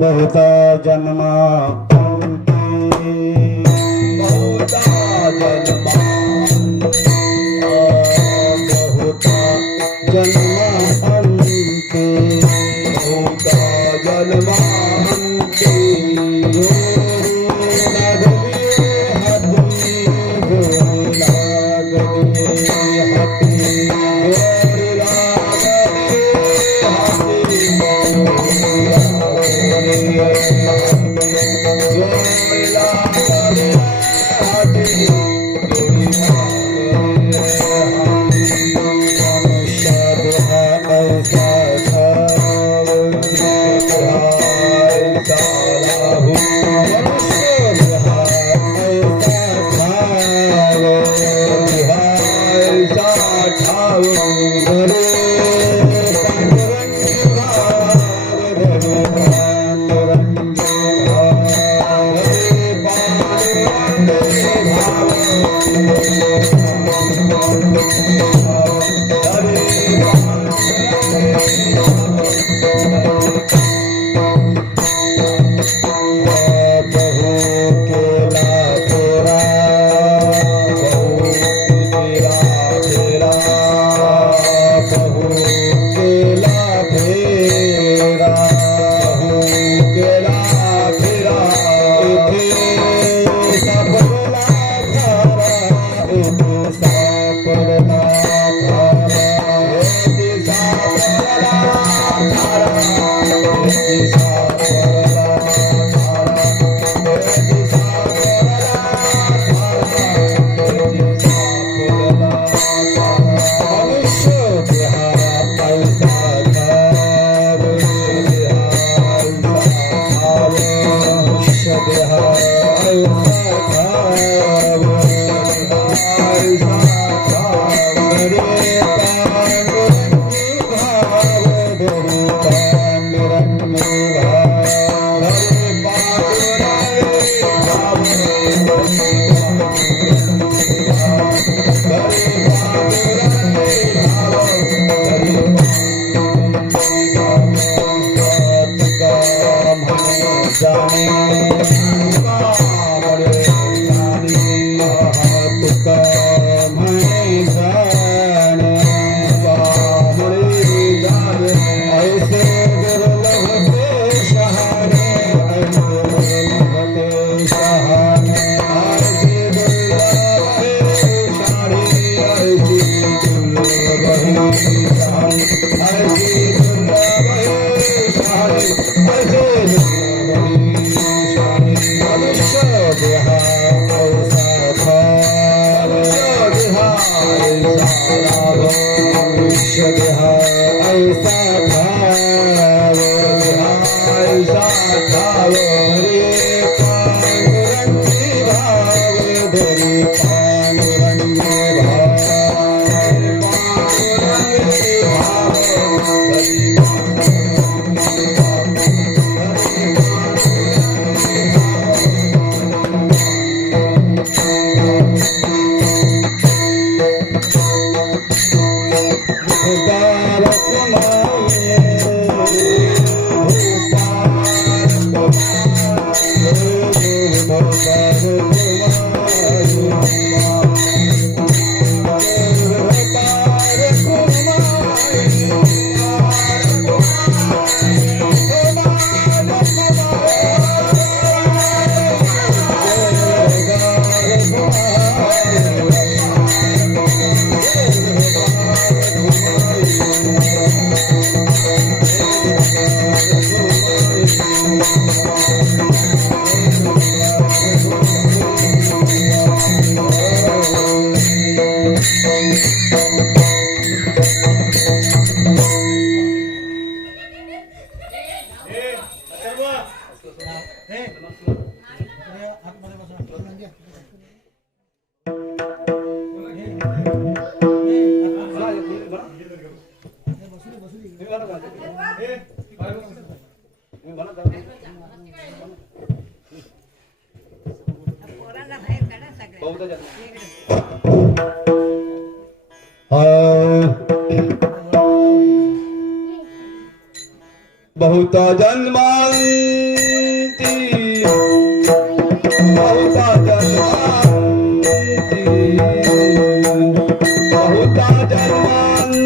बहुता जन्मा बहुता जन्मा बहुता जन्मा अंते बहुता जन्मा अंते बहुत जन्मांती बहुत जन्मांती बहुत जन्मांती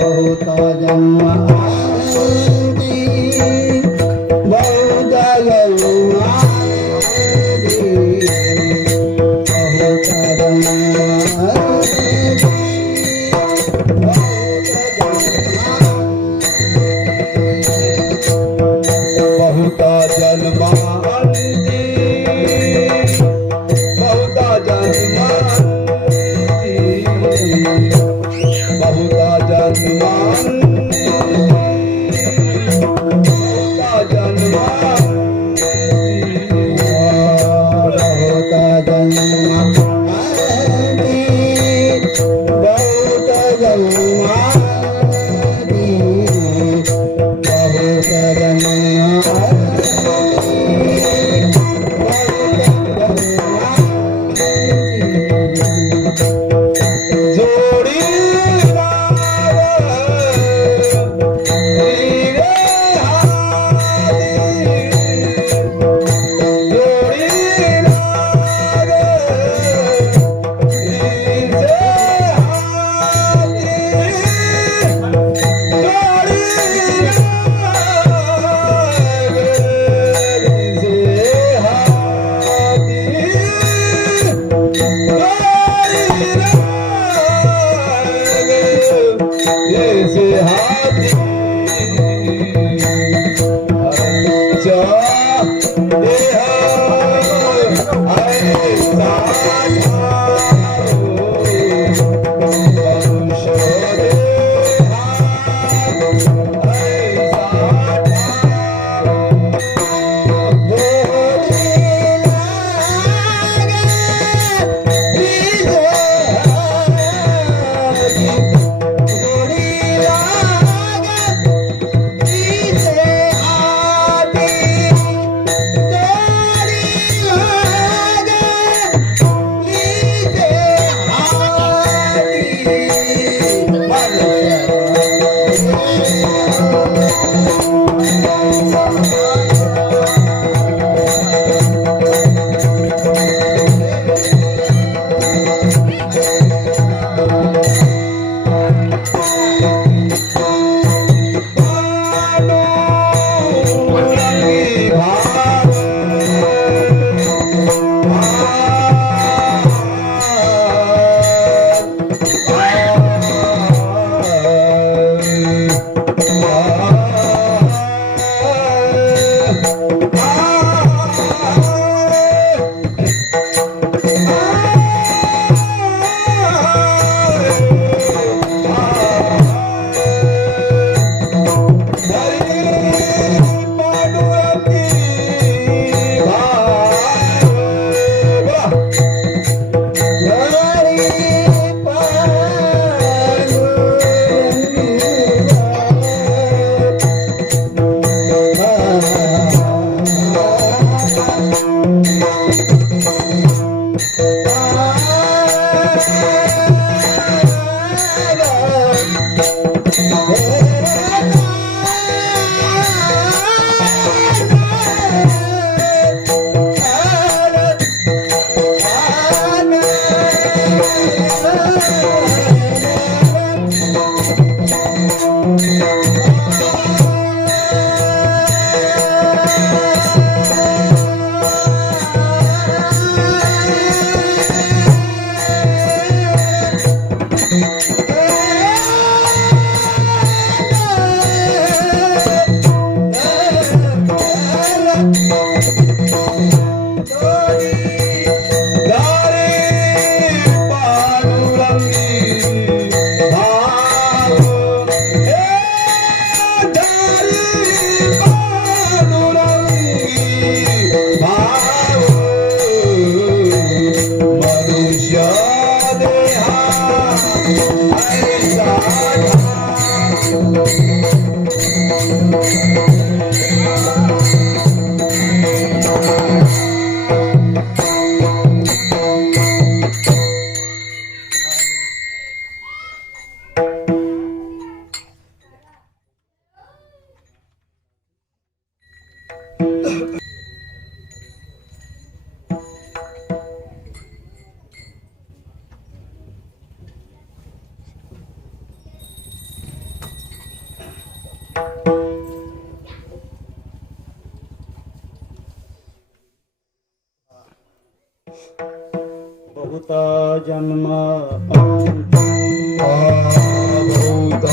बहुत बहुता जन्मा बहुता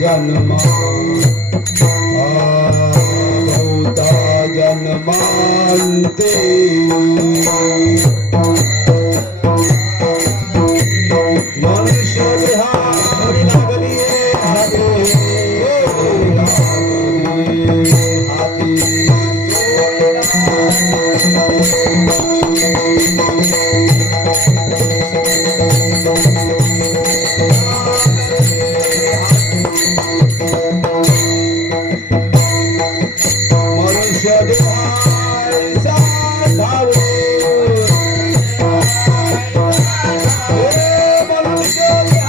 जन्मा बहुता जन्मांते मनुष्य देहावरी लागलिये मनुष्य देहाचा भाव मनुष्य देहाचा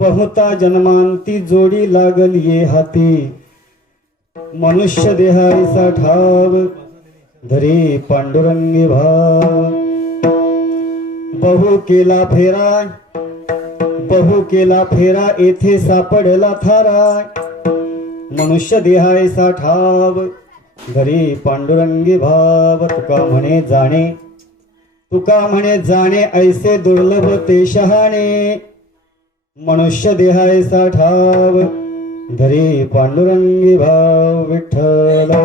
बहुता जन्मांती जोडी लागलिये हाती मनुष्य देहाचा ठाव धरे पांडुरंगी भाव बहु केला फेरा येथे सापडला थारा मनुष्य देहाचा ठाव धरे पांडुरंगी भाव तुका म्हणे जाणे ऐसे दुर्लभ ते शहाणे मनुष्य देहाचा ठाव धरे पांडुरंगी भाव विठ्ठला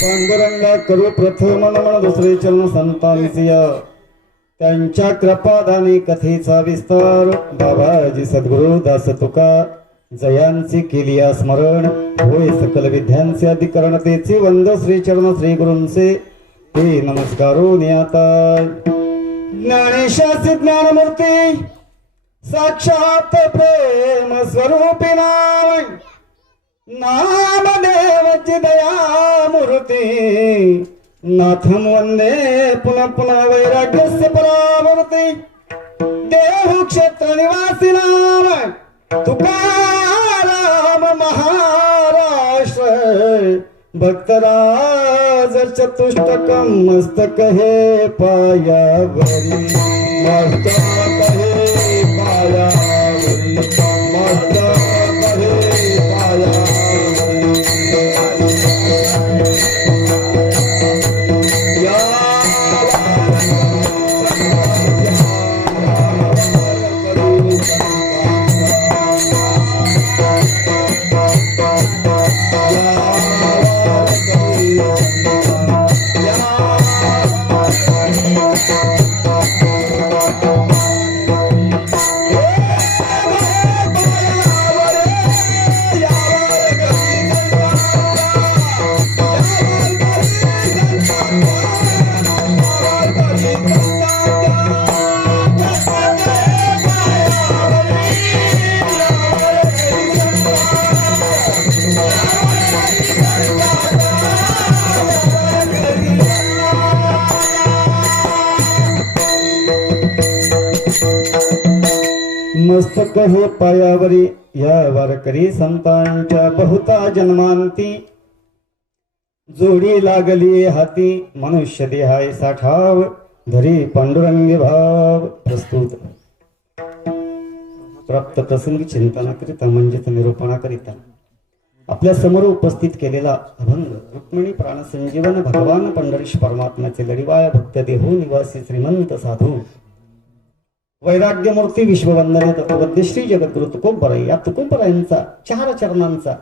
पांडुरंगा करू प्रथम नमन दुसरे चरण संतांसिया त्यांच्या कृपादानी कथेचा विस्तार बाबाजी सद्गुरु दास तुका जयांची केली स्मरण होय सकल विद्यांचे अधिकरण तेचे वंद श्री चरण श्री गुरूंचे ते नमस्कारो नियाता ज्ञानेशाची ज्ञानमूर्ती साक्षात प्रेम स्वरूपी नामदेवची दयामूर्ती नाथम वंदे पुनः पुनः वैराग्यस्य परामूर्ती देहु क्षेत्र निवासी नाम तुकाराम महाराष्ट्र भक्तराज चतुष्टकम मस्तक हे पायावरी मस्तक हे पायावरी मस्तक हे पायावरी मस्तक हे पायावरी या वारकरी संतांच्या बहुता जन्मांती जोडी लागली हाती मनुष्य देहाय साठाव धरी पांडुरंगी भाव प्रस्तुत प्राप्त प्रसंगी चिंतनाकरिता म्हणजेच निरूपणाकरिता आपल्या समोर उपस्थित केलेला अभंग रुक्मिणी प्राणसंजीवन भगवान पंढरीश परमात्म्याचे लढिवाया भक्त देहो निवासी श्रीमंत साधू वैराग्यमूर्ती विश्ववंदने तत्वज्ञ श्री जगद्गुरु तुकोबराय या तुकोबरायांचा 4 चरणांचा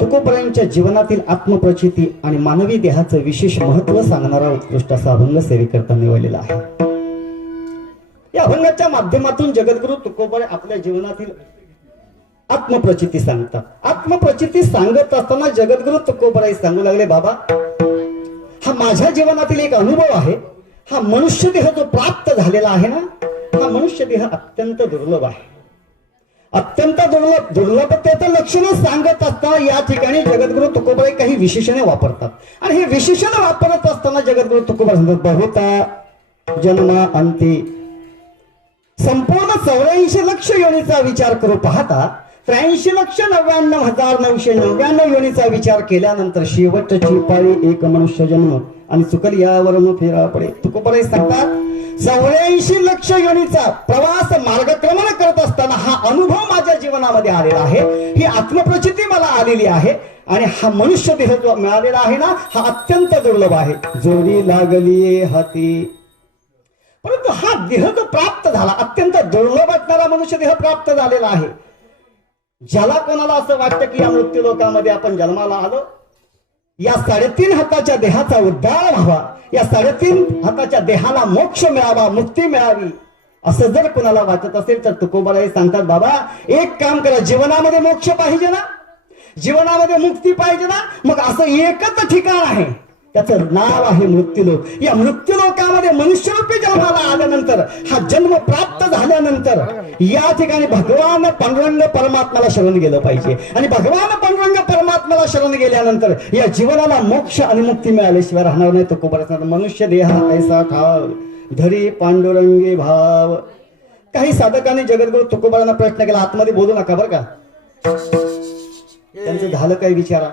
तुकोबरायांच्या जीवनातील आत्मप्रचिती आणि मानवी देहाचं विशेष महत्व सांगणारा उत्कृष्ट असा अभंग सेवेकरता निवडलेला आहे. या अभंगाच्या माध्यमातून जगद्गुरु तुकोबराय आपल्या जीवनातील आत्मप्रचिती सांगतात. आत्मप्रचिती सांगत असताना जगद्गुरु तुकोबराय सांगू लागले, बाबा हा माझ्या जीवनातील एक अनुभव आहे. हा मनुष्य देह जो प्राप्त झालेला आहे ना, हा मनुष्य देह अत्यंत दुर्लभ आहे. अत्यंत दुर्लभतेचं लक्षण सांगत असताना या ठिकाणी जगद्गुरु तुकोबराय काही विशेषणे वापरतात आणि हे विशेषण वापरत असताना जगद्गुरु तुकोबराय सांगतात, बहुता जन्मा अंती संपूर्ण 84 लक्ष योनीचा विचार करू पाहता 83,99,999 योनीचा विचार केल्यानंतर शेवटची पाळी एक मनुष्य जन्म आणि चुकल यावर फेरा पडे. तुकोबराय सांगतात 84 लक्ष योनीचा प्रवास मार्गक्रमण करत असताना हा अनुभव माझ्या जीवनामध्ये आलेला आहे. ही आत्मप्रचिती मला आलेली आहे आणि हा मनुष्य देह जो मिळालेला आहे ना, हा अत्यंत दुर्लभ आहे. जोडी लागली हाती, परंतु हा देह जो प्राप्त झाला अत्यंत दुर्लभ असणारा मनुष्य देह प्राप्त झालेला आहे. ज्याला कोणाला असं वाटतं की या मृत्यू लोकामध्ये आपण जन्माला आलो, या 3.5 हाताच्या देहाचा उद्धार व्हावा, या 3.5 हाताच्या देहाला मोक्ष मिळावा, मुक्ती मिळावी, असं जर कोणाला वाटत असेल तर तुकोबराय सांगतात, बाबा एक काम करा, जीवनामध्ये मोक्ष पाहिजे ना, जीवनामध्ये मुक्ती पाहिजे ना, मग असं एकच ठिकाण आहे, त्याचं नाव आहे मृत्यूलोक. या मृत्यूलोकामध्ये मनुष्यरूपी जन्माला आल्यानंतर, हा जन्म प्राप्त झाल्यानंतर या ठिकाणी भगवान पांडुरंग परमात्म्याला शरण गेलं पाहिजे आणि भगवान पांडुरंग परमात्म्याला शरण गेल्यानंतर या जीवनाला मोक्ष आणि मुक्ती मिळाल्याशिवाय राहणार नाही. तुकोबराय मनुष्य देह ऐसा ठाव धरी पांडुरंगी भाव. काही साधकांनी जगद्गुरु तुकोबरायांना प्रश्न केला, आतमध्ये बोलू नका बरं का, त्यांचं झालं काय विचारा.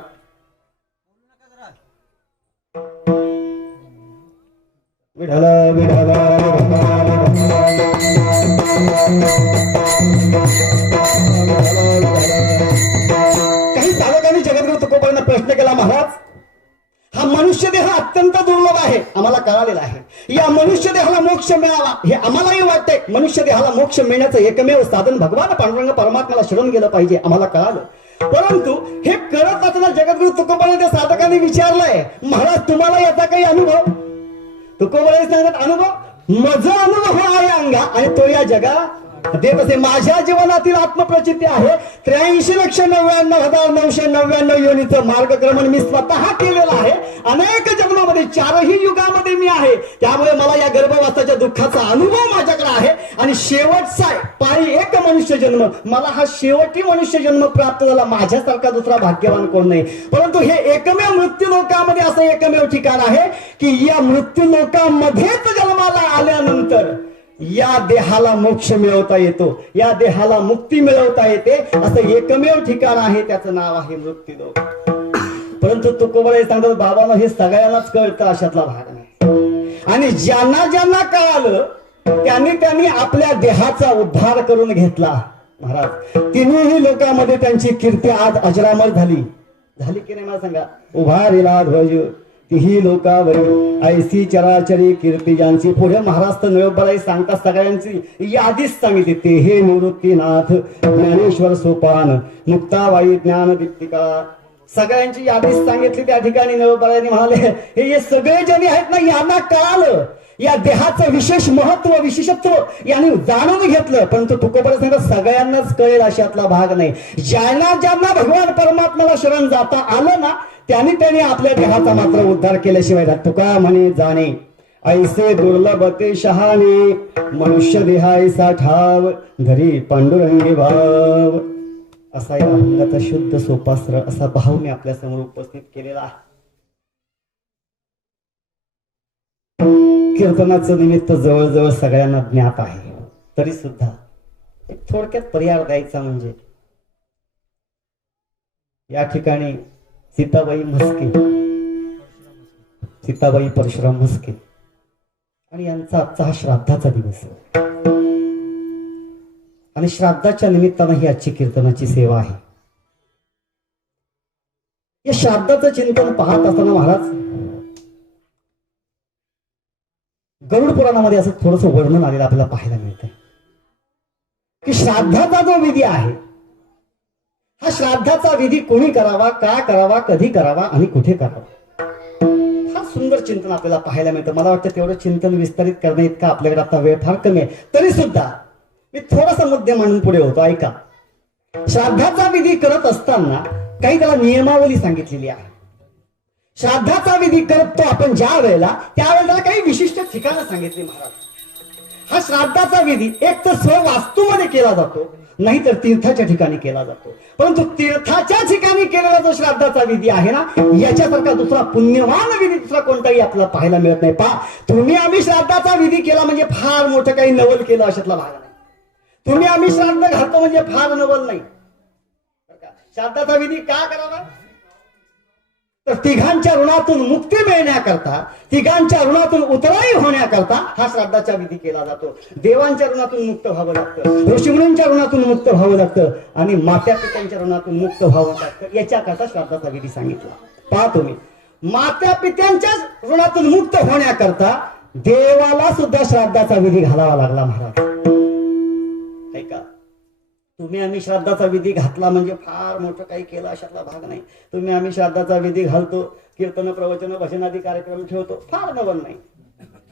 विढला विढला काही साधकांनी जगद्गुरु तुकोबरायांना प्रश्न केला, महाराज हा मनुष्य देह अत्यंत दुर्लभ आहे, आम्हाला कळालेला आहे. या मनुष्य देहाला मोक्ष मिळावा हे आम्हालाही वाटते. मनुष्य देहाला मोक्ष मिळण्याचं एकमेव साधन भगवान पांडुरंग परमात्म्याला शरण गेलं पाहिजे, आम्हाला कळालं. परंतु हे करत असताना जगद्गुरु तुकोबराय त्या साधकांनी विचारलंय, महाराज तुम्हाला याचा काही अनुभव? तुकोबराय सांगतात, अनुभव मज अनुभव आहे अंगा आणि तो या जगा देत असे. माझ्या जीवनातील आत्मप्रचिती आहे 83,99,999 योनीचं मार्गक्रमण मी स्वतः केलेलं आहे. अनेक जन्मामध्ये 4ही युगामध्ये मी आहे. त्यामुळे मला या गर्भवासाच्या दुःखाचा अनुभव माझ्याकडे आहे. आणि शेवटचा पायी एक मनुष्य जन्म, मला हा शेवटी मनुष्य जन्म प्राप्त झाला. माझ्यासारखा दुसरा भाग्यवान कोण नाही. परंतु हे एकमेव मृत्यू लोकामध्ये असं एकमेव ठिकाण आहे की या मृत्यू लोकांमध्येच जन्माला आल्यानंतर या देहाला मोक्ष मिळवता येतो, या देहाला मुक्ती मिळवता येते. असं एकमेव ठिकाण आहे, त्याचं नाव आहे मृत्यूलोक. परंतु तुकोबाई सांगतात बाबांना हे सगळ्यांनाच कळतं अशातला भाग नाही. आणि ज्यांना ज्यांना कळालं त्यांनी आपल्या देहाचा उद्धार करून घेतला. महाराज तिन्ही लोकांमध्ये त्यांची कीर्ती आज अजरामर झाली की नाही मला सांगा. उभारिला ध्वज तिही लोकावरी ऐसी चराचरी कीर्ती ज्यांची. पुढे महाराष्ट्र नळबराई सांगता सगळ्यांची यादीच सांगितली. ते हे निवृत्तीनाथ ज्ञानेश्वर सोपान मुक्ताबाई ज्ञान दीप्तिका सगळ्यांची यादीच सांगितली. त्या ठिकाणी नळबराईने म्हणाले हे सगळे जणी आहेत ना, यांना कळालं या देहाचं विशेष महत्व विशेषत्व यांनी जाणून घेतलं. परंतु तुकोबाई सांगतात सगळ्यांनाच कळेल अशातला भाग नाही. ज्यांना ज्यांना भगवान परमात्म्याला शरण जाता आलं ना त्यांनी आपल्या देहाचा मात्र उद्धार केल्याशिवाय तुका म्हणे जाणे ऐसे दुर्लभ ते शहाणे मनुष्य देहायसा ठाव धरी पांडुरंगी भाव. असा या अभंगाचा शुद्ध सोपास्त्र असा भाव मी आपल्या समोर उपस्थित केलेला आहे. कीर्तनाचं निमित्त जवळजवळ सगळ्यांना ज्ञात आहे. तरी सुद्धा एक थोडक्यात पर्याय द्यायचा म्हणजे या ठिकाणी सीताबाई परशुराम म्हस्के आणि यांचा आजचा हा श्राद्धाचा दिवस आणि श्राद्धाच्या निमित्तानं ही आजची कीर्तनाची सेवा आहे. या श्राद्धाचं चिंतन पाहत असताना महाराज गरुड पुराणामध्ये असं थोडंसं वर्णन आलेलं आपल्याला पाहायला मिळतंय की श्राद्धाचा जो विधी आहे हा श्राद्धाचा विधी कोणी करावा, का करावा, कधी करावा आणि कुठे करावा, फार सुंदर चिंतन आपल्याला पाहायला मिळतं. मला वाटतं तेवढं चिंतन विस्तारित करणे इतका आपल्याकडे आता वेळ फार कमी आहे. तरी सुद्धा मी थोडासा मुद्दे मांडून पुढे होतो. ऐका. श्राद्धाचा विधी करत असताना काही त्याला नियमावली सांगितलेली आहे. श्राद्धाचा विधी करतो आपण ज्या वेळेला त्यावेळेला काही विशिष्ट ठिकाणं सांगितली महाराज. हा श्राद्धाचा विधी एक तर स्ववास्तूमध्ये केला जातो, नाहीतर तीर्थाच्या ठिकाणी केला जातो. परंतु तीर्थाच्या ठिकाणी केलेला जो श्राद्धाचा विधी आहे ना याच्यासारखा दुसरा पुण्यवान विधी दुसरा कोणताही आपल्याला पाहायला मिळत नाही. तुम्ही आम्ही श्राद्धाचा विधी केला म्हणजे फार मोठं काही नवल केलं अशातला भाग नाही. तुम्ही आम्ही श्राद्ध घालतो म्हणजे फार नवल नाही. श्राद्धाचा विधी का करावा तर तिघांच्या ऋणातून मुक्ती मिळण्याकरता, तिघांच्या ऋणातून उतराई होण्याकरता हा श्राद्धाचा विधी केला जातो. देवांच्या ऋणातून मुक्त व्हावं लागतं, ऋषीमुनींच्या ऋणातून मुक्त व्हावं लागतं आणि मात्या पित्यांच्या ऋणातून मुक्त व्हावं लागतं. याच्याकरता श्राद्धाचा विधी सांगितला. पहा तुम्ही मात्या पित्यांच्या ऋणातून मुक्त होण्याकरता देवाला सुद्धा श्राद्धाचा विधी घालावा लागला महाराज. ऐका. तुम्ही आम्ही श्राद्धाचा विधी घातला म्हणजे फार मोठं काही केलं अशातला भाग नाही. तुम्ही आम्ही श्राद्धाचा विधी घालतो, कीर्तन प्रवचन भजनादी कार्यक्रम ठेवतो, फार नवल नाही.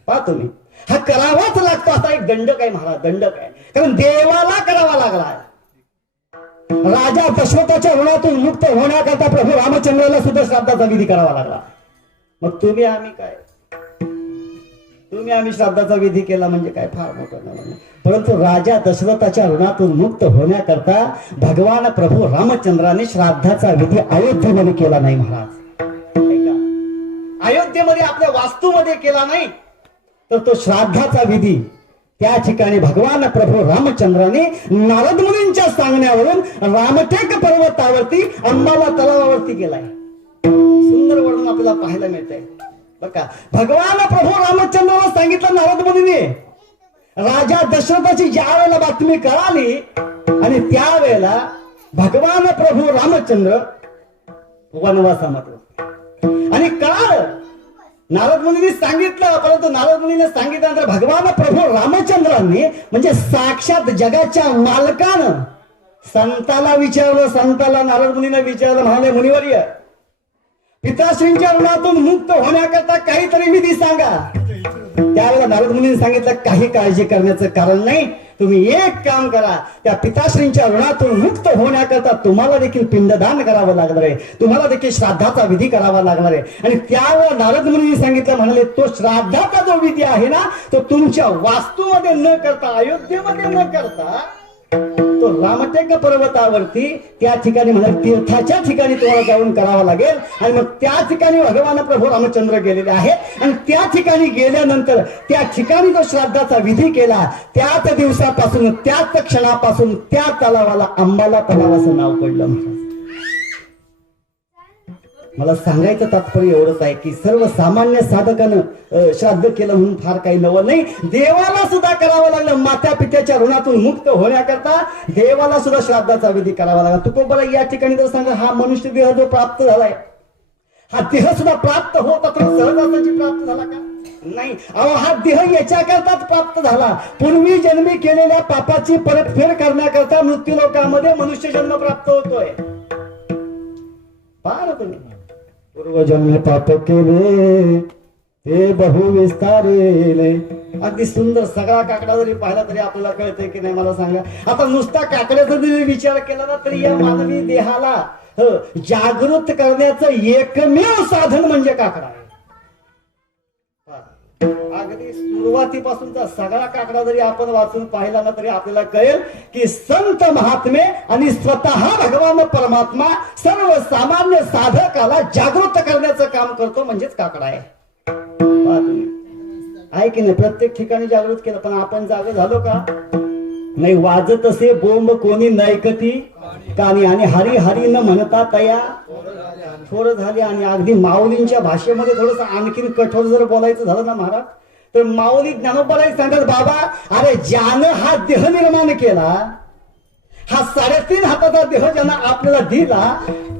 पहा तुम्ही हा करावाच लागतो. असा एक दंड काय महाराज, दंड काय, कारण देवाला करावा लागला. राजा दशरथाच्या ऋणातून मुक्त होण्याकरता प्रभू रामचंद्राला सुद्धा श्राद्धाचा विधी करावा लागला. मग तुम्ही आम्ही काय, तुम्ही आम्ही श्राद्धाचा विधी केला म्हणजे काय फार मोठं नाही. परंतु राजा दशरथाच्या ऋणातून मुक्त होण्याकरता भगवान प्रभू रामचंद्राने श्राद्धाचा विधी अयोध्येमध्ये केला नाही महाराज. अयोध्येमध्ये आपल्या वास्तूमध्ये केला नाही तर तो श्राद्धाचा विधी त्या ठिकाणी भगवान प्रभू रामचंद्राने नारद मुनींच्या सांगण्यावरून रामटेक पर्वतावरती अंबाला तलावावरती केलाय. सुंदर वर्णन आपल्याला पाहायला मिळतंय बर का. भगवान प्रभू रामचंद्राला सांगितलं नारद मुनीने, राजा दशरथाची ज्या वेळेला बातमी कळाली आणि त्यावेळेला भगवान प्रभू रामचंद्र वनवासामध्ये आणि कळालं. नारद मुनीने सांगितलं, परंतु नारद मुनीने सांगितल्यानंतर भगवान प्रभू रामचंद्रांनी म्हणजे साक्षात जगाच्या मालकानं संताला विचारलं. संताला नारद मुनीने विचारलं, म्हणाले मुनिवर्य पिताश्रींच्या ऋणातून मुक्त होण्याकरता काहीतरी विधी सांगा. त्यावेळेला नारद मुनींनी सांगितलं काही काळजी करण्याचं कारण नाही, तुम्ही एक काम करा, त्या पिताश्रींच्या ऋणातून मुक्त होण्याकरता तुम्हाला देखील पिंडदान करावं लागणार आहे, तुम्हाला देखील श्राद्धाचा विधी करावा लागणार आहे. आणि त्यावेळेला नारद मुनींनी सांगितलं, म्हणाले तो श्राद्धाचा जो विधी आहे ना, तो तुमच्या वास्तूमध्ये न करता, अयोध्येमध्ये न करता, तो रामटेक पर्वतावरती त्या ठिकाणी म्हणजे तीर्थाच्या ठिकाणी तुम्हाला जाऊन करावा लागेल. आणि मग त्या ठिकाणी भगवान प्रभू रामचंद्र गेलेले आहेत आणि त्या ठिकाणी गेल्यानंतर त्या ठिकाणी जो श्राद्धाचा विधी केला, त्याच दिवसापासून, त्याच क्षणापासून त्या तलावाला अंबाला तलाव असं नाव पडलं. महाराज, मला सांगायचं तात्पर्य एवढंच आहे की सर्वसामान्य साधकानं श्राद्ध केलं म्हणून फार काही नवं नाही, देवाला सुद्धा करावं लागलं. माता पित्याच्या ऋणातून मुक्त होण्याकरता देवाला सुद्धा श्राद्धाचा विधी करावा लागला. तुकोबरा या ठिकाणी जर सांगा, हा मनुष्य देह जो प्राप्त झालाय, हा देह सुद्धा प्राप्त होता तो सहजासहजी प्राप्त झाला का? नाही. अहो, हा देह याच्याकरताच प्राप्त झाला, पूर्वी जन्मी केलेल्या पापाची परतफेड करण्याकरता मृत्यू लोकांमध्ये मनुष्य जन्म प्राप्त होतोय. पाहा तुम्ही, पूर्वजन्म पाप केले ते बहु विस्तारेले. अगदी सुंदर. सगळा काकडा जरी पाहिला तरी आपल्याला कळतंय की नाही मला सांगा. आता नुसता काकड्याचा जरी विचार केला ना तरी या मानवी देहाला जागृत करण्याचं एकमेव साधन म्हणजे काकडा आहे. अगदी सुरुवातीपासूनचा सगळा काकडा जरी आपण वाचून पाहिला ना तरी आपल्याला कळेल की संत महात्मे आणि स्वतः भगवान परमात्मा सर्वसामान्य साधकाला जागृत करण्याचं काम करतो म्हणजेच काकडा आहे. आहे की नाही? प्रत्येक ठिकाणी जागृत केलं, पण आपण जाग झालो का? नाही. वाजत असे बोंब कोणी नैकती कानी, आणि हरी हरी न म्हणता तया थोर झाले. आणि अगदी माऊलींच्या भाषेमध्ये थोडस आणखीन कठोर जर बोलायचं झालं ना महाराज, तर माऊली ज्ञानोबाला सांगतात, बाबा अरे ज्यानं हा देह निर्माण केला, हा 3.5 हाताचा देह ज्यानं आपल्याला दिला,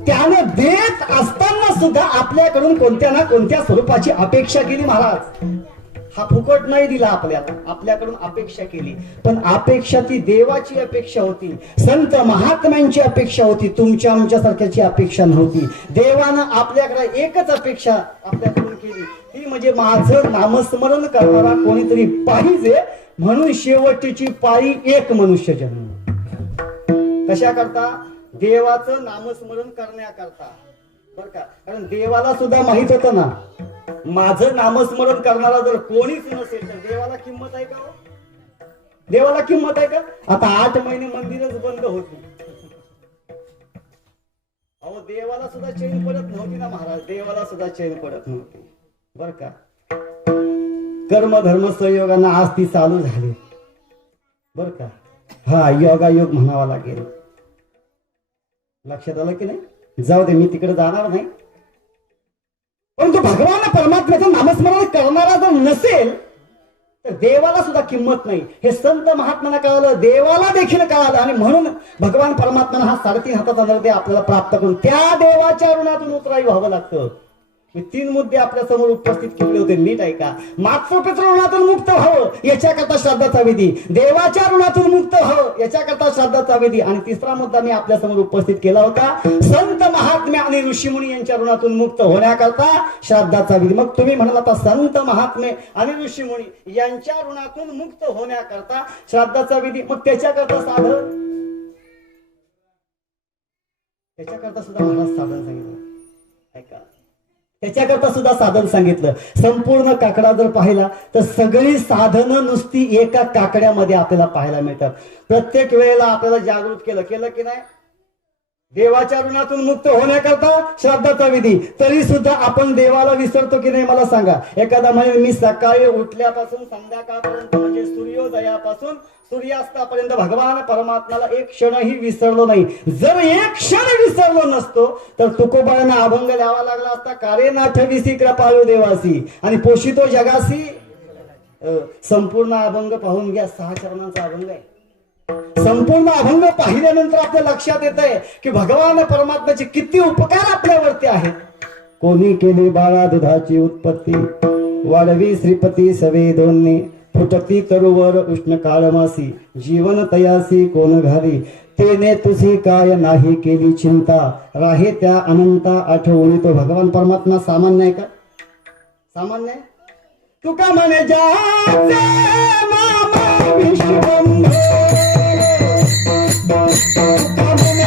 त्याने देत असताना सुद्धा आपल्याकडून कोणत्या ना कोणत्या स्वरूपाची अपेक्षा केली महाराज. हा फुकट नाही दिला आपल्याला, आपल्याकडून अपेक्षा केली. पण अपेक्षा ती देवाची अपेक्षा होती, संत महात्म्यांची अपेक्षा होती, तुमच्या आमच्यासारख्याची अपेक्षा नव्हती. देवानं आपल्याकडे एकच अपेक्षा आपल्याकडून केली, ती म्हणजे माझं नामस्मरण करणारा कोणीतरी पाहिजे, म्हणून शेवटची पाळी एक मनुष्य जन्म. कशा करता? देवाचं नामस्मरण करण्याकरता, बर का? कारण देवाला सुद्धा माहित होतं ना, माझं नामस्मरण करणारा जर कोणीच नसेल तर देवाला किंमत आहे का? देवाला किंमत आहे का? आता 8 महिने मंदिरच बंद होती, अहो देवाला सुद्धा चैन पडत नव्हती ना महाराज, देवाला सुद्धा चैन पडत नव्हती, बर का? कर्म धर्म संयोगांना आज ती चालू झाली, बर का? हा योगायोग म्हणावा लागेल. लक्षात आलं की नाही? जाऊ दे, मी तिकडे जाणार नाही. परंतु भगवान परमात्म्याचं नामस्मरण करणारा जर नसेल तर देवाला सुद्धा किंमत नाही. हे संत महात्म्यांना कळालं, देवाला देखील कळालं, आणि म्हणून भगवान परमात्म्यानं हा 3.5 हाताचा नरदेह आपल्याला प्राप्त करून त्या देवाच्या ऋणातून उतराई व्हावं लागतं. मी 3 मुद्दे आपल्या समोर उपस्थित केले होते, नीट ऐका. मातृपितृ ऋणातून मुक्त व्हावं याच्याकरता श्राद्धाचा विधी, देवाच्या ऋणातून मुक्त व्हावं याच्याकरता श्राद्धाचा विधी, आणि 3रा मुद्दा मी आपल्या समोर उपस्थित केला होता, संत महात्मे आणि ऋषीमुनी यांच्या ऋणातून मुक्त होण्याकरता श्राद्धाचा विधी. मग तुम्ही म्हणाल आता संत महात्मे आणि ऋषीमुनी यांच्या ऋणातून मुक्त होण्याकरता श्राद्धाचा विधी, मग त्याच्याकरता साधन, त्याच्याकरता सुद्धा महाराज साधन सांगितलं. ऐका, त्याच्याकरता सुद्धा साधन सांगितलं. संपूर्ण काकडा जर पाहिला तर सगळी साधनं नुसती एका काकड्यामध्ये आपल्याला पाहायला मिळतात. प्रत्येक वेळेला आपल्याला जागृत केलं की नाही? देवाच्या ऋणातून मुक्त होण्याकरता श्राद्धाचा विधी. तरी सुद्धा आपण देवाला विसरतो की नाही मला सांगा? एखादा म्हणजे मी सकाळी उठल्यापासून संध्याकाळपर्यंत म्हणजे सूर्योदयापासून सूर्यास्तापर्यंत भगवान परमात्म्याला एक क्षणही विसरलो नाही. जर एक क्षण विसरलो नसतो तर तुकोबाळांना अभंग लिहावा लागला असता, कारे नाठविसी कृपाळू देवासी आणि पोषितो जगासी. संपूर्ण अभंग पाहून घ्या, 6 चरणांचा अभंग आहे. संपूर्ण अभंग पाहिल्यानंतर आपल्या लक्षात येत आहे की भगवान परमात्म्याचे किती उपकार आपल्यावरती आहेत. कोणी केली बाळा दुधाची उत्पत्ती, वाढवी श्रीपती सवे दोन्ही, फुटती तरुवर उष्ण काळमासी, जीवन तयासी कोण घाली, तेने तुझी काय नाही केली चिंता, राहे त्या अनंता आठवणी. तो भगवान परमात्मा सामान्य आहे का? सामान्य आहे? तुका म्हणे जाचे मामा विश्वंभर तुका म्हणे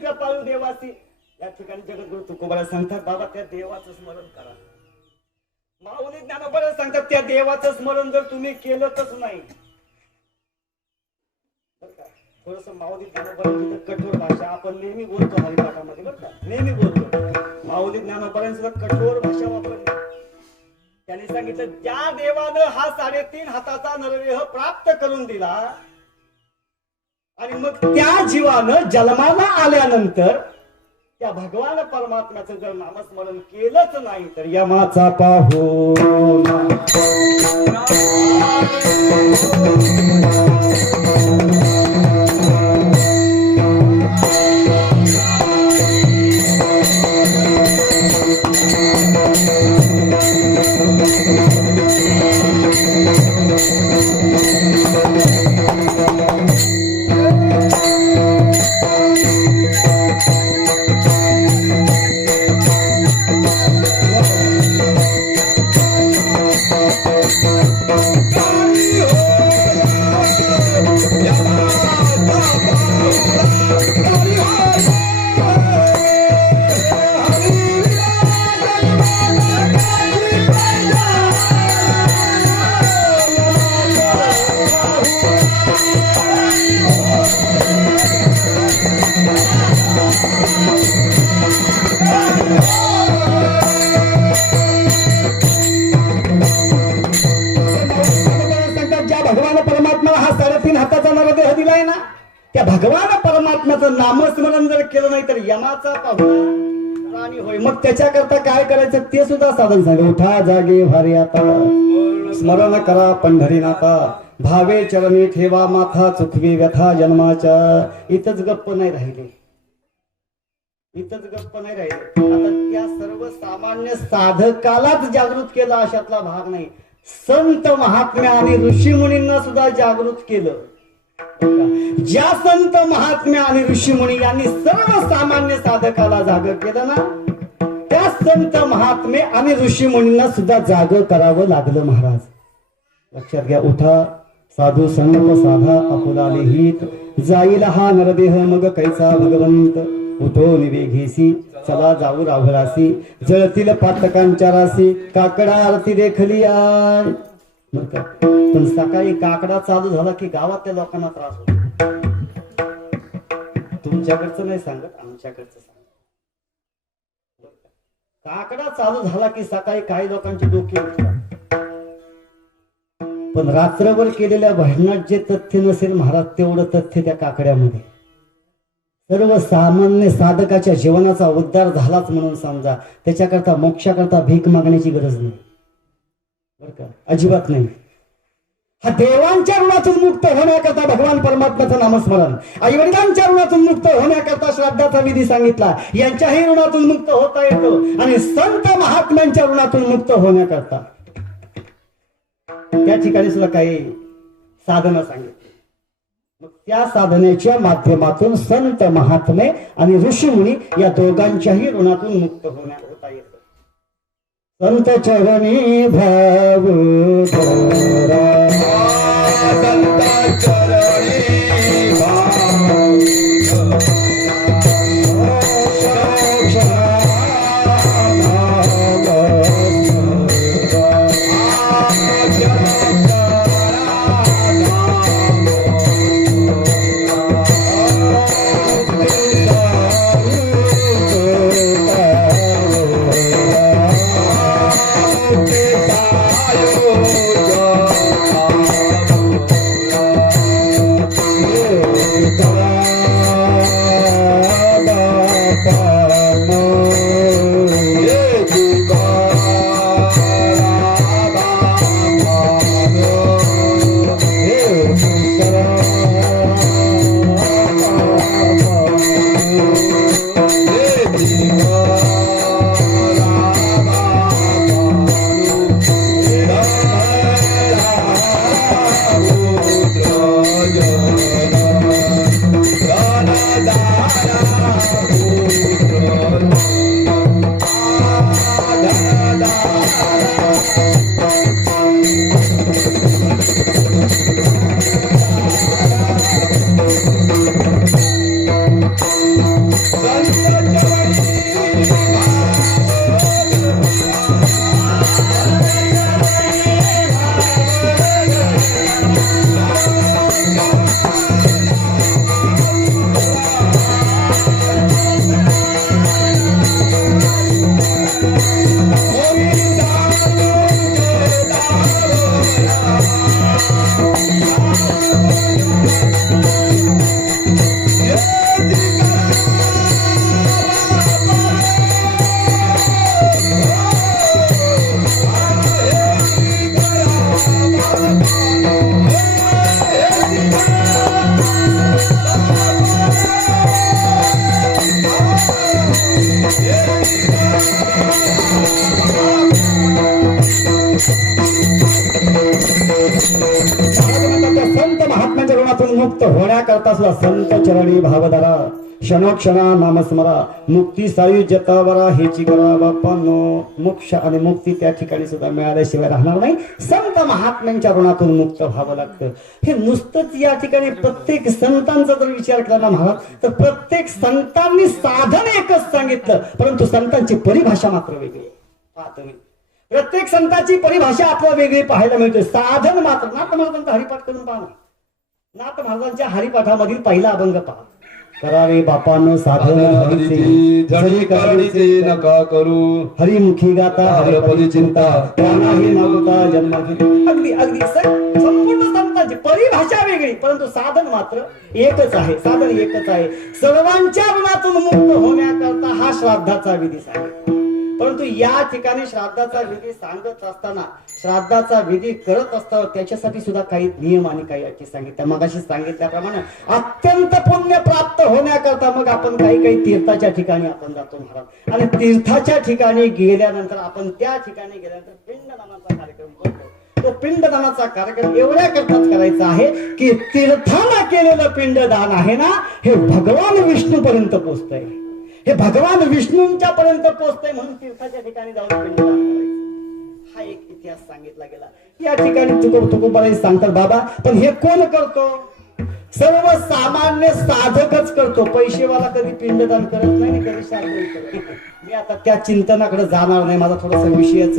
कृपाळू देवासी या ठिकाणी जगद्गुरु तुकोबाला सांगतात बाबा त्या देवाचं स्मरण करा. माऊली ज्ञानोबा सांगतात त्या देवाचं स्मरण जर तुम्ही केलंच नाही थोडस माऊली ज्ञानोबा कठोर भाषा आपण नेहमी बोलतो हरिपाठामध्ये बरं का नेहमी बोलतो. माऊली ज्ञानोबा सुद्धा कठोर भाषा वापरली. त्यांनी सांगितलं ज्या देवानं हा 3.5 हाताचा नरदेह प्राप्त करून दिला आणि मग त्या जीवानं जन्माला आल्यानंतर त्या भगवान परमात्म्याचं जर नामस्मरण केलंच नाही तर यमाचा पाहो त्या भगवान परमात्म्याचं नामस्मरण जर केलं नाही तर यमाचा पाहुणा राणी होय. मग त्याच्याकरता काय करायचं ते सुद्धा साधन सांगा. उठा जागे भारी आता स्मरण करा पंढरीनाथा भावे चरणी ठेवा माथा चुकवी व्यथा जन्माच्या. इथंच गप्प नाही राहिले इथंच गप्प नाही राहिले. आता त्या सर्व सामान्य साधकालाच जागृत केलं अशातला भाग नाही. संत महात्म्या आणि ऋषी मुनींना सुद्धा जागृत केलं. ज्या संत महात्म्या आणि ऋषी मुनी यांनी सर्व सामान्य साधकाला जाग केलं ना त्या संत महात्मे आणि ऋषी मुनींना सुद्धा जाग करावं लागलं. महाराज लक्षात घ्या. उठा साधू संत साधा आपुलाले हित जाईल हा नरदेह मग कैसा भगवंत. उठो निवेघेसी चला जाऊ राहुरासी जळतील पातकांच्या रासी काकडा आरती देखली आय. पण सकाळी काकडा चालू झाला की गावातल्या लोकांना त्रास होतो. तुमच्याकडचं नाही सांगत आमच्याकडचं सांगत. काकडा चालू झाला की सकाळी काही लोकांची डोकी उठतात. पण रात्रभर केलेल्या भजनात जे तथ्य नसेल महाराज तेवढं तथ्य त्या काकड्यामध्ये. सर्वसामान्य साधकाच्या जीवनाचा उद्धार झालाच म्हणून समजा. त्याच्याकरता मोक्षाकरता भीक मागण्याची गरज नाही बरं का, अजिबात नाही. हा देवांच्या ऋणातून मुक्त होण्याकरता भगवान परमात्म्याचं नामस्मरण, आई वडिलांच्या ऋणातून मुक्त होण्याकरता श्राद्धाचा विधी सांगितला. यांच्याही ऋणातून मुक्त होता येतो. आणि संत महात्म्यांच्या ऋणातून मुक्त होण्याकरता त्या ठिकाणी सुद्धा काही साधना सांगितली. मग त्या साधनेच्या माध्यमातून संत महात्मे आणि ऋषीमुनी या दोघांच्याही ऋणातून मुक्त होता येतं. संत चरणी भाव धरा, संत चरणी भाव संत महात्म्याच्या ऋणातून मुक्त होण्याकरता सुद्धा संत चरणी भावधरा, क्षणोक्षणा नामस्मरा, मुक्ती सायुज्यता बरा हेची करा बापांनो. मोक्ष आणि मुक्ती त्या ठिकाणी सुद्धा मिळाल्याशिवाय राहणार नाही. संत महात्म्यांच्या ऋणातून मुक्त व्हावं लागतं. हे नुसतंच या ठिकाणी प्रत्येक संतांचा जर विचार केला ना महाराज, तर प्रत्येक संतांनी साधन एकच सांगितलं, परंतु संतांची परिभाषा मात्र वेगळी. पाहतो मी प्रत्येक संतांची परिभाषा आपल्याला वेगळी पाहायला मिळते. साधन मात्र नाथ महाराजांचा हरिपाठ करून पहा. नाथ महाराजांच्या हरिपाठामधील पहिला अभंग पहा. करावे बापानं साधन जरी काढीचे नका करू, हरिमुखी गाता हरपदी चिंता, प्राणाही मागुता जन्माची. अगदी अगदी संपूर्ण संतांची परिभाषा वेगळी, परंतु साधन मात्र एकच आहे. साधन एकच आहे. सर्वांच्या ऋणातून मुक्त होण्याकरता हा श्राद्धाचा विधी सांगितला. परंतु या ठिकाणी श्राद्धाचा विधी सांगत असताना, श्राद्धाचा विधी करत असताना त्याच्यासाठी सुद्धा काही नियम आणि काही अटी सांगितल्या. मगाशी सांगितल्याप्रमाणे अत्यंत पुण्य प्राप्त होण्याकरता मग आपण काही तीर्थाच्या ठिकाणी आपण जातो महाराज. आणि तीर्थाच्या ठिकाणी गेल्यानंतर आपण त्या ठिकाणी गेल्यानंतर पिंडदानाचा कार्यक्रम करतो. तो पिंडदानाचा कार्यक्रम एवढ्या करताच करायचा आहे की तीर्थाला केलेलं पिंडदान आहे ना, हे भगवान विष्णू पर्यंत पोहोचतंय. हे भगवान विष्णूंच्या पर्यंत पोहोचतंय म्हणून तीर्थाच्या ठिकाणी जाऊन पिंडदान करायचं. हा एक इतिहास सांगितला गेला. या ठिकाणी तुकोबाई सांगतात बाबा, पण हे कोण करतो? सर्वसामान्य साधकच करतो. पैसेवाला कधी पिंडदान करत नाही, कधी श्राद्ध करत. मी आता त्या चिंतनाकडे जाणार नाही. माझा थोडासा विषयाच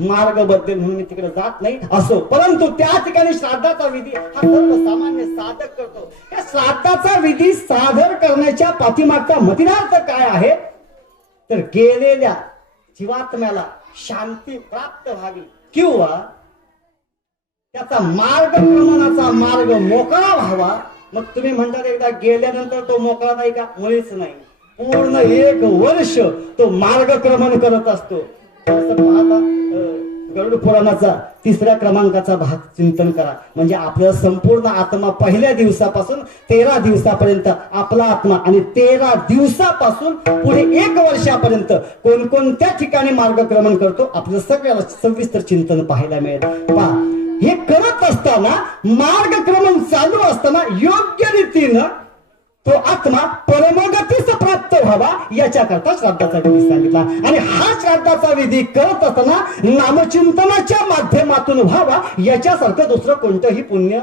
मार्ग बद्दल म्हणून मी तिकडे जात नाही. असो, परंतु त्या ठिकाणी श्राद्धाचा विधी हा सर्वसामान्य साधक करतो. या श्राद्धाचा विधी सादर करण्याच्या पाठीमागचा मतितार्थ काय आहे, तर गेलेल्या जीवात्म्याला शांती प्राप्त व्हावी किंवा त्याचा मार्गक्रमणाचा मार्ग मोकळा व्हावा मग तुम्ही म्हणतात एकदा गेल्यानंतर तो मोकळा नाही का? मुळीच नाही. पूर्ण 1 वर्ष तो मार्गक्रमण करत असतो. असं पाहता गरुड पुराणाचा 3ऱ्या क्रमांकाचा भाग चिंतन करा. म्हणजे आपलं संपूर्ण आत्मा पहिल्या दिवसापासून 13 दिवसापर्यंत आपला आत्मा आणि 13 दिवसापासून पुढे 1 वर्षापर्यंत कोणकोणत्या ठिकाणी मार्गक्रमण करतो आपलं सगळ्याला सविस्तर चिंतन पाहायला मिळेल. पहा, हे करत असताना मार्गक्रमण चालू असताना योग्य रीतीनं तो आत्मा परमगतीस प्राप्त व्हावा याच्याकरता श्राद्धाचा विधी सांगितला. आणि हा श्राद्धाचा विधी करत असताना नामचिंतनाच्या माध्यमातून व्हावा याच्यासारखं दुसरं कोणतंही पुण्य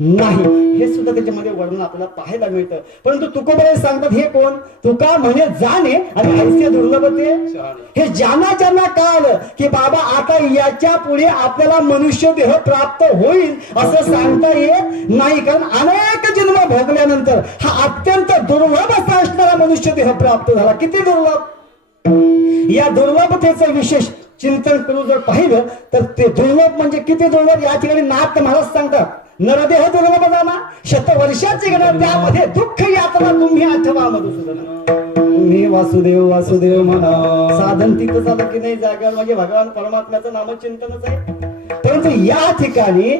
नाही. हे सुद्धा त्याच्यामध्ये वर्णन आपल्याला पाहायला मिळतं. परंतु तुकोबाई सांगतात हे कोण? तुका म्हणे जाणे आणि ऐसे दुर्लभ ते. हे ज्यांना ज्यांना कळालं की बाबा आता याच्या पुढे आपल्याला मनुष्य देह प्राप्त होईल असं सांगता येत नाही. कारण अनेक जन्म भोगल्यानंतर हा अत्यंत दुर्लभ असा असणारा मनुष्य देह प्राप्त झाला. किती दुर्लभ! या दुर्लभतेचं विशेष चिंतन करून जर पाहिलं तर ते दुर्लभ म्हणजे किती दुर्लभ या ठिकाणी नाथ महाराज सांगतात. नरदेह दुर्लभ जाना 100 वर्षाची गणना त्यामध्ये दुःख यातना तुम्ही आठवा मधुसूदन. तुम्ही वासुदेव वासुदेव म्हणा. साधन तिथं झालं की नाही जागा म्हणजे भगवान परमात्म्याचं नामचिंतनच आहे. परंतु या ठिकाणी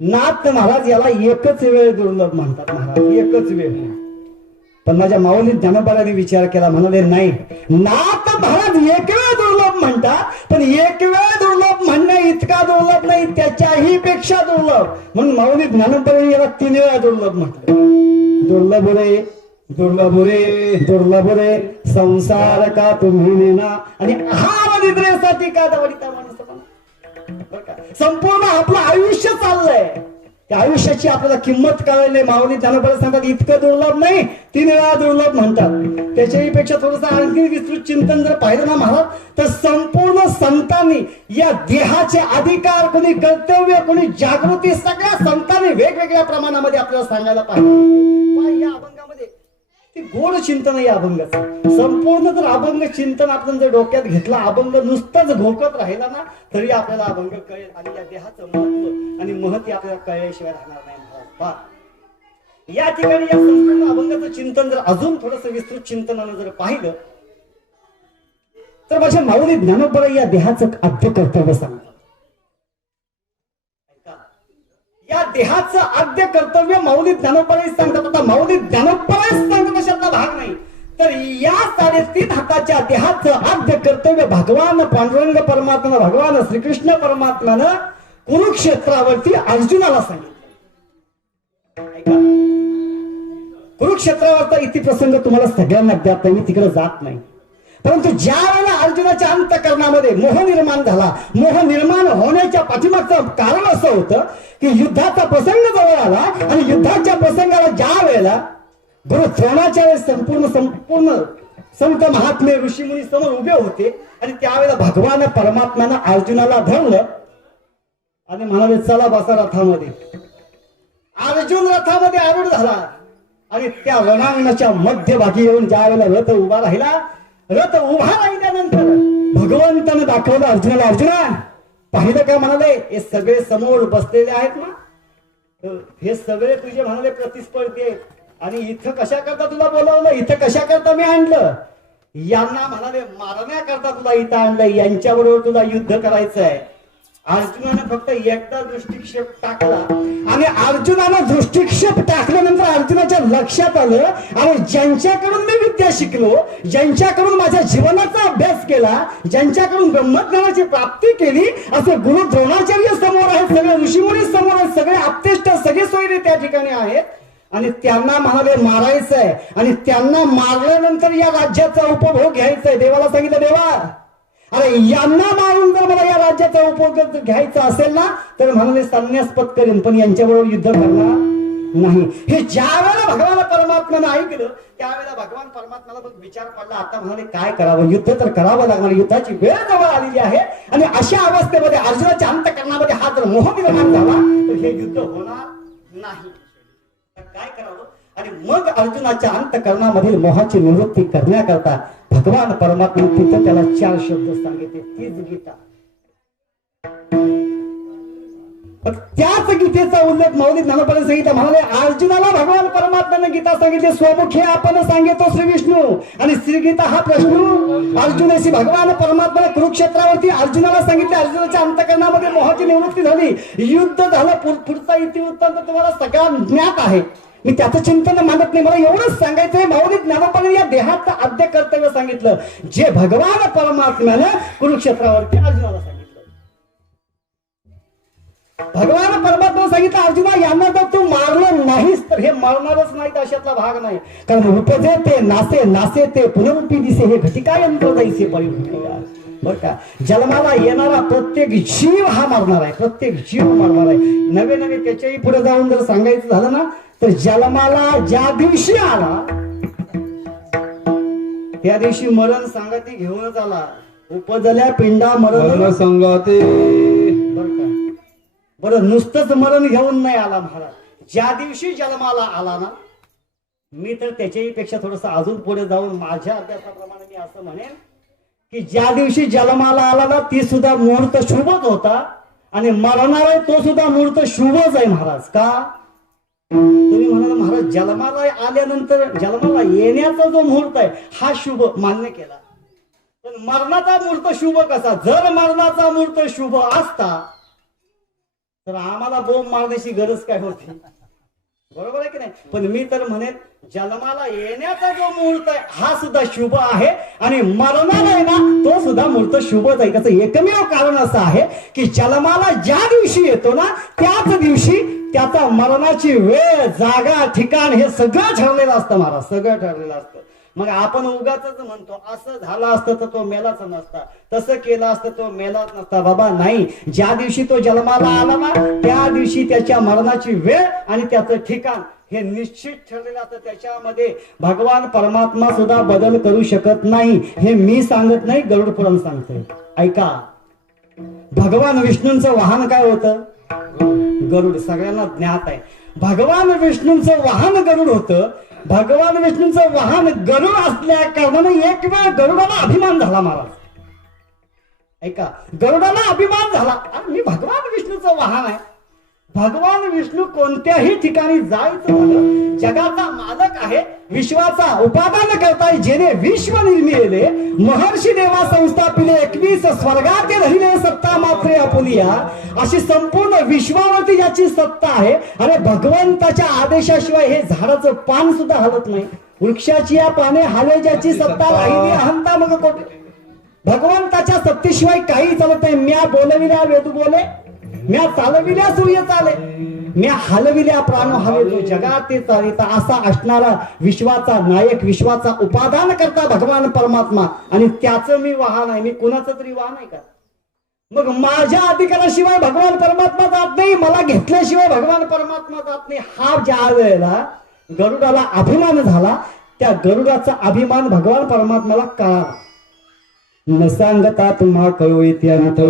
नाथ महाराज याला एकच वेळ दुर्लभ म्हणतात. महाराज एकच वेळ. पण माझ्या माऊली ज्ञानोबाने विचार केला. म्हणाले नाही, नाथ महाराज 1 वेळ दुर्लभ म्हणतात पण 1 वेळ दुर्लभ म्हणणे इतका दुर्लभ नाही, त्याच्याही पेक्षा दुर्लभ. म्हणून माऊली ज्ञानोबाने याला 3 वेळा दुर्लभ म्हटलं. दुर्लभ रे दुर्लभ रे दुर्लभ रे संसार का तुम्ही नेना आणि आहार निद्रेसाठी का दवडीता माणूस. संपूर्ण आपलं आयुष्य चाललंय. त्या आयुष्याची आपल्याला किंमत कळायला माऊली ज्ञानोबा सांगतात इतकं दुर्लभ नाही, 3 वेळा दुर्लभ म्हणतात. त्याच्याही पेक्षा थोडंसं आणखी विस्तृत चिंतन जर पाहिलं ना महाराज तर संपूर्ण संतांनी या देहाचे अधिकार, कोणी कर्तव्य, कोणी जागृती, सगळ्या संतांनी वेगवेगळ्या प्रमाणामध्ये आपल्याला सांगायला पाहिजे. या अभंगामध्ये ते गोड चिंतन आहे. या अभंगाचं संपूर्ण जर अभंग चिंतन आपण जर डोक्यात घेतला, अभंग नुसतंच घोकत राहिला ना तरी आपल्याला अभंग कळेल आणि या देहाचं महत्व आणि महत्व आपल्याला कळल्याशिवाय राहणार नाही. या ठिकाणी या संपूर्ण अभंगाचं चिंतन जर अजून थोडंसं विस्तृत चिंतनानं जर पाहिलं तर माझ्या माऊली ज्ञानोबा या देहाचं आद्य कर्तव्य सांगतात. या देहाचं आद्य कर्तव्य माऊली ज्ञानोबाई सांगतात. आता माऊली ज्ञानोबाई सांगतात अशातला भाग नाही. तर या 3.5 हाताच्या देहाचं आद्य कर्तव्य भगवान पांडुरंग परमात्मा, भगवान श्रीकृष्ण परमात्म्यानं कुरुक्षेत्रावरती अर्जुनाला सांगितलं. ऐका, कुरुक्षेत्रावरचा इतिप्रसंग तुम्हाला सगळ्यांना ज्ञात आहे, मी तिकडे जात नाही. परंतु ज्या वेळेला अर्जुनाच्या अंतःकरणामध्ये मोह निर्माण झाला, मोह निर्माण होण्याच्या पाठीमागचं कारण असं होतं की युद्धाचा प्रसंग जवळ आला आणि युद्धाच्या प्रसंगाला ज्या वेळेला गुरु द्रोणाचार्य संपूर्ण संत महात्मे ऋषीमुनी समोर उभे होते आणि त्यावेळेला भगवान परमात्म्यानं अर्जुनाला धरलं आणि म्हणाले चला बसा रथामध्ये. अर्जुन रथामध्ये आरूढ झाला आणि त्या रणांगणाच्या मध्यभागी येऊन ज्या वेळेला रथ उभा राहिला, रथ उभा राहिल्यानंतर भगवंतानं दाखवलं अर्जुनाला, अर्जुना पाहिलं का? म्हणाले हे सगळे समोर बसलेले आहेत ना, हे सगळे तुझे म्हणाले प्रतिस्पर्धी आहेत आणि इथं कशा करता तुला बोलावलं, इथं कशा करता मी आणलं? यांना म्हणाले मारण्याकरता तुला इथं आणलंय, यांच्याबरोबर तुला युद्ध करायचं आहे. अर्जुनानं फक्त एकदा दृष्टिक्षेप टाकला आणि अर्जुनानं दृष्टिक्षेप टाकल्यानंतर अर्जुनाच्या लक्षात आलं आणि ज्यांच्याकडून मी विद्या शिकलो, ज्यांच्याकडून माझ्या जीवनाचा अभ्यास केला, ज्यांच्याकडून ब्रह्मज्ञानाची प्राप्ती केली, असे गुरु द्रोणाचार्य समोर आहेत, सगळे ऋषीमुनी समोर आहेत, सगळे आप्तेष्ट, सगळे सोयरे त्या ठिकाणी आहेत आणि त्यांना म्हणाले मारायचं आहे आणि त्यांना मारल्यानंतर या राज्याचा उपभोग घ्यायचा आहे. देवाला सांगितलं, देवा अरे यांना मारून जर मला या राज्याचा उपभोग घ्यायचा असेल ना तर म्हणाले संन्यास पत्करेन, पण यांच्याबरोबर युद्ध करणार नाही. हे ज्या वेळेला भगवान परमात्म्यानं ऐकलं त्यावेळेला भगवान परमात्म्याला मग विचार पडला, आता म्हणाले काय करावं, युद्ध तर करावं लागणार, युद्धाची वेळ जवळ आलेली आहे आणि अशा अवस्थेमध्ये अर्जुनाच्या अंतःकरणामध्ये हा जर मोह निर्माण झाला तर हे युद्ध होणार नाही. काय करावं? आणि मग अर्जुनाच्या अंतःकरणामधील मोहाची निवृत्ती करण्याकरता भगवान परमात्मा तिथं त्याला 4 शब्द सांगितले, तीच गीता. त्याच गीतेचा उल्लेख माऊली ज्ञानोबाने सांगितला. म्हणाले अर्जुनाला भगवान परमात्म्याने गीता सांगितली, स्वमुखे आपण सांगितो श्री विष्णू. आणि श्री गीता हा प्रश्न अर्जुनाशी भगवान परमात्म्याने कुरुक्षेत्रावरती अर्जुनाला सांगितले. अर्जुनाच्या अंतकरणामध्ये मोहाची निवृत्ती झाली, युद्ध झालं. पुढचा इतिवृत्तांत तुम्हाला सगळा ज्ञात आहे. मी त्याचं चिंतन मानत नाही. मला एवढंच सांगायचंय, माऊली ज्ञानोबाने या देहात आद्य कर्तव्य सांगितलं जे भगवान परमात्म्यानं कुरुक्षेत्रावरती अर्जुनाला सांगितलं. भगवान परमात्मा सांगितलं अर्जुना यांना जर तू मारलं नाहीस तर हे मरणारच नाहीत अशातला भाग नाही. कारण उपजे ते नासे, नासे ते पुनरुपी दिसे, हे घटिका यंत्र जायचे परिवृत्ती. बर का, जन्माला येणारा प्रत्येक जीव हा मरणार आहे, प्रत्येक जीव मरणार आहे. नवे नवे त्याच्याही पुढे जाऊन जर सांगायचं झालं ना तर जन्माला ज्या दिवशी आला त्या दिवशी मरण सांगती घेऊनच आला. उपजल्या पिंडा मरण संगाते. बर का, बरं नुसतंच मरण घेऊन नाही आला महाराज. ज्या दिवशी जन्माला आला ना, मी तर त्याच्याही पेक्षा थोडस अजून पुढे जाऊन माझ्या अभ्यासाप्रमाणे मी असं म्हणेन की ज्या दिवशी जन्माला आला ना ती सुद्धा मुहूर्त शुभच होता आणि मरणार आहे तो सुद्धा मुहूर्त शुभच आहे महाराज. का तुम्ही म्हणाला महाराज जन्माला आल्यानंतर जन्माला येण्याचा जो मुहूर्त आहे हा शुभ मान्य केला, पण मरणाचा मुहूर्त शुभ कसा? जर मरणाचा मुहूर्त शुभ असता तर आम्हाला बोंब मारण्याची गरज काय होती? बरोबर आहे की नाही? पण मी तर म्हणेन जन्माला येण्याचा जो मुहूर्त आहे हा सुद्धा शुभ आहे आणि मरणार आहे ना तो सुद्धा मुहूर्त शुभच आहे. त्याचं एकमेव कारण असं आहे की जन्माला ज्या दिवशी येतो ना त्याच दिवशी त्याचा मरणाची वेळ, जागा, ठिकाण हे सगळं ठरलेलं असतं महाराज, सगळं ठरलेलं असतं. मग आपण उगाच म्हणतो असं झालं असतं तर तो मेलाच नसता, तसं केलं असतं तो मेलाच नसता. बाबा नाही, ज्या दिवशी तो जन्माला आला ना त्या दिवशी त्याच्या मरणाची वेळ आणि त्याचं ठिकाण हे निश्चित ठरलेलं असतं. त्याच्यामध्ये भगवान परमात्मा सुद्धा बदल करू शकत नाही. हे मी सांगत नाही, गरुड पुराण सांगतोय. ऐका, भगवान विष्णूंचं वाहन काय होतं? गरुड. सगळ्यांना ज्ञात आहे. भगवान विष्णूंचं वाहन गरुड होतं. भगवान विष्णूंचं वाहन गरुड असल्या कारणाने एक वेळ गरुडाला अभिमान झाला महाराज. ऐका, गरुडाला अभिमान झाला, मी भगवान विष्णूचं वाहन आहे. भगवान विष्णू कोणत्याही ठिकाणी जायचं झालं, जगाचा मालक आहे, विश्वाचा उपादान करताय, जेने विश्व निर्मिले, महर्षी देवा संस्थापिले, 21 स्वर्गाते राहिले सत्ता मात्रे आपुलिया, अशी संपूर्ण विश्वावरती ज्याची सत्ता आहे. अरे भगवंताच्या आदेशाशिवाय हे झाडाचं पान सुद्धा हलत नाही. वृक्षाची या पाने हाले ज्याची सत्ता राहिली अहंता मग कोठे. भगवंताच्या सत्तेशिवाय काही चालत नाही. म्या बोलविल्या वेद बोले, म्या चालविल्या सूर्य चाले, म्या हलविल्या प्राण हवे, जो जगात ते चालिता. असा असणारा विश्वाचा नायक, विश्वाचा उपादान करता भगवान परमात्मा आणि त्याचं मी वाहन आहे. मी कुणाचं तरी वाहन आहे का? मग माझ्या अधिकाराशिवाय भगवान परमात्मा जात नाही, मला घेतल्याशिवाय भगवान परमात्मा जात नाही. हा ज्या वेळेला गरुडाला अभिमान झाला त्या गरुडाचा अभिमान भगवान परमात्म्याला कळाला. न सांगता तुम्हा कळो इत्यंत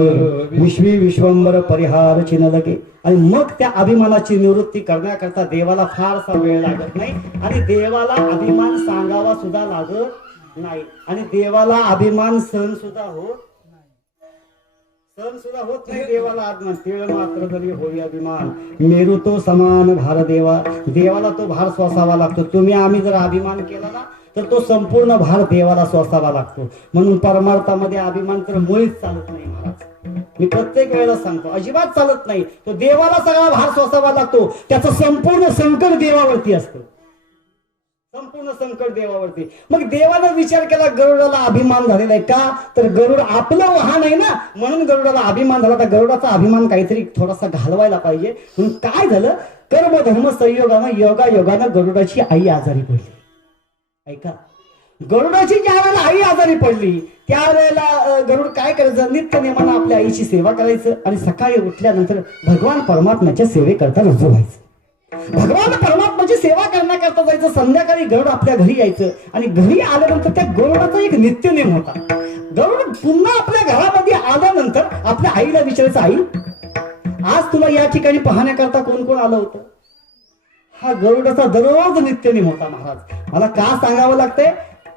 विश्वी विश्वंबर परिहार चिन्ह लगे. आणि मग त्या अभिमानाची निवृत्ती करण्याकरता देवाला फारसा वेळ लागत नाही आणि देवाला अभिमान सांगावा सुद्धा लागत नाही आणि देवाला अभिमान सहन सुद्धा होत नाही. देवाला अभिमान तीळ मात्र जरी होई अभिमान, मेरू तो समान भार देवा. देवाला तो भार सोसावा लागतो. तुम्ही आम्ही जर अभिमान केला ना तर तो संपूर्ण भार देवाला सोसावा लागतो. म्हणून परमार्थामध्ये अभिमान तर मुळीच चालत नाही महाराज. मी प्रत्येक वेळेला सांगतो, अजिबात चालत नाही. तो देवाला सगळा भार सोसावा लागतो. त्याचं संपूर्ण संकट देवावरती असतं, संपूर्ण संकट देवावरती. मग देवानं विचार केला गरुडाला अभिमान झालेला आहे का? तर गरुड आपलं वाहन आहे ना, म्हणून गरुडाला अभिमान झाला. तर गरुडाचा अभिमान काहीतरी थोडासा घालवायला पाहिजे. म्हणून काय झालं, कर्म धर्म संयोगानं योगायोगानं गरुडाची आई आजारी पडली. ऐका, गरुडाची ज्या वेळेला आई आजारी पडली त्यावेळेला गरुड काय करायचं, नित्य नेमानं आपल्या आईची सेवा करायचं आणि सकाळी उठल्यानंतर भगवान परमात्म्याच्या सेवेकरता रुजू व्हायचं. भगवान परमात्म्याची सेवा करण्याकरता जायचं. संध्याकाळी गरुड आपल्या घरी यायचं आणि घरी आल्यानंतर त्या गरुडाचा एक नित्य नेम होता. गरुड पुन्हा आपल्या घरामध्ये आल्यानंतर आपल्या आईला विचारायचं, आई आज तुला या ठिकाणी पाहण्याकरता कोण कोण आलं होतं? हा गरुडाचा दररोज नित्यनेम होता महाराज. मला का सांगावं लागतंय,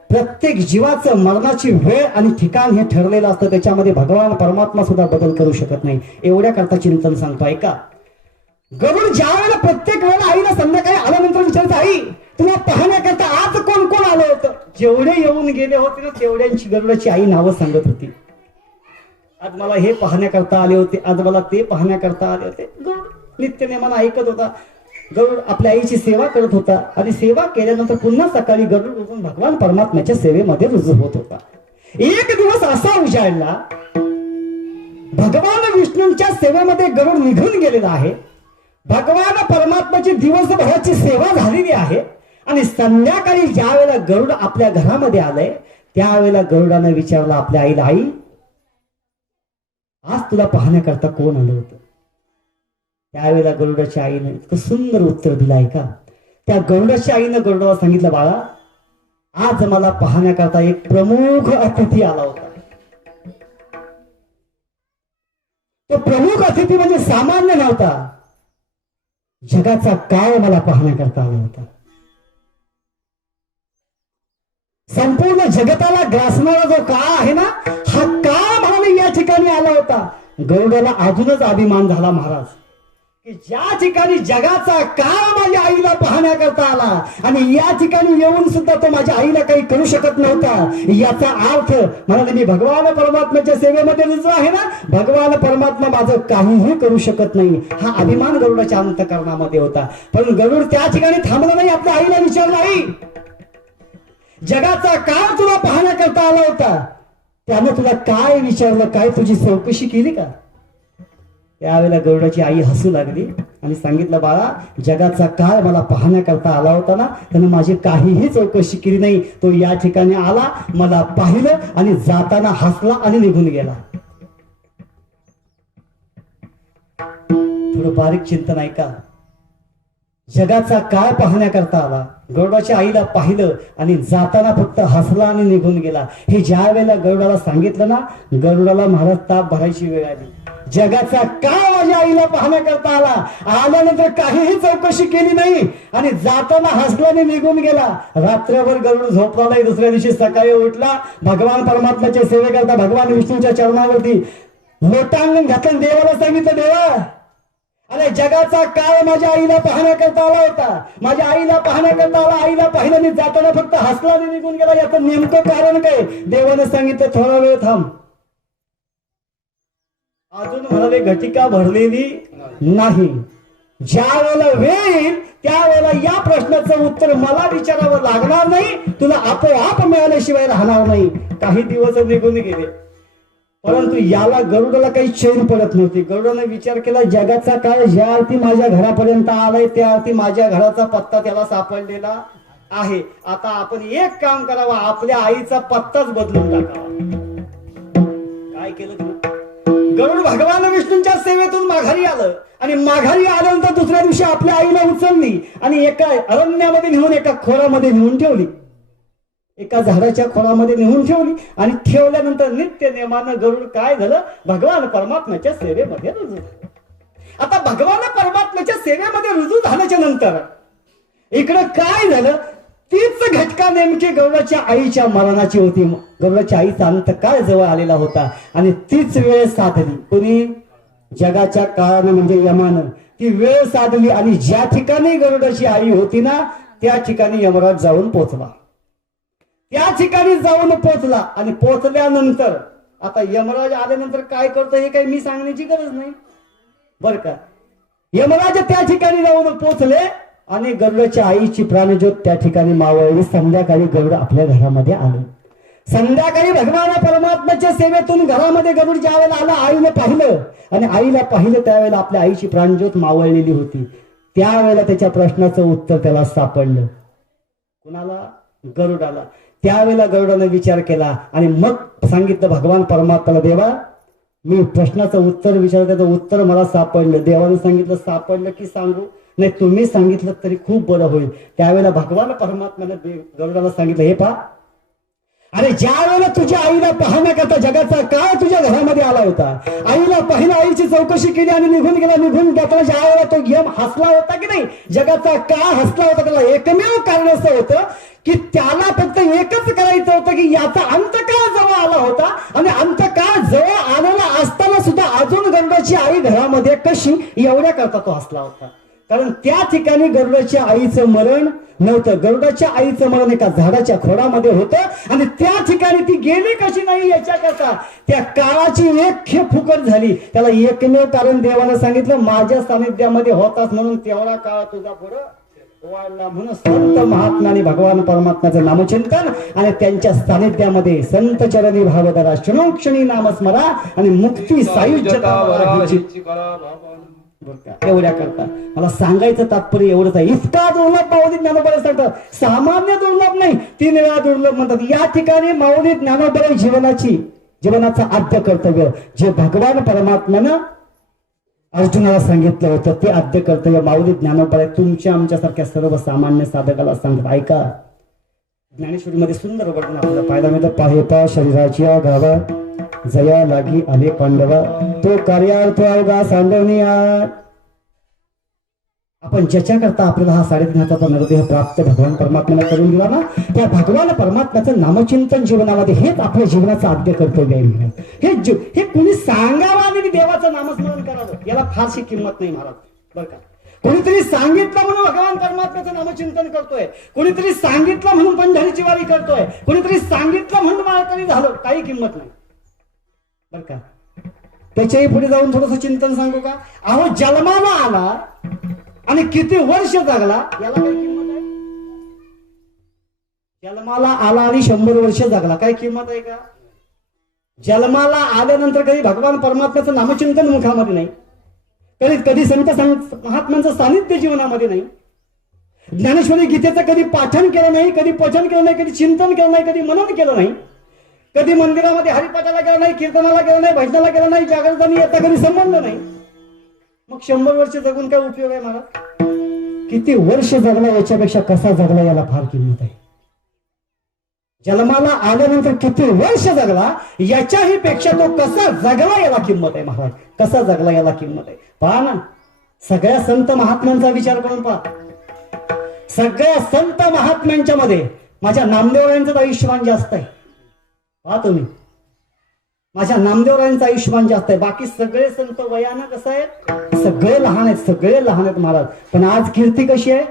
प्रत्येक जीवाचं मरणाची वेळ आणि ठिकाण हे ठरलेलं असतं. त्याच्यामध्ये भगवान परमात्मा सुद्धा बदल करू शकत नाही. एवढ्या करता चिंतन सांगतो. ऐका, गरुड ज्या वेळेला प्रत्येक वेळेला आईला संध्याकाळी आल्यानंतर विचारत, आई तुला पाहण्याकरता आज कोण कोण आलं होतं? जेवढे येऊन गेले होते ना तेवढ्यांची गरुडाची आई नावं सांगत होती. आज मला हे पाहण्याकरता आले होते, आज मला ते पाहण्याकरता आले होते. गरुड नित्यनेमानं ऐकत होता. गरुड आपल्या आईची सेवा करत होता आणि सेवा केल्यानंतर पुन्हा सकाळी गरुड उठून भगवान परमात्म्याच्या सेवेमध्ये रुजू होत होता. एक दिवस असा उजाडला, भगवान विष्णूंच्या सेवेमध्ये गरुड निघून गेलेला आहे. भगवान परमात्म्याची दिवसभराची सेवा झालेली आहे आणि संध्याकाळी ज्या वेळेला गरुड आपल्या घरामध्ये आलंय त्यावेळेला गरुडाने विचारलं आपल्या आईला, आई आज तुला पाहण्याकरता कोण आलं होतं? त्यावेळेला गरुडाच्या आईने इतकं सुंदर उत्तर दिलं आहे का. त्या गरुडाच्या आईनं गरुडाला सांगितलं, बाळा आज मला पाहण्याकरता एक प्रमुख अतिथी आला होता. तो प्रमुख अतिथी म्हणजे सामान्य नव्हता, जगाचा काळ मला पाहण्याकरता आला होता. संपूर्ण जगताला ग्रासणारा जो काळ आहे ना, हा काळ म्हणाले या ठिकाणी आला होता. गरुडाला अजूनच अभिमान झाला महाराज, की ज्या ठिकाणी जगाचा काळ माझ्या आईला पाहण्याकरता आला आणि या ठिकाणी येऊन सुद्धा तो माझ्या आईला काही करू शकत नव्हता. याचा अर्थ म्हणाले मी भगवान परमात्म्याच्या सेवेमध्ये रुजू आहे ना, भगवान परमात्मा माझं काहीही करू शकत नाही. हा अभिमान गरुडाच्या अंतःकरणामध्ये होता. पण गरुड त्या ठिकाणी थांबला नाही. आपल्या आईला विचारलं, आई जगाचा काळ तुला पाहण्याकरता आला होता, त्यानं तुला काय विचारलं, काय तुझी चौकशी केली का? त्यावेळेला गरुडाची आई हसू लागली आणि सांगितलं, बाळा जगाचा काळ मला पाहण्याकरता आला होता ना, त्यानं माझी काहीही चौकशी केली नाही. तो या ठिकाणी आला, मला पाहिलं आणि जाताना हसला आणि निघून गेला. थोडं बारीक चिंतन ऐका. जगाचा काळ पाहण्याकरता आला, गरुडाच्या आईला पाहिलं आणि जाताना फक्त हसला आणि निघून गेला. हे ज्या वेळेला गरुडाला सांगितलं ना, गरुडाला महाराज ताप भरायची वेळ आली. जगाचा काळ माझ्या आईला पाहण्याकरता आला, आल्यानंतर काहीही चौकशी केली नाही आणि जाताना हसल्याने निघून गेला. रात्रभर गरुड झोपला नाही. दुसऱ्या दिवशी सकाळी उठला, भगवान परमात्म्याच्या सेवेकरता भगवान विष्णूच्या चरणावरती लोटांगण घातलं. देवाला सांगितलं, देवा अरे जगाचा काळ माझ्या आईला पाहण्याकरता आला होता, माझ्या आईला पाहण्याकरता आला, आईला पाहिलं आणि जाताना फक्त हसला आणि निघून गेला, याचं नेमकं कारण काय? देवाने सांगितलं, थोडा वेळ थांब. अजून म्हणाले घटिका भरलेली नाही. ज्या वेळेला वेळ येईल त्यावेळेला या प्रश्नाचं उत्तर मला विचारावं लागणार नाही, तुला आपोआप मिळाल्याशिवाय राहणार नाही. काही दिवस निघून गेले, परंतु याला गरुडाला काही चैन पडत नव्हती. गरुडाने विचार केला, जगाचा काळ ज्या अर्थी माझ्या घरापर्यंत आलाय त्या अर्थी माझ्या घराचा पत्ता त्याला सापडलेला आहे. आता आपण एक काम करावं, आपल्या आईचा पत्ताच बदलून टाकावा. काय केलं तुम्ही? गरुड भगवान विष्णूंच्या सेवेतून माघारी आलं आणि माघारी आल्यानंतर दुसऱ्या दिवशी आपल्या आईला उचलली आणि एका अरण्यामध्ये नेऊन एका खोरामध्ये नेऊन ठेवली. एका झाडाच्या खोळामध्ये नेऊन ठेवली आणि ठेवल्यानंतर नित्य नेमानं गरुड काय झालं, भगवान परमात्म्याच्या सेवेमध्ये रुजू झालं. आता भगवान परमात्म्याच्या सेवेमध्ये रुजू झाल्याच्या नंतर इकडं काय झालं, तीच घटका नेमकी गरुडाच्या आईच्या मरणाची होती. गरुडाच्या आईचा अंतकाळ जवळ आलेला होता आणि तीच वेळ साधली. कोणी? जगाच्या काळानं म्हणजे यमानं ती वेळ साधली आणि ज्या ठिकाणी गरुडाची आई होती ना त्या ठिकाणी यमराज जाऊन पोहोचला. त्या ठिकाणी जाऊन पोहोचला आणि पोहोचल्यानंतर आता यमराज आल्यानंतर काय करतो हे काही मी सांगण्याची गरज नाही बर का. यमराज त्या ठिकाणी जाऊन पोहोचले आणि गरुडाच्या आईची प्राणज्योत त्या ठिकाणी मावळली. संध्याकाळी गरुड आपल्या घरामध्ये आले. संध्याकाळी भगवान परमात्म्याच्या सेवेतून घरामध्ये गरुड ज्या वेळेला आला, आईने पाहिलं आणि आईला पाहिलं त्यावेळेला आपल्या आईची प्राणज्योत मावळलेली होती. त्यावेळेला त्याच्या प्रश्नाचं उत्तर त्याला सापडलं. कुणाला? गरुडाला. त्यावेळेला गरुडाने विचार केला आणि मग सांगितलं भगवान परमात्म्याला, देवा मी प्रश्नाचं उत्तर विचारलं, त्याचं उत्तर मला सापडलं. देवाने सांगितलं, सापडलं की सांगू? नाही, तुम्ही सांगितलं तरी खूप बरं होईल. त्यावेळेला भगवान परमात्म्याने गरुडाला सांगितलं, हे पहा, अरे ज्या वेळेला तुझ्या आईला पाहण्याकरता जगाचा काळ तुझ्या घरामध्ये आला होता, आईला पाहिलं, आईची चौकशी केली आणि निघून गेला. निघून जाताना ज्या वेळेला तो यम हसला होता की नाही, जगाचा काळ हसला होता, त्याला एकमेव कारण असं होतं की त्याला फक्त एकच करायचं होतं की याचा अंतकाळ जवळ आला होता आणि अंतकाळ जवळ आलेला असताना सुद्धा अजून गरुडाची आई घरामध्ये कशी एवढ्या करता तो हसला होता. कारण त्या ठिकाणी गरुडाच्या आईचं मरण नव्हतं. गरुडाच्या आईचं मरण एका झाडाच्या खोडामध्ये होतं आणि त्या ठिकाणी ती गेली कशी नाही याच्याकरता त्या काळाची एक खेप फुकट झाली. त्याला एकमेव कारण देवानं सांगितलं, माझ्या सानिध्यामध्ये होतास म्हणून तेवढा काळ तुझा पुढं वाढला. म्हणून संत महात्म्याने भगवान परमात्म्याचं नामचिंतन आणि त्यांच्या सानिध्यामध्ये संत चरणी भावधरा क्षणोक्षणी नामस्मरा आणि मुक्ती सायुज्यता वराहीची एवढ्या करता. मला सांगायचं तात्पर्य एवढंच आहे, इतका दुर्लभ माऊली ज्ञानोबा सांगतात. सामान्य दुर्लभ नाही, 3 वेळा दुर्लभ म्हणतात. या ठिकाणी माऊली ज्ञानोबा जीवनाचं आद्य कर्तव्य जे भगवान परमात्म्यानं अर्जुनाला सांगितलं होतं ते आद्य कर्तव्य माऊली ज्ञानोबा तुमच्या आमच्यासारख्या सर्वसामान्य साधकाला सांगतात. ऐका, ज्ञानेश्वरीमध्ये सुंदर वर्णन आपल्याला पाहायला मिळतं. पाहेता शरीराच्या गावा जया लागी आले पांडवा, तो कार्यार्थ अवघा सांडवणीया. आपण ज्याच्याकरता आपल्याला हा 3.5 हाताचा नरदेह प्राप्त भगवान परमात्म्याला करून दिला ना, त्या भगवान परमात्म्याचं नामचिंतन जीवनामध्ये हेच आपल्या जीवनाचं आद्य कर्तव्य आहे. हे कुणी सांगावं आणि देवाचं नामस्मरण करावं याला फारशी किंमत नाही महाराज, बरं का. कोणीतरी सांगितलं म्हणून भगवान परमात्म्याचं नामचिंतन करतोय, कोणीतरी सांगितलं म्हणून पंढरीची वारी करतोय, कोणीतरी सांगितलं म्हणून माळकरी झालो, काही किंमत नाही, बरं का. त्याच्याही पुढे जाऊन थोडस चिंतन सांगू का. अहो, जन्माला आला आणि किती वर्ष जगला याला काही किंमत आहे. जन्माला आला आणि 100 वर्ष जगला, काय किंमत आहे का. जन्माला आल्यानंतर कधी भगवान परमात्म्याचं नामचिंतन मुखामध्ये नाही, कधी संत महात्म्यांचं सानिध्य जीवनामध्ये नाही, ज्ञानेश्वरी गीतेचं कधी पाठन केलं नाही, कधी पठन केलं नाही, कधी चिंतन केलं नाही, कधी मनन केलं नाही, कधी मंदिरामध्ये हरिपाठाला गेलं नाही, कीर्तनाला गेलं नाही, भजनाला गेलं नाही, जागृतानी याचा कधी संबंध नाही. मग 100 वर्ष जगून काय उपयोग आहे महाराज. किती वर्ष जगला याच्यापेक्षा कसा जगला याला फार किंमत आहे. जन्माला आल्यानंतर किती वर्ष जगला याच्याही पेक्षा तो कसा जगला याला किंमत आहे महाराज. कसा जगला याला किंमत आहे. पहा ना, सगळ्या संत महात्म्यांचा विचार करून पहा. सगळ्या संत महात्म्यांच्या मध्ये माझ्या नामदेवरायांचं आयुष्यमान जास्त आहे. पहा तुम्ही, माझ्या नामदेवरायांचं आयुष्यमान जास्त आहे. बाकी सगळे संत वयानं कसं आहे, सगळे लहान आहेत, सगळे लहान आहेत महाराज. पण आज कीर्ती कशी आहे.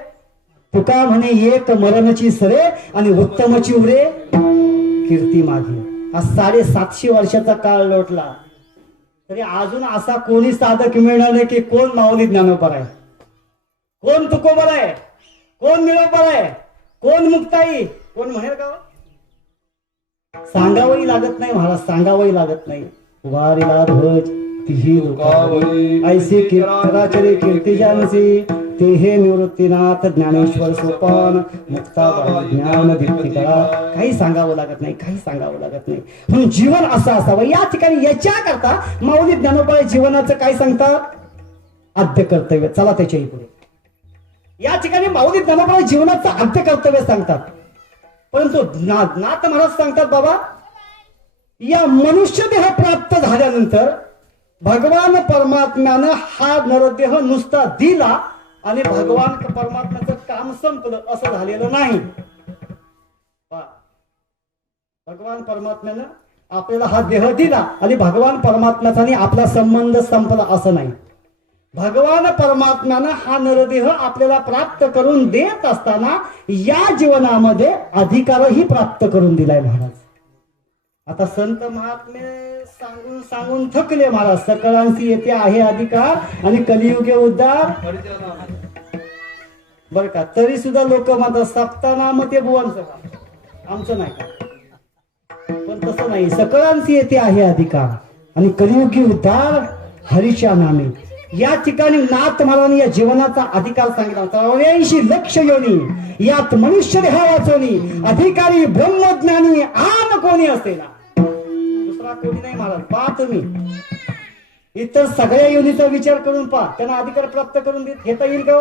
तुका म्हणे एक मरणची सरे आणि उत्तमची उरे कीर्ती माझी. आज 750 वर्षाचा काळ लोटला तरी अजून असा कोणी साधक मिळणार नाही की कोण माऊली ज्ञानोबा आहे, कोण तुकोबा आहे, कोण निळोबा आहे, कोण मुक्ताई, कोण म्हणेल का. सांगावंही लागत नाही महाराज, सांगावंही लागत नाही. वारीला ध्वज तिही दुखावई ऐसी कीर्तनाचरी कीर्ती जानसी, ते हे निवृत्तीनाथ ज्ञानेश्वर सोपान मुक्ता ज्ञान दीप्तिका. काही सांगावं लागत नाही, काही सांगावं लागत नाही. म्हणून जीवन असं असावं. या ठिकाणी याच्याकरता माऊली ज्ञानोबा जीवनाचं काय सांगतात, आद्य कर्तव्य. चला त्याच्याही पुढे. या ठिकाणी माऊली ज्ञानोबा जीवनाचं आद्य कर्तव्य सांगतात. परंतु नाथ महाराज सांगतात, बाबा या मनुष्य देह प्राप्त झाल्यानंतर भगवान परमात्म्यानं हा नरदेह नुसता दिला आणि भगवान परमात्म्याचं काम संपलं असं झालेलं नाही. भगवान परमात्म्यानं आपल्याला हा देह दिला आणि भगवान परमात्म्याचा आपला संबंध संपला असं नाही. भगवान परमात्म्यानं हा नरदेह आपल्याला प्राप्त करून देत असताना या जीवनामध्ये अधिकारही प्राप्त करून दिलाय महाराज. आता संत महात्मे सांगून सांगून थकले महाराज. सकळांशी येते आहे अधिकार आणि कलियुगे उद्धार बर का. तरी सुद्धा लोक म्हणतात सप्तानाम ते बुवांचं आमचं नाही का. पण तसं नाही. सकळांशी येते आहे अधिकार आणि कलियुगी उद्धार हरीच्या नामे. या ठिकाणी नाथ महाराजांनी या जीवनाचा अधिकार सांगितला. 84 लक्ष योनी यात मनुष्य देहा वाचोनी अधिकारी ब्रह्मज्ञानी आन कोणी असेना. दुसरा कोणी नाही महाराज. पहा तुम्ही इतर सगळ्या योनीचा विचार करून पहा. त्यांना अधिकार प्राप्त करून घेता येईल का.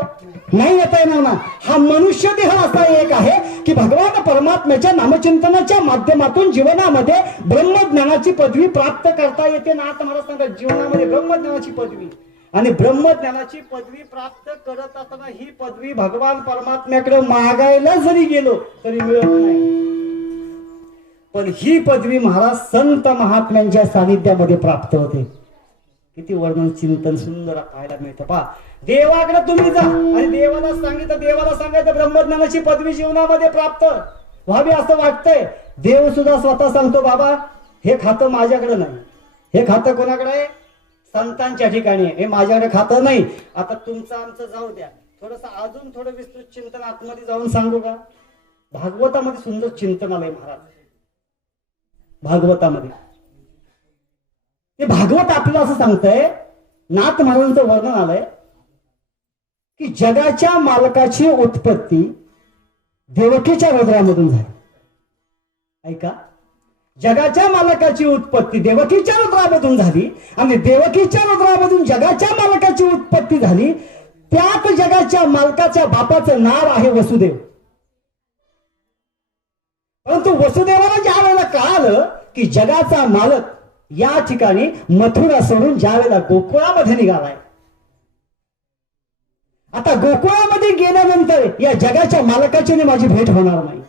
नाही येता येणार ना. हा मनुष्य देह असा एक आहे की भगवान परमात्म्याच्या नामचिंतनाच्या माध्यमातून जीवनामध्ये ब्रह्मज्ञानाची पदवी प्राप्त करता येते. नाथ महाराज सांगतात जीवनामध्ये ब्रह्मज्ञानाची पदवी आणि ब्रह्मज्ञानाची पदवी प्राप्त करत असताना ही पदवी भगवान परमात्म्याकडे मागायला जरी गेलो तरी मिळत नाही. पण ही पदवी महाराज संत महात्म्यांच्या सानिध्यामध्ये प्राप्त होते. किती वर्णन चिंतन सुंदर पाहायला मिळतं. पहा, देवाकडे तुम्ही जा आणि देवाला सांगायचं ब्रह्मज्ञानाची पदवी जीवनामध्ये प्राप्त व्हावी असं वाटतंय. देव सुद्धा स्वतः सांगतो, बाबा हे खातं माझ्याकडे नाही, हे खातं कोणाकडे आहे? संतांच्या ठिकाणी. हे माझ्याकडे खातं नाही. आता तुमचं आमचं जाऊ द्या, थोडस अजून थोडं विस्तृत चिंतन आतमध्ये जाऊन सांगू का? भागवतामध्ये सुंदर चिंतन आलंय महाराज. भागवतामध्ये ते भागवत आपल्याला असं सांगतंय, नाथ महाराजांचं वर्णन आलंय की जगाच्या मालकाची उत्पत्ती देवकीच्या रुद्रामधून झाली. ऐका, जगाच्या मालकाची उत्पत्ती देवकीच्या रुद्रामधून झाली आणि देवकीच्या रुद्रामधून जगाच्या मालकाची उत्पत्ती झाली. त्यात जगाच्या मालकाच्या बापाचं नाव आहे वसुदेव. परंतु वसुदेवाला ज्या वेळेला कळालं की जगाचा मालक या ठिकाणी मथुरा सोडून ज्या वेळेला गोकुळामध्ये निघालाय, आता गोकुळामध्ये गेल्यानंतर या जगाच्या मालकाची माझी भेट होणार नाही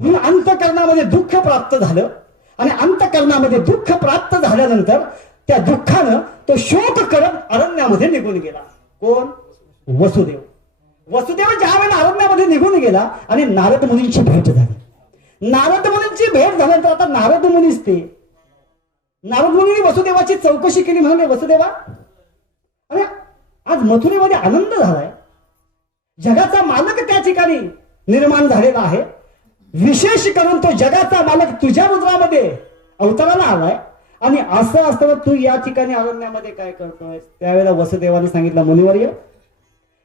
म्हणून अंतःकरणामध्ये दुःख प्राप्त झालं. आणि अंतःकरणामध्ये दुःख प्राप्त झाल्यानंतर त्या दुःखानं तो शोक करत अरण्यामध्ये निघून गेला. कोण? वसुदेव. वसुदेव ज्या वेळेला अरण्यामध्ये निघून गेला आणि नारद मुनींची भेट झाली. नारद मुनींची भेट झाल्यानंतर आता नारद मुनीच ते नारद मुनींनी वसुदेवाची चौकशी केली. म्हणाले, वसुदेवा, अरे आज मथुरेमध्ये आनंद झालाय, जगाचा मालक त्या ठिकाणी निर्माण झालेला आहे. विशेष करून तो जगाचा मालक तुझ्या रुद्रामध्ये अवताराला आलाय आणि असं असताना तू या ठिकाणी अरण्यामध्ये काय करतोय? त्यावेळेला वसुदेवाने सांगितलं, मुनिवर्य,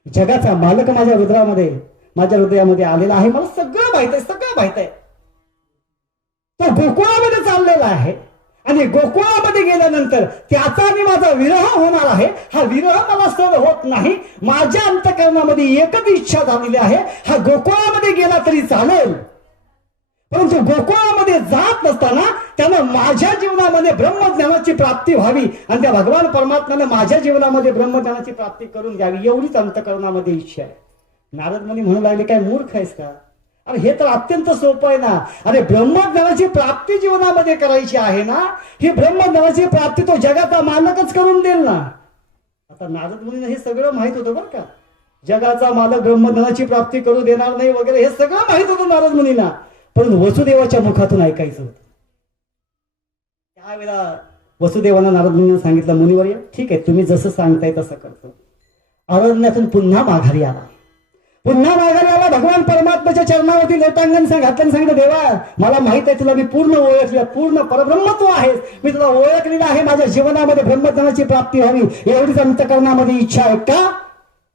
जगाचा मालक माझ्या रुद्रामध्ये माझ्या हृदयामध्ये आलेला आहे. मला सगळं माहित आहे, सगळं माहित आहे. तो गोकुळामध्ये चाललेला आहे आणि गोकुळामध्ये गेल्यानंतर त्याचा आणि माझा विरह होणार आहे. हा विरह मला सहन होत नाही. माझ्या अंतःकरणामध्ये एकच इच्छा झालेली आहे, हा गोकुळामध्ये गेला तरी चालेल, परंतु गोकुळामध्ये जात नसताना त्यानं माझ्या जीवनामध्ये ब्रह्मज्ञानाची प्राप्ती व्हावी आणि त्या भगवान परमात्म्याने माझ्या जीवनामध्ये ब्रह्मज्ञानाची प्राप्ती करून घ्यावी, एवढीच अंतःकरणामध्ये इच्छा आहे. नारद मुनी म्हणू लागले, काय मूर्ख आहेस का? अरे हे तर अत्यंत सोपं आहे ना. अरे ब्रह्मज्ञानाची प्राप्ती जीवनामध्ये करायची आहे ना, ही ब्रह्मज्ञानाची प्राप्ती तो जगाचा मालकच करून देईल ना. आता नारद मुनींना हे सगळं माहित होतं बरं का, जगाचा मालक ब्रह्मज्ञानाची प्राप्ती करू देणार नाही वगैरे, हे सगळं माहित होतं नारद मुनींना. पण वसुदेवाच्या मुखातून ऐकायचं होतं. त्यावेळेला वसुदेवानं नारद मुनींना सांगितलं, मुनिवर्य, ठीक आहे, तुम्ही जसं सांगताय तसं करतो. अरण्यातून पुन्हा माघारी आला. भगवान परमात्म्याच्या चरणावरती लोटांगण घातल्याने सांगितलं, देवा, मला माहित आहे तुला मी पूर्ण ओळखलं, पूर्ण परब्रह्म तू आहेस, मी तुला ओळखलेलं आहे. माझ्या जीवनामध्ये ब्रह्मज्ञानाची प्राप्ती व्हावी एवढीच अंतःकरणामध्ये इच्छा आहे का?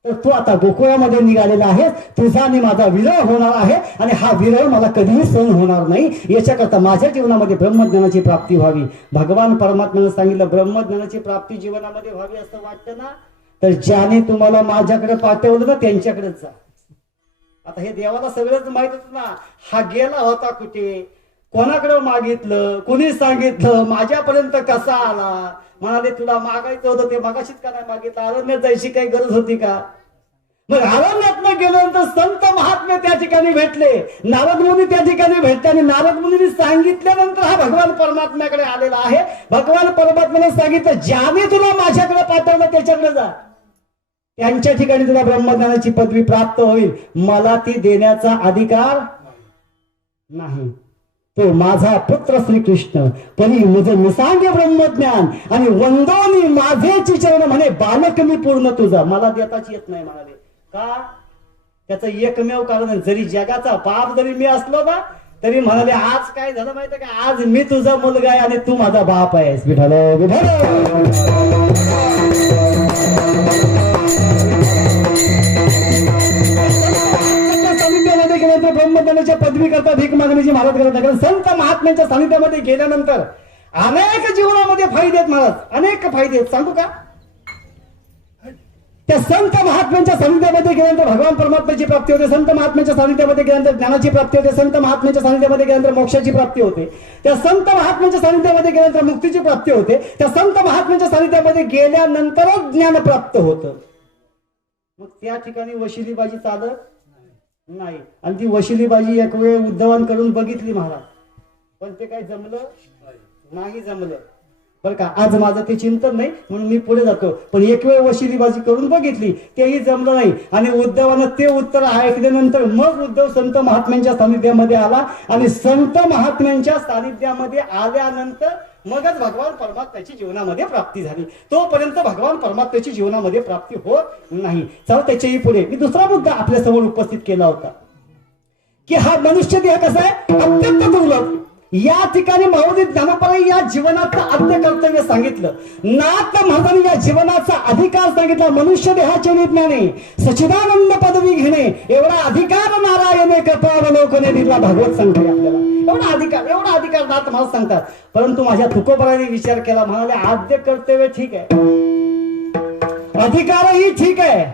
तर तू आता गोकुळामध्ये निघालेला आहेस, तुझा आणि माझा विरह होणार आहे आणि हा विरह मला कधीही सहन होणार नाही. याच्याकरता माझ्या जीवनामध्ये ब्रह्मज्ञानाची प्राप्ती व्हावी. भगवान परमात्म्याने सांगितलं, ब्रह्मज्ञानाची प्राप्ती जीवनामध्ये व्हावी असं वाटतं ना, तर ज्याने तुम्हाला माझ्याकडे पाठवलं ना त्यांच्याकडेच जा. आता हे देवाला सगळंच माहित होतं ना, हा गेला होता कुठे, कोणाकडे मागितलं, कुणी सांगितलं, माझ्यापर्यंत कसा आला. म्हणाले, तुला मागायचं होतं ते मगाशीच का नाही मागितलं? अरण्यात जायची काही गरज होती का? मग अरण्यात गेल्यानंतर संत महात्मे त्या ठिकाणी भेटले, नारद मुनी त्या ठिकाणी भेटले आणि नारद मुनींनी सांगितल्यानंतर हा भगवान परमात्म्याकडे आलेला आहे. भगवान परमात्म्याने सांगितलं, ज्याने तुला माझ्याकडे पाठवलं त्याच्याकडे जा, त्यांच्या ठिकाणी तुला ब्रह्मज्ञानाची पदवी प्राप्त होईल. मला ती देण्याचा अधिकार नाही. तो माझा पुत्र श्रीकृष्ण परी मुझे मिसांगे ब्रह्मज्ञान आणि वंदोनी माझेची चरण म्हणे, बालक मी पूर्ण तुझा. मला देताच येत नाही म्हणाले. का? त्याचं एकमेव कारण, जरी जगाचा बाप जरी मी असलो ना तरी म्हणाले, आज काय झालं माहितीये का, आज मी तुझा मुलगा आहे आणि तू माझा बाप आहेस. विठ्ठल विठ्ठल. सानिध्यामध्ये गेल्यानंतर ब्रह्मज्ञानाच्या पदवी करता भीक मागण्याची महाराज करत नाही. संत महात्म्यांच्या सानिध्यामध्ये गेल्यानंतर अनेक जीवनामध्ये फायदे आहेत महाराज, अनेक फायदे आहेत. सांगू का? त्या संत महात्म्यांच्या सानिध्यामध्ये गेल्यानंतर भगवान परमात्म्याची प्राप्ती होते. संत महात्म्यांच्या सानिध्यामध्ये गेल्यानंतर ज्ञानाची प्राप्ती होते. संत महात्म्यांच्या सानिध्यामध्ये गेल्यानंतर मोक्षाची प्राप्ती होते. त्या संत महात्म्यांच्या सानिध्यामध्ये गेल्यानंतर मुक्तीची प्राप्ती होते. त्या संत महात्म्यांच्या सानिध्यामध्ये गेल्यानंतरच ज्ञान प्राप्त होतं. मग त्या ठिकाणी वशिलीबाजी चालत नाही. आणि ती वशिलीबाजी एक वेळ उद्धवान करून बघितली महाराज, पण ते काही जमलं नाही. जमलं बरं का. आज माझं ते चिंतन नाही म्हणून मी पुढे जातो. पण एक वेळ वशिलीबाजी करून बघितली, तेही जमलं नाही. आणि उद्धवानं ते उत्तर ऐकल्यानंतर मग उद्धव संत महात्म्यांच्या सानिध्यामध्ये आला. आणि संत महात्म्यांच्या सानिध्यामध्ये आल्यानंतर मगच भगवान परमात्म्याची जीवनामध्ये प्राप्ती झाली. तोपर्यंत भगवान परमात्म्याची जीवनामध्ये प्राप्ती होत नाही. चला त्याच्याही पुढे मी दुसरा मुद्दा आपल्या समोर उपस्थित केला होता की हा मनुष्य देह कसा आहे, अत्यंत दुर्लभ. या ठिकाणी माऊली ज्ञानोबाई या जीवनाचं आद्य कर्तव्य सांगितलं. नाथ महाराजांनी या जीवनाचा अधिकार सांगितला. मनुष्य देहाचे विज्ञाने सच्चिदानंद पदवी घेणे एवढा अधिकार नारायणे कृपावलोकने दिला. भागवत सांगते आपल्याला एवढा अधिकार नाथ महाराज सांगतात. परंतु माझ्या तुकोबराने विचार केला, म्हणाले आद्य कर्तव्य ठीक आहे, अधिकारही ठीक आहे.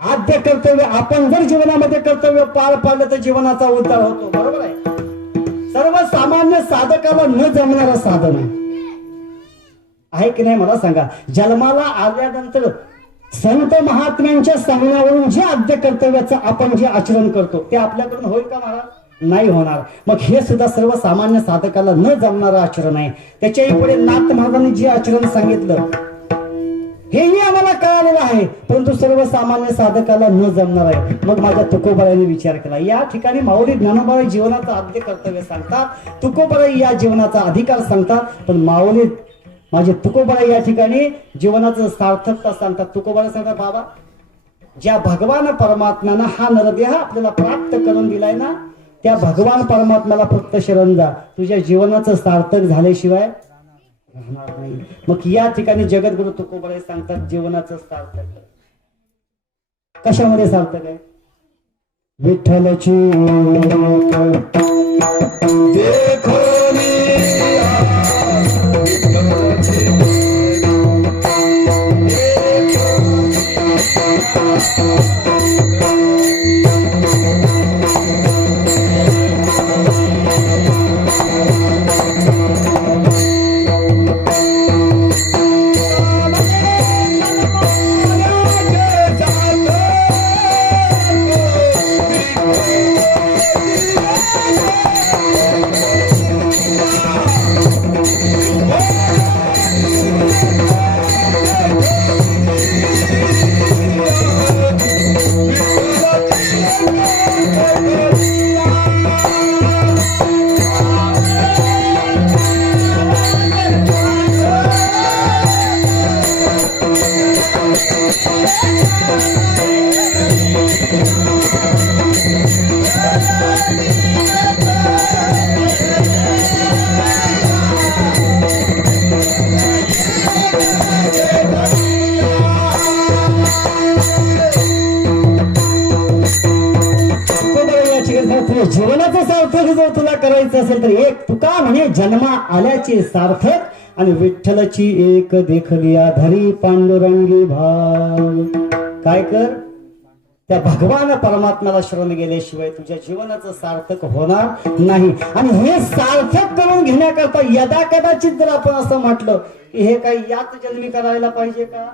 आद्य कर्तव्य आपण जर जीवनामध्ये कर्तव्य पार पाडलं तर जीवनाचा उद्धार होतो. बरोबर आहे. सर्वसामान्य साधकाला न जमणारं साधन आहे की नाही मला सांगा. जन्माला आल्यानंतर संत महात्म्यांच्या सांगण्यावरून जे आद्य कर्तव्याचं आपण जे आचरण करतो ते आपल्याकडून होईल का महाराज? नाही होणार. मग हे सुद्धा सर्वसामान्य साधकाला न जमणारं आचरण आहे. त्याच्याही पुढे नाथ महाराजांनी जे आचरण सांगितलं हेही आम्हाला कळालेलं आहे, परंतु सर्वसामान्य साधकाला न जमणार आहे. मग माझ्या तुकोबाराने विचार केला. या ठिकाणी माऊली ज्ञानोबाई जीवनाचं आद्य कर्तव्य सांगतात, तुकोबाराई या जीवनाचा अधिकार सांगतात. पण माऊली माझे तुकोबाराई या ठिकाणी जीवनाचं सार्थकता सांगतात. तुकोबाराई सांगतात, बाबा ज्या भगवान परमात्म्यानं हा नरदेह आपल्याला प्राप्त करून दिलाय ना, त्या भगवान परमात्म्याला फक्त शरण जा. तुझ्या जीवनाचं सार्थक झाल्याशिवाय राहणार नाही. मग या ठिकाणी जगद्गुरु तुकोबाराई सांगतात जीवनाचं सार्थक कशामध्ये सार्थक आहे? विठ्ठलची देखो जीवनाचं सार्थक जर तुला करायचं असेल तर एक तुका म्हणे जन्मा आल्याचे सार्थक आणि विठ्ठलची एक देखलिया धरी पांडुरंगी भाव. काय कर, त्या भगवान परमात्म्याला शरण गेल्याशिवाय तुझ्या जीवनाचं सार्थक होणार नाही. आणि हे सार्थक करून घेण्याकरता यदा कदाचित जर आपण असं म्हटलं की हे काही याच जन्मी करायला पाहिजे का,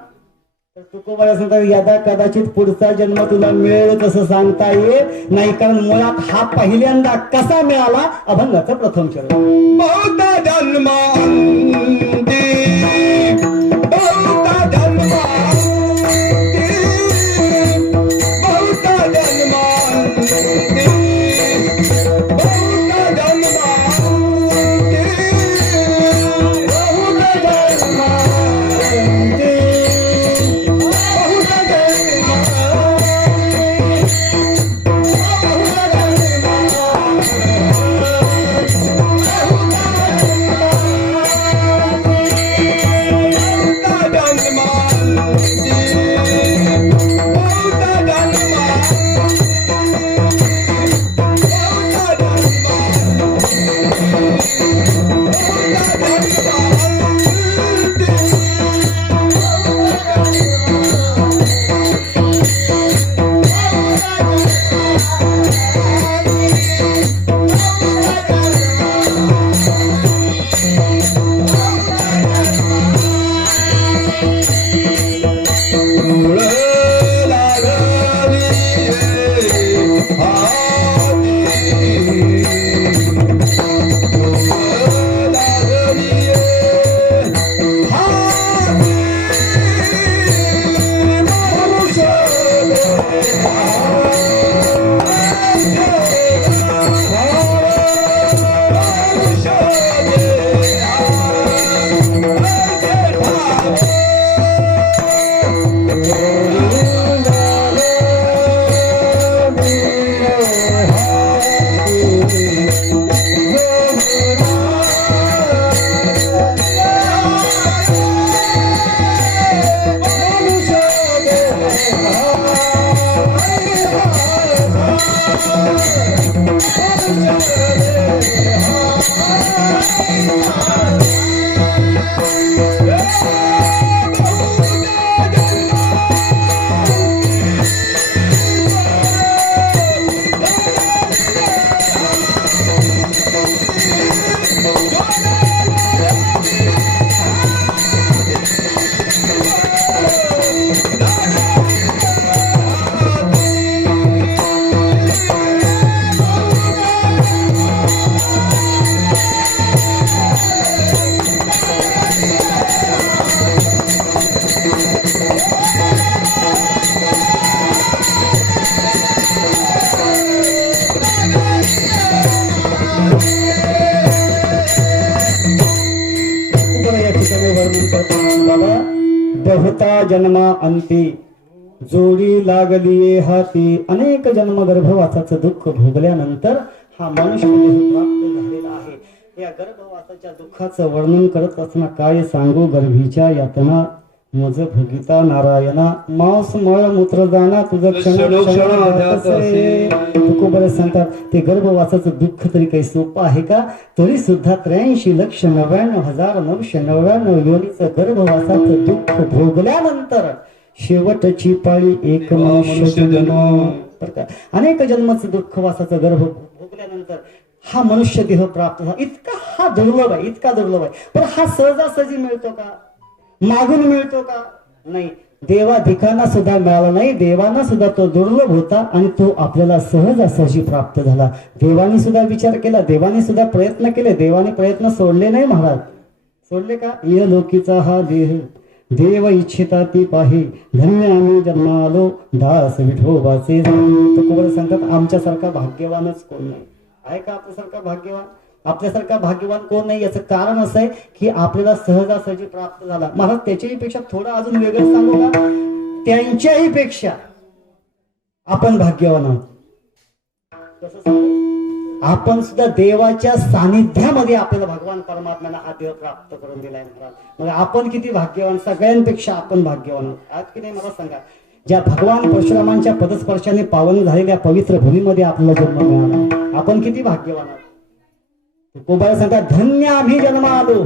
तर तुकोबाराई सांगतात यदा कदाचित पुढचा जन्म तुला मिळेल तसं सांगता येत नाही. कारण मुळात हा पहिल्यांदा कसा मिळाला, अभंगाचं प्रथम चरण. बहुता जन्मांती बहुता जन्मांती बहुता जन्मांती बहुता जन्मांती बहुता जन्मांती बहुता जन्मा अंती जोडी लागली हाती. अनेक जन्म गर्भवासाचं दुःख भोगल्यानंतर हा मनुष्य देह प्राप्त झालेला आहे. या गर्भवासाच्या दुःखाचं वर्णन करत असताना काय सांगू गर्भीच्या यातना मज भोगिता नारायणा. मांस मळ मूत्र दाना तुझं क्षण तुकोबरे सांगतात ते गर्भवासाचं दुःख तरी काही सोपं आहे का. तरी सुद्धा 83,99,999 योनीचं गर्भवासाचं दुःख भोगल्यानंतर शेवटची पाळी एक मनुष्य जन्म. अनेक जन्माचं दुःख वासाचं गर्भ भोगल्यानंतर हा मनुष्य देह प्राप्त झाला. इतका हा दुर्लभ आहे, इतका दुर्लभ आहे. पण हा सहजासहजी मिळतो का, मागून मिळतो का, नाही. देवाधिकांना सुद्धा मिळाला नाही. देवांना सुद्धा तो दुर्लभ होता आणि तो आपल्याला सहजासहजी प्राप्त झाला. देवाने सुद्धा विचार केला, देवाने सुद्धा प्रयत्न केले. देवाने प्रयत्न सोडले नाही महाराज. सोडले का. य लोकीचा हा देह देव इच्छिता ती पाही धन्य आम्ही जन्मालो दास विठोबाचे. तुकोबरे सांगतात आमच्यासारखा भाग्यवानच कोण नाही. आहे का आपल्यासारखा भाग्यवान. आपल्यासारखा भाग्यवान कोण नाही. याचं कारण असं आहे की आपल्याला सहजासहजी प्राप्त झाला. महाराज त्याच्याही पेक्षा थोडं अजून वेगळं सांगू का. त्यांच्याही पेक्षा आपण भाग्यवान आहोत. कसं सांगू. आपण सुद्धा देवाच्या सानिध्यामध्ये आपल्याला भगवान परमात्म्याला हा देह प्राप्त करून दिलाय महाराज. मग आपण किती भाग्यवान. सगळ्यांपेक्षा आपण भाग्यवान आहोत. आज की नाही मला सांगा. ज्या भगवान परशुरामांच्या पदस्पर्शाने पावन झालेल्या पवित्र भूमीमध्ये आपल्याला जन्म मिळाला. आपण किती भाग्यवान आहोत. तुकोबा सांगतात धन्य आम्ही जन्म आलो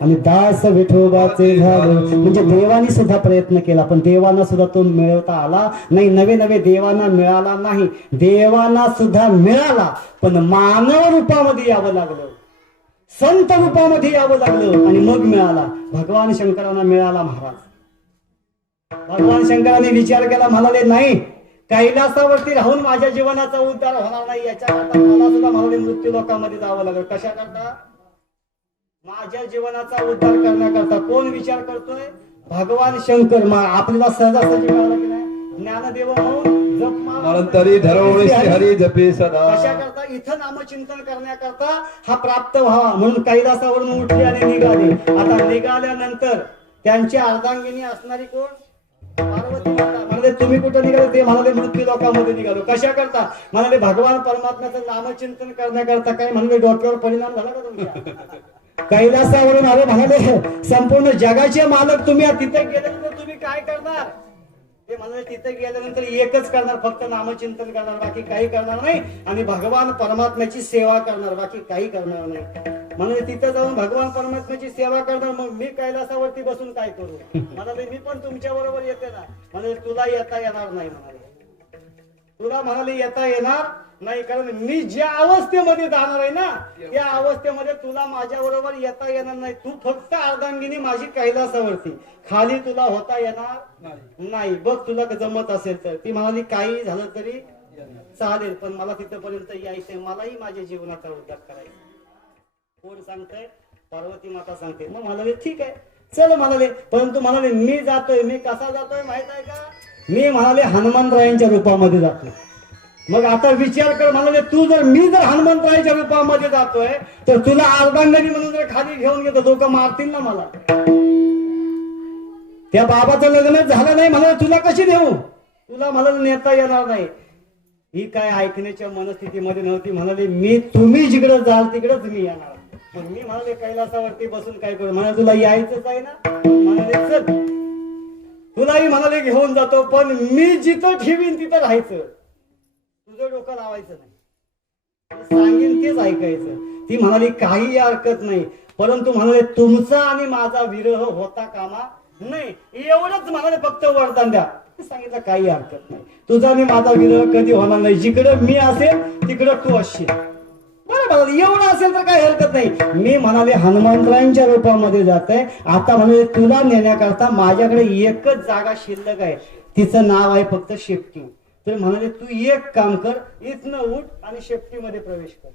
आणि दास विठोबाचे झालो. म्हणजे देवानी सुद्धा प्रयत्न केला पण देवांना सुद्धा तो मिळवता आला नाही. नवे नवे देवांना मिळाला नाही. देवांना सुद्धा मिळाला पण मानव रूपामध्ये यावं लागलं, संत रूपामध्ये यावं लागलं आणि मग मिळाला. भगवान शंकरांना मिळाला महाराज. भगवान शंकरांनी विचार केला, म्हणाले नाही कैलासावरती राहून माझ्या जीवनाचा उद्धार होणार नाही. याच्याकरता मला सुद्धा म्हणाले मृत्यू लोकांमध्ये जावं लागलं. कशा करता. माझ्या जीवनाचा उद्धार करण्याकरता. कोण विचार करतोय. भगवान शंकर. आपल्याला सहजासहजी मिळाला की नाही. ज्ञानदेव म्हणून हरी जपे सदा. कशा करता. इथं नामचिंतन करण्याकरता हा प्राप्त व्हावा म्हणून कैलासावरून उठले आणि निघाले. आता निघाल्यानंतर त्यांची अर्धांगिनी असणारी कोण. पार्वती माता. म्हणाले तुम्ही कुठे निघाले. ते म्हणाले मृत्यू लोकांमध्ये निघालो. कशा करता. म्हणाले भगवान परमात्म्याचं नामचिंतन करण्याकरता. काय म्हणाले डोक्यावर परिणाम झाला का तुमच्या. कैलासावरून आले. म्हणाले संपूर्ण जगाचे मालक तुम्ही. तिथे गेल्यानंतर तुम्ही काय करणार. ते म्हणाले तिथे गेल्यानंतर एकच करणार, फक्त नामचिंतन करणार, बाकी काही करणार नाही. आणि भगवान परमात्म्याची सेवा करणार, बाकी काही करणार नाही. म्हणाले तिथे जाऊन भगवान परमात्म्याची सेवा करणार. मग मी कैलासावरती बसून काय करू. म्हणाले मी पण तुमच्या बरोबर येते ना. म्हणाले तुला येता येणार नाही. म्हणाले तुला म्हणाले येता येणार नाही. कारण मी ज्या अवस्थेमध्ये जाणार आहे ना त्या अवस्थेमध्ये तुला माझ्या बरोबर येता येणार नाही. तू फक्त अर्धांगिनी माझी कैलासावरती. खाली तुला होता येणार नाही. बघ तुला जमत असेल तर. ती म्हणाली काही झालं तरी चालेल पण मला तिथपर्यंत यायचंय. मलाही माझ्या जीवनाचा उद्धार करायचा. कोण सांगतंय. पार्वती माता सांगते. मग म्हणाले ठीक आहे चल म्हणाले. परंतु म्हणाले मी जातोय. मी कसा जातोय माहित आहे का. मी म्हणाले हनुमंतरायांच्या रूपामध्ये जातोय. मग आता विचार कर. म्हणाले मी जर हनुमंतरायांच्या रूपामध्ये जातोय तर तुला अर्धांगणी म्हणून जर खाली घेऊन गेलो लोक मारतील ना मला. त्या बाबाचं लग्न झालं नाही. म्हणाले तुला कशी नेऊ. तुला म्हणाले नेता येणार नाही. ही काय ऐकण्याच्या मनस्थितीमध्ये नव्हती. म्हणाले तुम्ही जिकडे जाल तिकडेच मी येणार. पण मी म्हणाले कैलासावरती बसून काय करू. म्हणाले तुला यायचंच आहे ना. म्हणाले चल तुलाही म्हणाले घेऊन जातो पण मी जिथं ठेवीन तिथं राहायचं. तुझं डोकं लावायचं नाही. सांगेन तेच ऐकायचं. ती म्हणाली काही हरकत नाही परंतु म्हणाले तुमचा आणि माझा विरह होता कामा नाही. एवढंच म्हणाले फक्त वरदान द्या. सांगितलं काही हरकत नाही. तुझा आणि माझा विरह कधी होणार नाही. जिकडं मी असेल तिकडं तू असशील. बरोबर एवढं असेल तर काही हरकत नाही. मी म्हणाले हनुमंतरायांच्या रूपामध्ये जातोय. आता म्हणाले तुला नेण्याकरता माझ्याकडे एकच जागा शिल्लक आहे. तिचं नाव आहे फक्त शेपटी. तर म्हणाले तू एक काम कर. इथनं उठ आणि शेपटीमध्ये प्रवेश कर.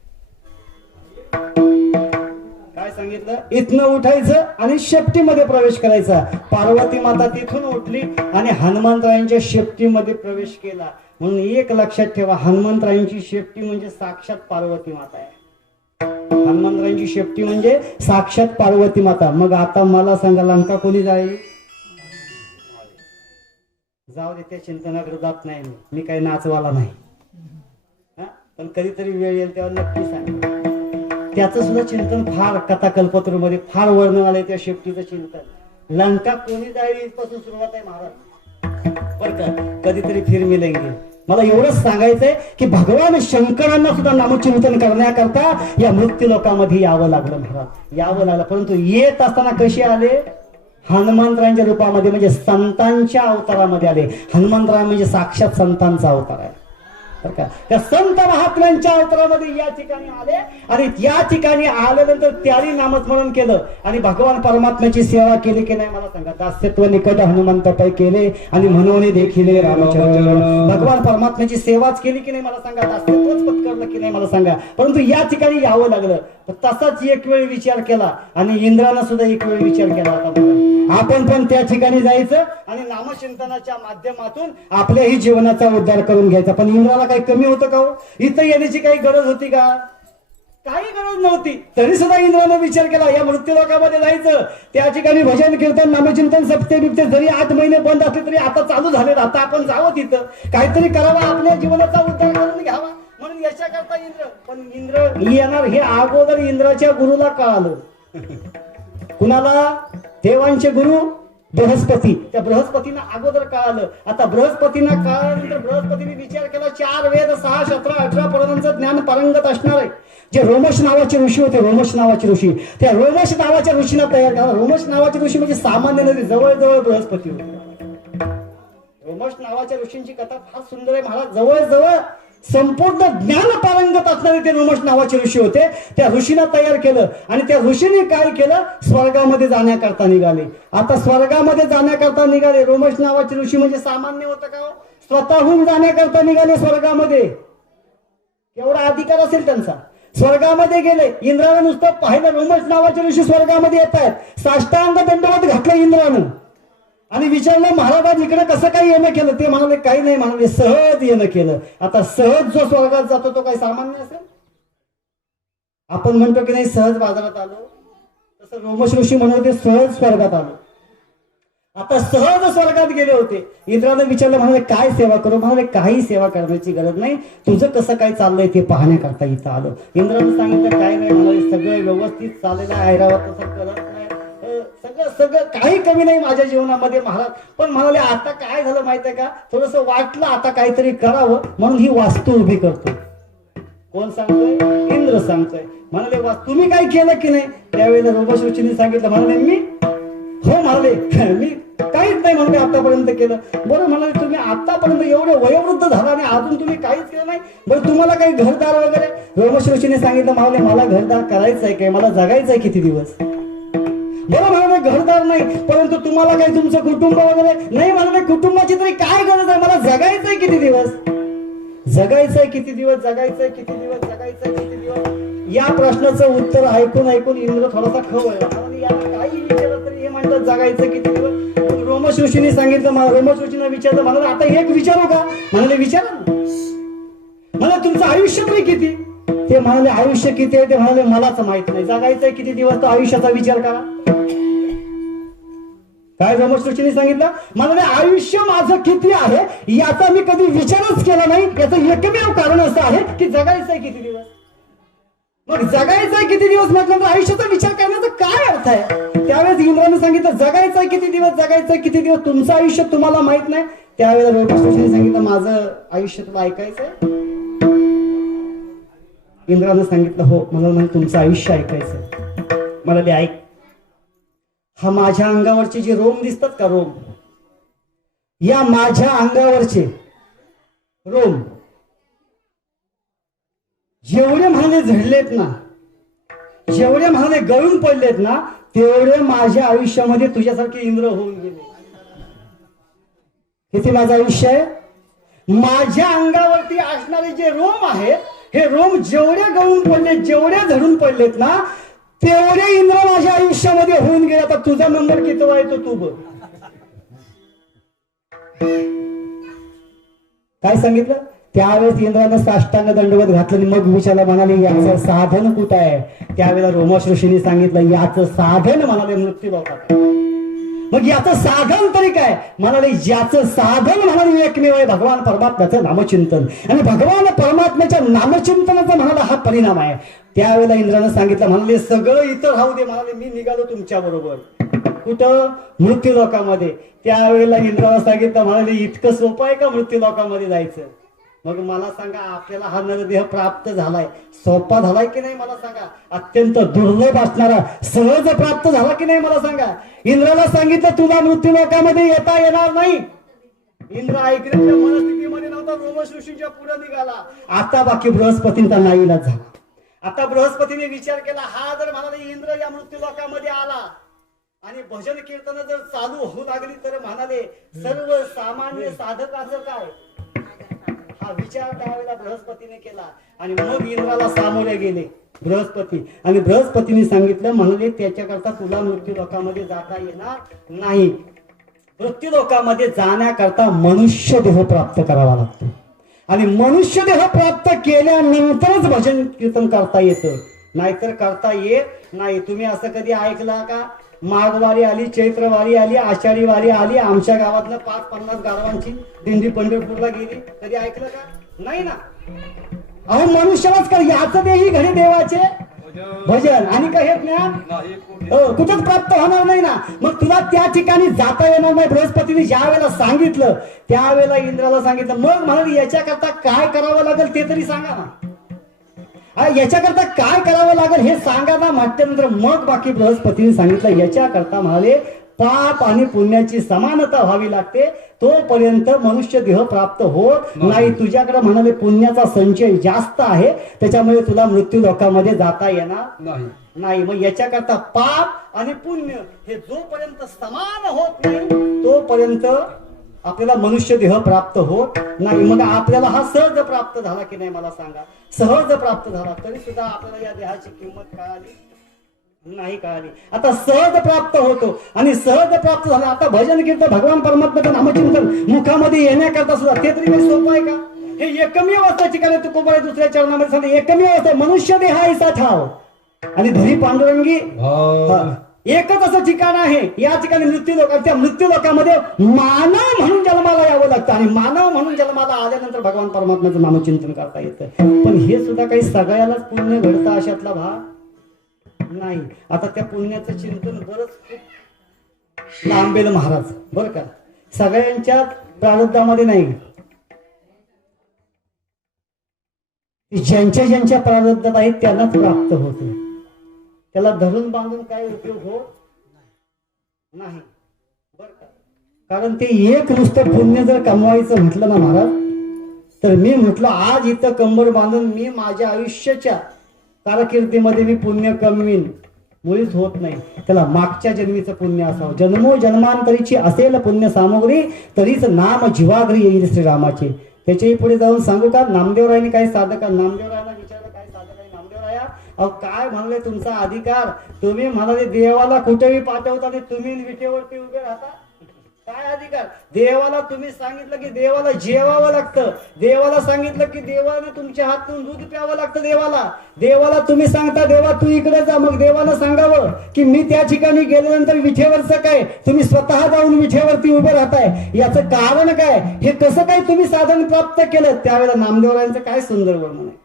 काय सांगितलं. इथनं उठायचं आणि शेपटीमध्ये प्रवेश करायचा. पार्वती माता तिथून उठली आणि हनुमंतरायांच्या शेपटीमध्ये प्रवेश केला. म्हणून एक लक्षात ठेवा हनुमंतरायांची शेपटी म्हणजे साक्षात पार्वती माता आहे. हनुमंतरायांची शेपटी म्हणजे साक्षात पार्वती माता. मग आता मला सांगा लंका कोणी जाईल. जाऊ दे, त्या चिंतनाकडे जात नाही मी काही नाचवाला नाही. हा? पण कधीतरी वेळ येईल तेव्हा नक्की सांग. त्याचं सुद्धा चिंतन फार कथाकल्पतरूमध्ये फार वर्णन आलंय त्या शेपटीचं चिंतन. लंका कोणी जाईल इथपासून सुरुवात आहे महाराज. बरं का, कधीतरी फिर मिलेंगे. मला एवढंच सांगायचंय की भगवान शंकरांना सुद्धा नामचिंतन करण्याकरता या मृत्यू लोकामध्ये यावं लागलं महाराज, यावं लागलं. परंतु येत असताना कसे आले? हनुमंतरायांच्या रूपामध्ये, म्हणजे संतांच्या अवतारामध्ये आले. हनुमंतराय म्हणजे साक्षात संतांचा अवतार आहे. बरं का, त्या संत महात्म्यांच्या अवतारामध्ये या ठिकाणी आले आणि या ठिकाणी आल्यानंतर त्यांनी नामस्मरण केलं आणि भगवान परमात्म्याची सेवा केली की नाही मला सांगा. दास्यत्व निकट हनुमंत पै केले आणि म्हणून देखील रामचंद्र. भगवान परमात्म्याची सेवाच केली की नाही मला सांगा. दास्यत्वच पत्करलं की नाही मला सांगा. परंतु या ठिकाणी यावं लागलं. तसाच एक वेळ विचार केला आणि इंद्रानं सुद्धा एक वेळ विचार केला. आता आपण पण त्या ठिकाणी जायचं आणि नामचिंतनाच्या माध्यमातून आपल्याही जीवनाचा उद्धार करून घ्यायचा. पण इंद्राला काही कमी होतं का हो? इथं येण्याची काही गरज होती का? काही गरज नव्हती. तरी सुद्धा इंद्रानं विचार केला या मृत्यू लोकामध्ये जायचं. त्या ठिकाणी भजन कीर्तन नामचिंतन सप्ते बिप्ते जरी 8 महिने बंद असले तरी आता चालू झाले. आता आपण जावं तिथं, काहीतरी करावं, आपल्या जीवनाचा उद्धार करून घ्यावा म्हणून यशाकरता इंद्र. पण इंद्र येणार हे अगोदर इंद्राच्या गुरुला कळालं. कुणाला? देवांचे गुरु बृहस्पती. त्या बृहस्पतीनं अगोदर कळालं. आता बृहस्पतीनं कळाल्यानंतर बृहस्पतीने विचार केला 4 वेद 6 शस्त्र 18 पुराणांचं ज्ञान पारंगत असणार आहे. जे रोमश नावाचे ऋषी होते, रोमश नावाचे ऋषी, त्या रोमश नावाच्या ऋषीना तयार करा. रोमश नावाचे ऋषी म्हणजे सामान्य नदी, जवळजवळ बृहस्पती होते. रोमश नावाच्या ऋषींची कथा फार सुंदर आहे महाराज. जवळजवळ संपूर्ण ज्ञान पारंगत असणारे ते रोमश नावाचे ऋषी होते. त्या ऋषीला तयार केलं आणि त्या ऋषीने काय केलं? स्वर्गामध्ये जाण्याकरता निघाले. आता स्वर्गामध्ये जाण्याकरता निघाले. रोमश नावाचे ऋषी म्हणजे सामान्य होतं का? स्वतःहून जाण्याकरता निघाले स्वर्गामध्ये. एवढा अधिकार असेल त्यांचा. स्वर्गामध्ये गेले. इंद्रानं नुसतं पाहिलं रोमश नावाचे ऋषी स्वर्गामध्ये येत आहेत. साष्टांग दंडवत घातलं इंद्रानं आणि विचारलं महाराज इकडे कसं काही येणं केलं? ते म्हणाले काही नाही, म्हणाले सहज येणं केलं. आता सहज जो स्वर्गात जातो तो काही सामान्य असेल? आपण म्हणतो की नाही सहज बाजारात आलो, तसं रोमश ऋषी म्हणत होते सहज स्वर्गात आलो. आता सहज स्वर्गात गेले होते. इंद्रानं विचारलं, म्हणाले काय सेवा करू? म्हणाले काही सेवा करण्याची गरज नाही, तुझं कसं काय चाललंय ते पाहण्याकरता इथं आलो. इंद्रानं सांगितलं काय नाही, म्हणाले सगळं व्यवस्थित चाललेलं आहे, ऐरावत तसं करत नाही, सगळं सगळं काही कमी नाही माझ्या जीवनामध्ये महाराज. पण म्हणाले आता काय झालं माहितीये का? थोडस वाटलं आता काहीतरी करावं म्हणून ही वास्तू उभी करतो. कोण सांगतोय? इंद्र सांगतोय. म्हणाले तुम्ही काय केलं की नाही? त्यावेळेला रोमश ऋषींनी सांगितलं. म्हणाले मी हो म्हणाले मी काहीच नाही म्हणाले आतापर्यंत केलं. बरं म्हणाले तुम्ही आतापर्यंत एवढे वयोवृद्ध झाला आणि अजून तुम्ही काहीच केलं नाही, बरं तुम्हाला काही घरदार वगैरे? रोमश ऋषीने सांगितलं म्हणाले मला घरदार करायचं आहे काय? मला जगायचं आहे किती दिवस? बरं म्हणाले घरदार नाही, परंतु तुम्हाला काही तुमचं कुटुंब वगैरे नाही? म्हणाले कुटुंबाची तरी काय गरज आहे? मला जगायचंय किती दिवस? जगायचंय किती दिवस? जगायचंय किती दिवस? जगायचंय किती दिवस? या प्रश्नाचं उत्तर ऐकून ऐकून इंद्र थोडासा खवळला. याला काही विचारलं तरी हे म्हणतात जगायचं किती दिवस? रोमश ऋषीने सांगितलं. रोमश ऋषीने विचारलं. म्हणाले आता एक विचारू का? म्हणाले विचारा. म्हणाले तुमचं आयुष्य तरी किती? ते म्हणाले आयुष्य किती आहे ते म्हणाले मलाच माहित नाही. जगायचंय किती दिवस तो आयुष्याचा विचार करा. काय रोमश ऋषीने सांगितलं? म्हणाले आयुष्य माझं किती आहे याचा मी कधी विचारच केला नाही. याचं एकमेव कारण असं आहे की जगायचंय किती दिवस. मग जगायचंय किती दिवस म्हटलं आयुष्याचा विचार करण्याचा काय अर्थ आहे? त्यावेळेस इंद्राने सांगितलं जगायचंय किती दिवस? जगायचंय किती दिवस? तुमचं आयुष्य तुम्हाला माहित नाही. त्यावेळेला रोमश ऋषीने सांगितलं माझं आयुष्य तुला ऐकायचंय? इंद्रानं सांगितलं हो. मला तुमचं आयुष्य ऐकायचंय. मला ते ऐक. हा माझ्या अंगावरचे जे रोम दिसतात का रोम, या माझ्या अंगावरचे रोम जेवढे म्हणाले झडलेत ना, जेवढे म्हणाले गळून पडलेत ना, तेवढे माझ्या आयुष्यामध्ये तुझ्यासारखे इंद्र होऊन गेले. किती माझं आयुष्य आहे? माझ्या अंगावरती असणारे जे रोम आहेत, हे रोम जेवढे गळून पडले, जेवढे झडून पडलेत ना, तेवढे इंद्र माझ्या आयुष्यामध्ये होऊन गेले. आता तुझा नंबर किती आहे तो तू बघ. काय सांगितलं? त्यावेळेस इंद्रानं साष्टांग दंडवत घातलं आणि मग विचारला. म्हणाले याचं साधन कुठं आहे? त्यावेळेला रोमश ऋषीने सांगितलं याचं साधन म्हणाले मृत्यू लोकात. मग याचं साधन तरी काय म्हणाले, ज्याचं साधन म्हणाले एकमेव आहे भगवान परमात्म्याचं नामचिंतन. आणि भगवान परमात्म्याच्या नामचिंतनाचा म्हणाला हा परिणाम आहे. त्यावेळेला इंद्रानं सांगितलं, म्हणाले सगळं इथं राहू दे, म्हणाले मी निघालो तुमच्या बरोबर. कुठं? मृत्यू लोकामध्ये. त्यावेळेला इंद्रानं सांगितलं, म्हणाले इतकं सोपं आहे का मृत्यू लोकामध्ये जायचं? मग मला सांगा, आपल्याला हा नरदेह प्राप्त झालाय, सोपा झालाय की नाही मला सांगा? अत्यंत दुर्लभ असणारा, सहज प्राप्त झाला की नाही मला सांगा? इंद्राला सांगितलं तुला मृत्यू लोकामध्ये येता येणार नाही. इंद्र ऐकण्याच्या मनस्थितीमध्ये नव्हता, रोमश ऋषींच्या पुढे निघाला. आता बाकी बृहस्पतींचा नाईलाज झाला. आता बृहस्पतीने विचार केला, हा जर म्हणाले इंद्र या मृत्यू लोकामध्ये आला आणि भजन कीर्तन जर चालू होऊ लागली तर म्हणाले सर्व सामान्य साधकाचं काय? हा विचार त्यावेळेला बृहस्पतीने केला. आणि मग इंद्राला सामोरे गेले बृहस्पती. आणि बृहस्पतीने सांगितलं, म्हणाले त्याच्याकरता तुला मृत्यू लोकामध्ये जाता येणार नाही. मृत्यू लोकामध्ये जाण्याकरता मनुष्य देह प्राप्त करावा लागतो. आणि मनुष्य देह प्राप्त केल्यानंतरच भजन कीर्तन करता येतं, नाहीतर करता येत नाही. तुम्ही असं कधी ऐकला का? माघवारी आली, चैत्रवारी आली, आषाढी वारी आली, आमच्या गावातनं 5-50 गारवांची दिंडी पंढरपूरला गेली, कधी ऐकलं का? नाही ना. अहो मनुष्यालाच कर, याचं देही घरी देवाचे भजन आणि काय हे ज्ञान कुठंच प्राप्त होणार नाही ना. मग तुला त्या ठिकाणी जाता येणार नाही. बृहस्पतीने ज्या वेळेला सांगितलं त्यावेळेला इंद्राला सांगितलं, मग म्हणाल याच्याकरता काय करावं लागेल ते तरी सांगा ना. याच्याकरता काय करावं लागेल हे सांगा ना. म्हटल्यानंतर मग बाकी बृहस्पतीने सांगितलं, याच्याकरता म्हणाले पाप आणि पुण्याची समानता व्हावी लागते, तोपर्यंत मनुष्य देह प्राप्त होत नाही. तुझ्याकडे म्हणाले पुण्याचा संचय जास्त आहे, त्याच्यामुळे तुला मृत्यू लोकामध्ये जाता येणार नाही. मग याच्याकरता पाप आणि पुण्य हे जोपर्यंत समान होत नाही तोपर्यंत आपल्याला मनुष्य देह प्राप्त होत नाही. मग आपल्याला हा सहज प्राप्त झाला की नाही मला सांगा? सहज प्राप्त झाला तरी सुद्धा आपल्याला या देहाची किंमत कळाली नाही कळाली. आता सहज प्राप्त होतो आणि सहज प्राप्त झाला. आता भजन कीर्तन भगवान परमात्म्याचं नामचिंतन मुखामध्ये येण्याकरता सुद्धा ते तरी काही सोपं आहे का? हे एकमेव अवस्था ठिकाणी तुकोबाई दुसऱ्या चरणामध्ये सांगते, एकमेव अवस्था मनुष्य देहाचा ठाव आणि धरी पांडुरंगी एकच असं ठिकाण आहे. या ठिकाणी मृत्यू लोक, त्या मृत्यू लोकांमध्ये मानव म्हणून जन्माला यावं लागतं आणि मानव म्हणून जन्माला आल्यानंतर भगवान परमात्म्याचं नामचिंतन करता येतं. पण हे सुद्धा काही सगळ्यालाच पुण्य घडतं अशातला भाग नाही. आता त्या पुण्याचं चिंतन बरंच खूप लांबेल महाराज बरं का, सगळ्यांच्या प्रारब्धामध्ये नाही. ज्यांच्या ज्यांच्या प्रारब्धात आहेत त्यांनाच प्राप्त होते. त्याला धरून बांधून काय उपयोग होत नाही बर का. कारण ते एक नुसतं पुण्य जर कमवायचं म्हटलं ना महाराज, तर मी म्हटलं आज इथं कंबर बांधून मी माझ्या आयुष्याच्या कारकिर्दीमध्ये मी पुण्य कमवीन, मुळीच होत नाही. त्याला मागच्या जन्मीचं पुण्य असावं. जन्मो जन्मांतरीची असेल पुण्य सामग्री, तरीच नाम जीवाग्री येईल श्रीरामाचे. त्याच्याही पुढे जाऊन सांगू का, नामदेवरायांनी काय साधका, नामदेवरायांना विचारलं काय साधक आहे नामदेवराया, अहो काय म्हणाले तुमचा अधिकार, तुम्ही म्हणाले देवाला कुठेही पाठवता आणि तुम्ही विटेवरती उभे राहता, काय अधिकार? देवाला तुम्ही सांगितलं की देवाला जेवावं लागतं, देवाला सांगितलं की देवाने तुमच्या हातून दूध प्यावं लागतं. देवाला तुम्ही सांगता देवा तू इकडे जा, मग देवाला सांगावं की मी त्या ठिकाणी गेल्यानंतर विठेवरचं काय, तुम्ही स्वतः जाऊन विठेवरती उभे राहताय, याचं कारण काय, हे कसं काय तुम्ही साधन प्राप्त केलं? त्यावेळेला नामदेवरायांचं काय सुंदर वर्णन आहे.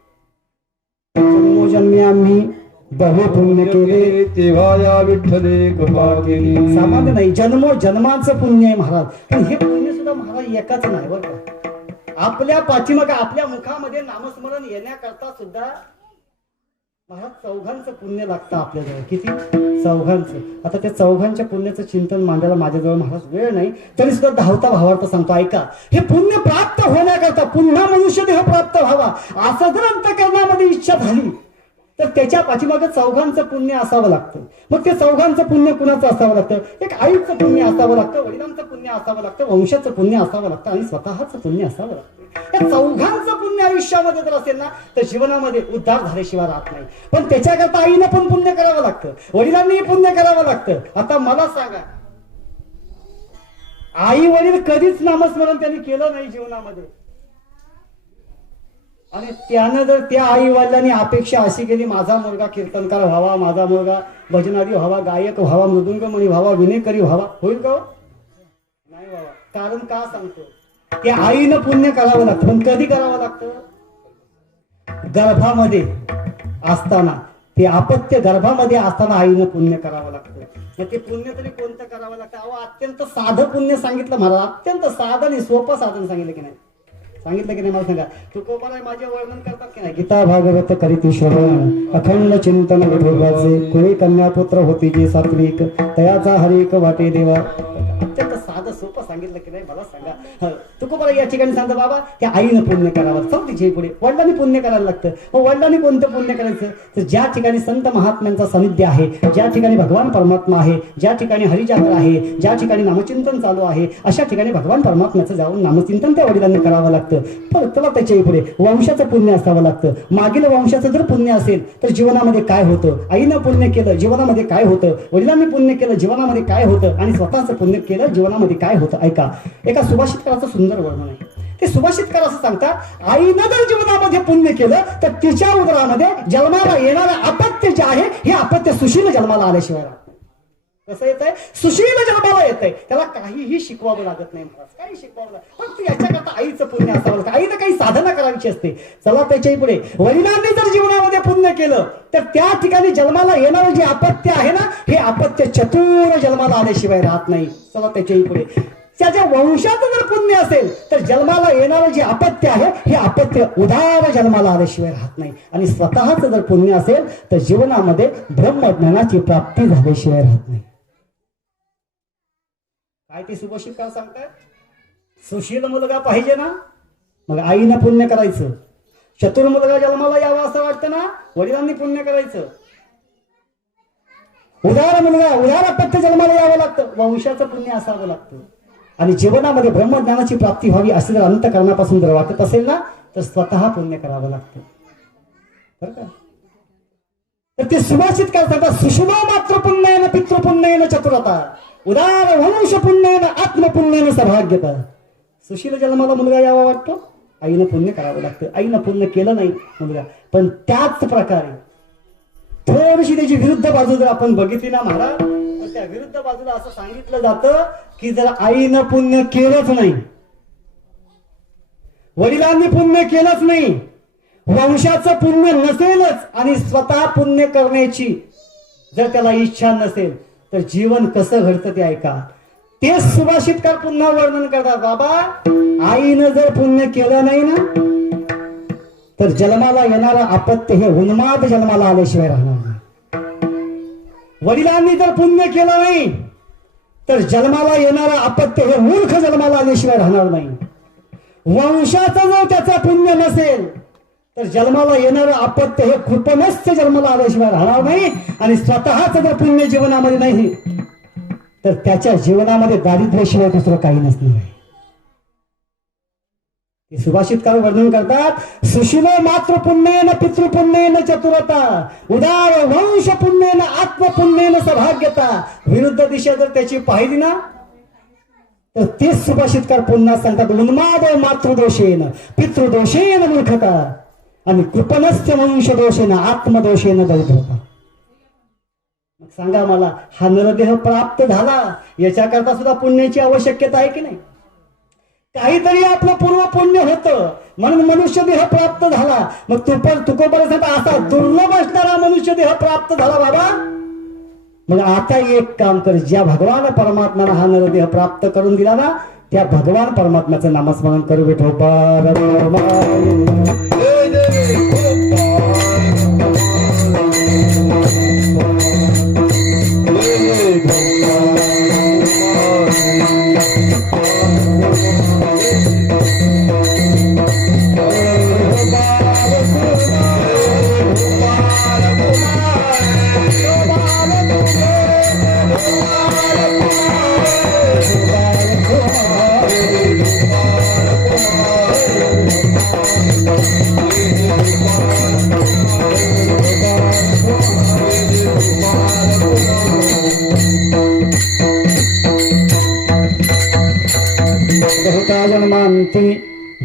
जन्मोजन्मी आम्ही बहु पुण्य केले तेव्हा या विठ्ठले कृपा केली. सामान्य नाही, जन्मो जन्माचं पुण्य आहे महाराज. पण हे पुण्य सुद्धा महाराज एकाच नाही बरं का. आपल्या पाठीमागे आपल्या मुखामध्ये नामस्मरण येण्याकरता सुद्धा महाराज चौघांचं पुण्य लागतं आपल्याजवळ. किती? चौघांचं. आता त्या चौघांच्या पुण्याचं चिंतन मांडायला माझ्याजवळ महाराज वेळ नाही, तरी सुद्धा धावता भावार्थ सांगतो ऐका. हे पुण्य प्राप्त होण्याकरता, पुन्हा मनुष्य देह प्राप्त व्हावा असं जर अंतःकरणामध्ये इच्छा झाली तर त्याच्या पाठीमागे चौघांचं पुण्य असावं लागतं. मग ते चौघांचं पुण्य कुणाचं असावं लागतं? एक आईचं पुण्य असावं लागतं, वडिलांचं पुण्य असावं लागतं, वंशाचं पुण्य असावं लागतं आणि स्वतःचं पुण्य असावं लागतं. या चौघांचं पुण्य आयुष्यामध्ये जर असेल ना तर जीवनामध्ये उद्धार झाल्याशिवाय राहत नाही. पण त्याच्याकरता आईनं पण पुण्य करावं लागतं, वडिलांनीही पुण्य करावं लागतं. आता मला सांगा, आई वडील कधीच नामस्मरण त्यांनी केलं नाही जीवनामध्ये, आणि त्यानं जर त्या आई वडिलांनी अपेक्षा अशी केली, माझा मुलगा कीर्तनकार व्हावा, माझा मुलगा भजनादी व्हावा, गायक व्हावा, मृदुंगमणी व्हावा, विनेकरी व्हावा, होईल का हो? नाही व्हावा. कारण का सांगतो, त्या आईनं पुण्य करावं लागतं. पण कधी करावं लागतं? गर्भामध्ये असताना, ते अपत्य गर्भामध्ये असताना आईनं पुण्य करावं लागतं. मग ते पुण्य तरी कोणतं करावं लागतं? अहो, अत्यंत साधं पुण्य सांगितलं मला, अत्यंत साधं आणि सोपं साधन सांगितलं की नाही? सांगितलं की नाही मला सांगा. तुकोबाराय माझे वर्णन करतात की नाही? गीता भागवत करीती श्रवण, अखंड चिंतन विठोबाचे, कुळी कन्या पुत्र होती जे सात्विक, तयाचा हरिक वाटे देवा. अत्यंत साधं सोपं सांगितलं की नाही मला सांगा. तुकोबाराय या ठिकाणी सांगतो, बाबा त्या आईनं पुण्य करावं. समतीचे पुढे वडिलांनी पुण्य करायला लागतं. मग वडिलांनी कोणतं पुण्य करायचं? तर ज्या ठिकाणी संत महात्म्यांचा सानिध्य आहे, ज्या ठिकाणी भगवान परमात्मा आहे, ज्या ठिकाणी हरिजागर आहे, ज्या ठिकाणी नामचिंतन चालू आहे, अशा ठिकाणी भगवान परमात्म्याचं जाऊन नामचिंतन त्या वडिलांनी करावं लागतं. पण त्याला त्याच्याही पुढे वंशाचं पुण्य असावं लागतं. मागील वंशाचं जर पुण्य असेल तर जीवनामध्ये काय होतं, आईनं पुण्य केलं जीवनामध्ये काय होतं, वडिलांनी पुण्य केलं जीवनामध्ये काय होतं, आणि स्वतःचं पुण्य केलं जीवनामध्ये काय होतं. ऐका, एका सुभाषितकाराचं सुंदर वर्णन आहे. ते सुभाषितकार असं सांगतात, आईनं जर जीवनामध्ये पुण्य केलं तर तिच्या उदरामध्ये जन्माला येणारं अपत्य जे आहे, हे अपत्य सुशील जन्माला आल्याशिवाय राहत नाही. कसं येत आहे? सुशील जन्माला येत आहे. त्याला काहीही शिकवावं लागत नाही, काही शिकवावं लागत. पण याच्याकरता आईचं पुण्य असावं लागतं. आईनं काही साधना करायची असते. चला त्याच्याही पुढे, वडिलांनी जर जीवनामध्ये पुण्य केलं तर त्या ठिकाणी जन्माला येणारं जे अपत्य आहे ना, हे अपत्य चतुर जन्माला आल्याशिवाय राहत नाही. चला त्याच्याही पुढे, त्याच्या वंशाचं जर पुण्य असेल तर जन्माला येणारं जे अपत्य आहे, हे अपत्य उदार जन्माला आल्याशिवाय राहत नाही. आणि स्वतःच जर पुण्य असेल तर जीवनामध्ये ब्रह्मज्ञानाची प्राप्ती झाल्याशिवाय राहत नाही. काय ते सुभाषितकार सांगतात? सुशील मुलगा पाहिजे ना, मग आईनं पुण्य करायचं. चतुर मुलगा जन्माला यावा असं वाटतं ना, वडिलांनी पुण्य करायचं. उदार मुलगा, उदार अपत्य जन्माला यावं लागतं, वंशाचं पुण्य असावं लागतं. आणि जीवनामध्ये ब्रह्मज्ञानाची प्राप्ती व्हावी असे जर अंतःकरणापासून जर वाटत असेल ना, तर स्वतः पुण्य करावं लागतं. बरं का? तर ते सुभाषितकार सांगतात, सुषमा मात्र पुण्येन पितृपुण्येन चतुरता, उदार वंश पुण्येन आत्मपुण्येन सौभाग्यता. सुशील जन्माला मुलगा यावा वाटतो, आईनं पुण्य करावं लागतं. आईनं पुण्य केलं नाही मुलगा. पण त्याच प्रकारे थोडीशी त्याची विरुद्ध बाजू जर आपण बघितली ना महाराज, तर त्या विरुद्ध बाजूला असं सांगितलं जातं की जर आईनं पुण्य केलंच नाही, वडिलांनी पुण्य केलंच नाही, वंशाचं पुण्य नसेलच, आणि स्वतः पुण्य करण्याची जर त्याला इच्छा नसेल, तर जीवन कसं घडतं ते ऐका. तेच सुभाषितकार पुन्हा वर्णन करतात, बाबा आईनं जर पुण्य केलं नाही ना, तर जन्माला येणारं अपत्य हे उन्माद जन्माला आल्याशिवाय राहणार नाही. वडिलांनी जर पुण्य केलं नाही तर जन्माला येणारं अपत्य हे मूर्ख जन्माला आल्याशिवाय राहणार नाही. वंशाचं जर त्याचं पुण्य नसेल तर जन्माला येणारं अपत्य हे कृपणस्य जन्माला आल्याशिवाय राहणार नाही. आणि स्वतःच जर पुण्य जीवनामध्ये नाही तर त्याच्या जीवनामध्ये दारिद्र्याशिवाय दुसरं काही नसणार आहे. ते सुभाषितकार वर्णन करतात, सुशीलो मात्र पुण्येन पितृपुण्येन चतुरता, उदार वंश पुण्येन आत्मपुण्येन सौभाग्यता. विरुद्ध दिशा जर त्याची पाहिली ना, तर तेच सुभाषितकार पुन्हा सांगतात, उन्माद मातृदोषेन पितृदोषेन मूर्खता आणि कृपणस्य वंश दोषेन आत्मदोषेन दरिद्रता. मग सांगा मला, हा नरदेह प्राप्त झाला याच्याकरता सुद्धा पुण्याची आवश्यकता आहे की नाही? काहीतरी आपलं पूर्व पुण्य होतं म्हणून मनुष्य देह प्राप्त झाला. मग तुकोपर्यंत असा दुर्लभ असणारा मनुष्य देह प्राप्त झाला बाबा. मग आता एक काम कर, ज्या भगवान परमात्म्याला हा नरदेह प्राप्त करून दिला ना, त्या भगवान परमात्म्याचं नामस्मरण कर. विठोबा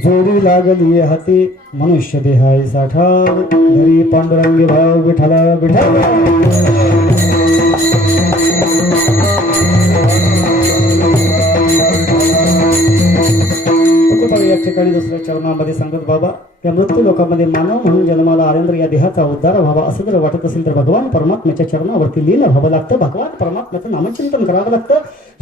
जोडी लागली हाती मनुष्य देहाय साठा धरी पांडुरंगी भाव विठाला विठाला. या ठिकाणी दुसऱ्या चरणामध्ये सांगत बाबा या मृत्यू लोकांमध्ये मानव म्हणून जन्माला आलेंद्र या देहाचा उद्धार व्हावा असं जर वाटत असेल तर भगवान परमात्म्याच्या चरणावरती लीन व्हावं लागतं. भगवान परमात्म्याचं नामचिंतन करावं लागतं.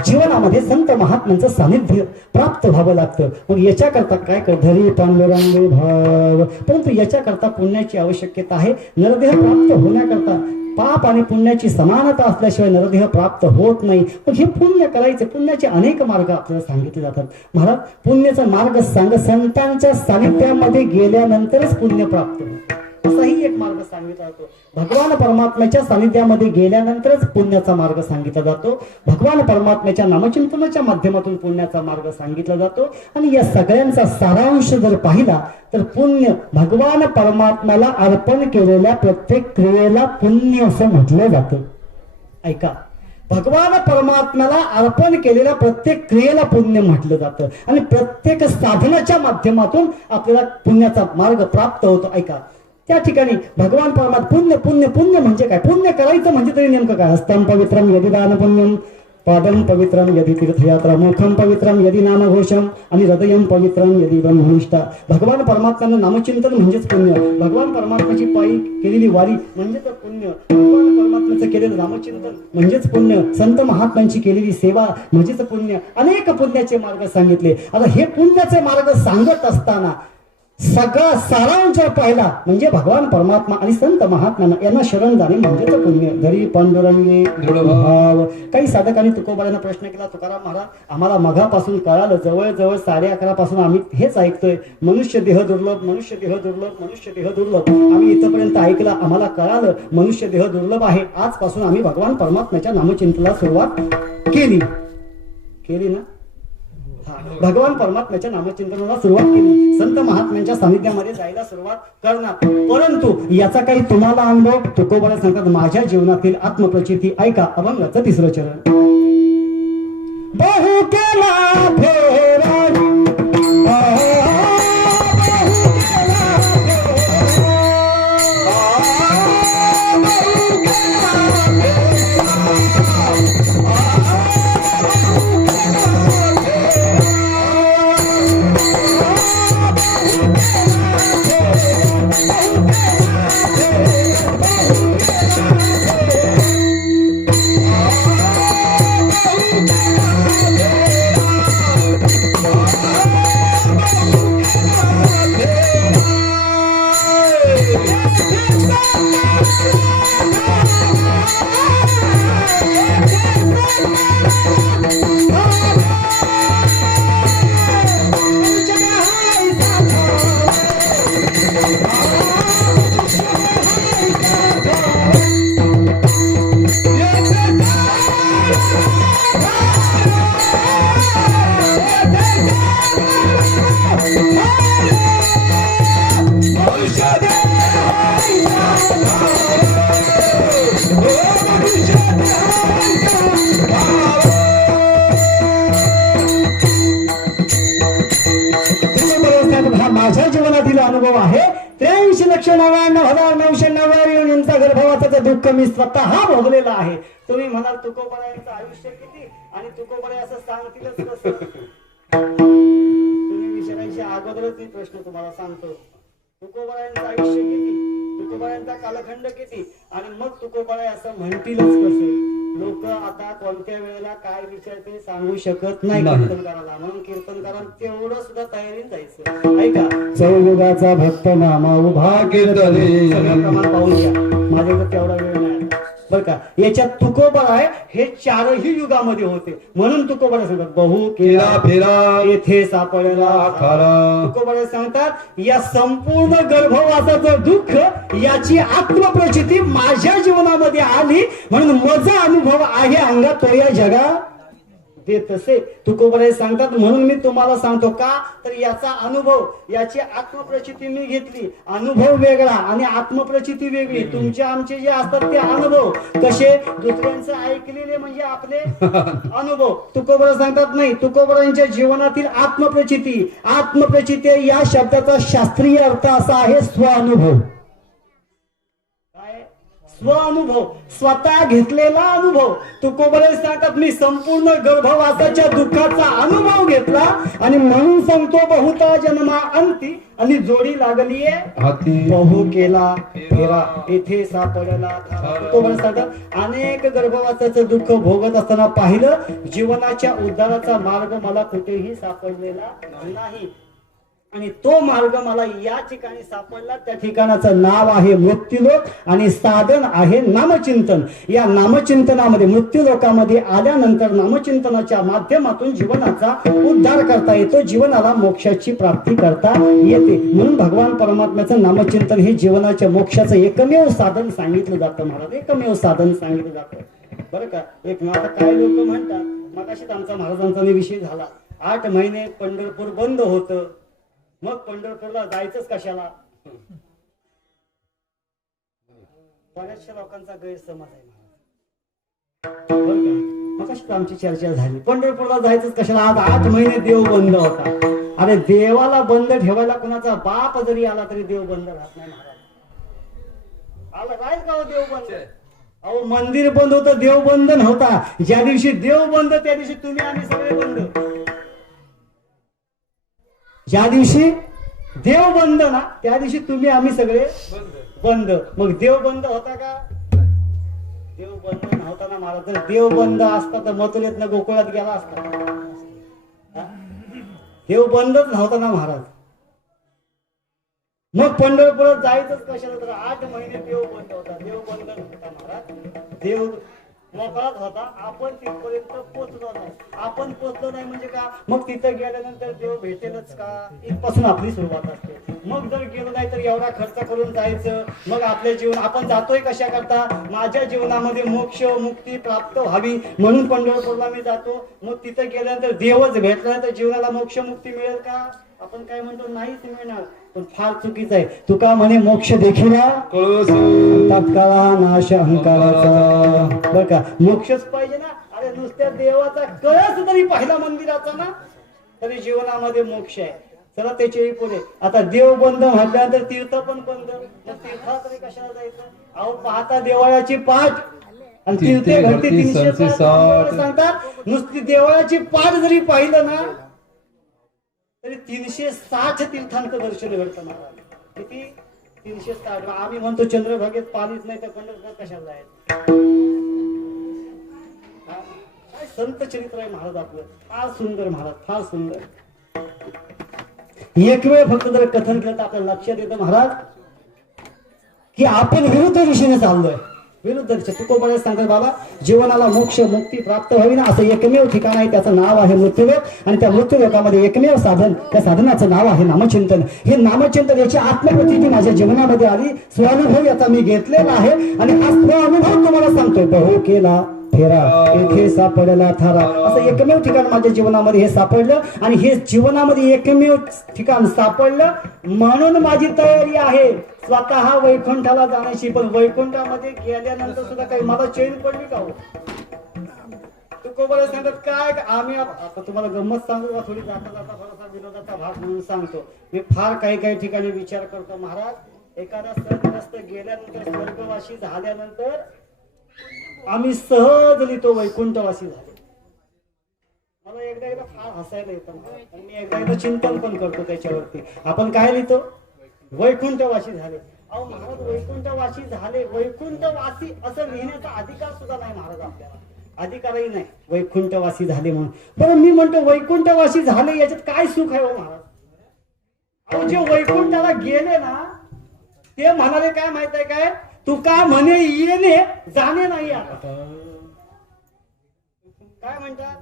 जीवनामध्ये संत महात्म्यांचं सानिध्य प्राप्त व्हावं लागतं. मग याच्याकरता काय कर धरी पांडुरंगी भाव. परंतु याच्याकरता पुण्याची आवश्यकता आहे. नरदेह प्राप्त होण्याकरता पाप आणि पुण्याची समानता असल्याशिवाय नरदेह प्राप्त होत नाही. मग हे पुण्य करायचे. पुण्याचे अनेक मार्ग आपल्याला सांगितले जातात. महाराज पुण्याचा मार्ग सांग संतांच्या सानिध्यामध्ये गेल्यानंतरच पुण्य प्राप्त होतं असाही एक मार्ग सांगितला जातो. भगवान परमात्म्याच्या सानिध्यामध्ये गेल्यानंतरच पुण्याचा मार्ग सांगितला जातो. भगवान परमात्म्याच्या नामचिंतनाच्या माध्यमातून पुण्याचा मार्ग सांगितला जातो. आणि या सगळ्यांचा सारांश जर पाहिला तर पुण्य भगवान परमात्म्याला अर्पण केलेल्या प्रत्येक क्रियेला पुण्य असं म्हटलं जातं. ऐका, भगवान परमात्म्याला अर्पण केलेल्या प्रत्येक क्रियेला पुण्य म्हटलं जातं आणि प्रत्येक साधनाच्या माध्यमातून आपल्याला पुण्याचा मार्ग प्राप्त होतो. ऐका, त्या ठिकाणी भगवान परमात्मा पुण्य पुण्य पुण्य म्हणजे काय? पुण्य करायचं म्हणजे तरी नेमकं काय? हस्तं पवित्रम यदि दान पुण्यम, पादं पवित्रम यदि तीर्थयात्रा, मुखं पवित्रम यदि नामघोषम आणि हृदयं पवित्रम यदि ब्रह्मनिष्ठा. भगवान परमात्म्यानं नामचिंतन म्हणजेच पुण्य. भगवान परमात्म्याची पायी केलेली वारी म्हणजेच पुण्य. भगवान परमात्म्याचं केलेलं नामचिंतन म्हणजेच पुण्य. संत महात्म्यांची केलेली सेवा म्हणजेच पुण्य. अनेक पुण्याचे मार्ग सांगितले. आता हे पुण्याचे मार्ग सांगत असताना सगळा सारांश पाहिला म्हणजे भगवान परमात्मा आणि संत महात्म्यांना यांना शरण जाणे म्हणजेच पुण्य. धरी पांडुरंगी भाव. काही साधकांनी तुकोबारांना प्रश्न केला, तुकाराम महाराज आम्हाला मघापासून कळालं, जवळजवळ 11:30 पासून आम्ही हेच ऐकतोय, मनुष्य देह दुर्लभ, मनुष्य देह दुर्लभ, मनुष्य देह दुर्लभ. आम्ही इथपर्यंत ऐकलं, आम्हाला कळालं मनुष्य देह दुर्लभ आहे. आजपासून आम्ही भगवान परमात्म्याच्या नामचिंतनाला सुरुवात केली ना. भगवान परमात्म्याच्या नामचिंतनाला सुरुवात केली. संत महात्म्यांच्या सानिध्यामध्ये जायला सुरुवात करणार. परंतु याचा काही तुम्हाला अनुभव तुकोबाला सांगतात माझ्या जीवनातील आत्मप्रचिती. ऐका, अभंगाचं 3रं चरण. बहु केला फेरा माझ्या जीवनातील अनुभव आहे. 83,99,990 योनींचा गर्भवासाचं दुःख मी स्वतः भोगलेलं आहे. तुम्ही म्हणाल तुकोबारायांचं आयुष्य किती आणि तुकोबाराय असं सांगतीलच कसं? तुम्ही विचारायच्या अगोदरच मी प्रश्न तुम्हाला सांगतो. तुकोबारायांचं आयुष्य किती, तुकोबारायांचा कालखंड किती आणि मग तुकोबाराय असं म्हणतीलच कसं? लोक आता कोणत्या वेळेला काय विचारते सांगू शकत नाही कीर्तनकाराला. म्हणून कीर्तनकाराला तेवढं सुद्धा तयारीने जायचं. ऐका, चौयुगाचा भक्त नामा उभा कीर्तने प्रमाण पाहून घ्या. माझ्याकडे तेवढा वेळ नाही बरं का. याच्यात तुकोबाराय हे 4ही युगामध्ये होते. म्हणून तुकोबाराय सांगतात बहु केला फेरा येथे सापडला खारा. तुकोबाराय सांगतात या संपूर्ण गर्भवासाचं दुःख याची आत्मप्रचिती माझ्या जीवनामध्ये आली म्हणून माझा अनुभव आहे अंगात तो या जगा ते तसे तुकोबराय सांगतात. म्हणून मी तुम्हाला सांगतो का तर याचा अनुभव, याची आत्मप्रचिती मी घेतली. अनुभव वेगळा आणि आत्मप्रचिती वेगळी. तुमचे आमचे जे असतात ते अनुभव कसे, दुसऱ्यांचं ऐकलेले म्हणजे आपले अनुभव. तुकोबराय सांगतात नाही, तुकोबरायांच्या जीवनातील आत्मप्रचिती. आत्मप्रचिती या शब्दाचा शास्त्रीय अर्थ असा आहे स्वानुभव. काय? स्वानुभव, स्वतः घेतलेला अनुभव. तुकोबराय सांगतात मी संपूर्ण गर्भवासाच्या दुःखाचा अनुभव घेतला आणि म्हणून सांगतो बहुता जन्मा अंती आणि जोडी लागली हाती बहु केला फेरा येथे सापडला. तुकोबराय सांगतात अनेक गर्भवासाचं दुःख भोगत असताना पाहिलं जीवनाच्या उद्धाराचा मार्ग मला कुठेही सापडलेला नाही आणि तो मार्ग मला या ठिकाणी सापडला. त्या ठिकाणाचं नाव आहे मृत्यूलोक आणि साधन आहे नामचिंतन. या नामचिंतनामध्ये मृत्यूलोकामध्ये आल्यानंतर नामचिंतनाच्या माध्यमातून जीवनाचा उद्धार करता येतो, जीवनाला मोक्षाची प्राप्ती करता येते. म्हणून भगवान परमात्म्याचं नामचिंतन हे जीवनाच्या मोक्षाचं एकमेव साधन सांगितलं जातं महाराज, एकमेव साधन सांगितलं जातं बरं का. एक आता काय लोक म्हणतात मगाशीच आमचा महाराजांचा विषय झाला, 8 महिने पंढरपूर बंद होतं, मग पंढरपूरला जायचंच कशाला. बऱ्याचशा लोकांचा गैरसमज आहे बरं का. मग आमची चर्चा झाली पंढरपूरला जायचंच कशाला, आज 8 महिने देव बंद होता. अरे देवाला बंद ठेवायला कोणाचा बाप जरी आला तरी देव बंद राहत नाही महाराज. आला राहील का हो देव बंद. अहो मंदिर बंद होतं, देव बंद नव्हता. ज्या दिवशी देव बंद त्या दिवशी तुम्ही आम्ही सगळे बंद. ज्या दिवशी देव बंद ना त्या दिवशी तुम्ही आम्ही सगळे बंद. मग देव बंद होता का. देव बंद नव्हता ना महाराज. जर देव बंद असता तर मथुरेतनं गोकुळात गेला असता. देव बंदच नव्हता ना महाराज. मग पंढरपुरात जायचंच कशाला तर 8 महिने देव बंद होता. देव बंद नव्हता महाराज, देव मोकळाच होता. आपण तिथपर्यंत पोचलो नाही. आपण पोचलो नाही म्हणजे का, मग तिथं गेल्यानंतर देव भेटेलच का, इथपासून आपली सुरुवात असते. मग जर गेलो नाही तर एवढा खर्च करून जायचं. मग आपले जीवन आपण जातोय कशा करता, माझ्या जीवनामध्ये मोक्ष मुक्ती प्राप्त व्हावी म्हणून पंढरपूरला मी जातो. मग तिथं गेल्यानंतर देवच भेटला तर जीवनाला मोक्ष मुक्ती मिळेल का. आपण काय म्हणतो नाहीच मिळणार. पण फार चुकीचं आहे. तुका म्हणे मोक्ष देखील तात्काळ नाश अहंकाराचा. बर का, मोक्षच पाहिजे ना. अरे नुसत्या देवाचा कळस जरी पाहिला मंदिराचा ना तरी जीवनामध्ये मोक्ष आहे. चला त्याच्याही पुढे आता देव बंद म्हटल्यानंतर तीर्थ पण बंद. मग तीर्थात तरी कशाला जायचं. अहो पाहता देवळाची पाठ आणि तीर्थे घडते 360 सांगतात. नुसती देवळाची पाठ जरी पाहिलं ना तरी 360 तीर्थांचं दर्शन घडतं महाराज. किती 360. आम्ही म्हणतो चंद्रभागेत पाणीच नाही तर पंढरपूर कशाला जायचं. काय संत चरित्र आहे महाराज आपलं. फार सुंदर महाराज, फार सुंदर. एक वेळ फक्त जर कथन केलं तर आपल्याला लक्षात येतं महाराज की आपण विरुद्ध दिशेने चाललोय. विरुद्ध दिशा. तुकोबराय सांगतात बाबा जीवनाला मोक्ष मुक्ती प्राप्त व्हावी ना असं एकमेव ठिकाण आहे, त्याचं नाव आहे मृत्यूलोक. आणि त्या मृत्यूलोकामध्ये एकमेव साधन, त्या साधनाचं नाव आहे नामचिंतन. हे नामचिंतन याची आत्मप्रतीती माझ्या जीवनामध्ये आली. स्वानुभव याचा मी घेतलेला आहे आणि हा स्वानुभव तुम्हाला सांगतोय. बहु केला फेरा येथे सापडला थारा. असं एकमेव ठिकाण माझ्या जीवनामध्ये हे सापडलं आणि हे जीवनामध्ये एकमेव ठिकाण सापडलं म्हणून माझी तयारी आहे स्वतः वैकुंठाला जाण्याची. पण वैकुंठामध्ये गेल्यानंतर सुद्धा काही मला चैन पडली का हो. तुकोबराय सांगतात काय आम्ही आता तुम्हाला गंमत सांगू का, थोडी जाता जाता थोडासा विनोदाचा भाग म्हणून सांगतो. मी फार काही ठिकाणी विचार करतो महाराज. एखादा स्वर्गस्थ गेल्यानंतर स्वर्गवासी झाल्यानंतर आम्ही सहज लिहितो वैकुंठवासी झाले. मला एकदा फार हसायला येतं आणि मी एकदा चिंतन पण करतो त्याच्यावरती. आपण काय लिहितो वैकुंठवासी झाले. अहो महाराज वैकुंठवासी झाले, वैकुंठवासी असं लिहिण्याचा अधिकार सुद्धा नाही महाराज आपल्याला. अधिकारही नाही वैकुंठवासी झाले म्हणून. पण मी म्हणतो वैकुंठवासी झाले याच्यात काय सुख आहे हो महाराज. अहो जे वैकुंठाला गेले ना ते म्हणाले काय माहित आहे काय, तुका म्हणे येणे जाणे नाही. आता काय म्हणतात,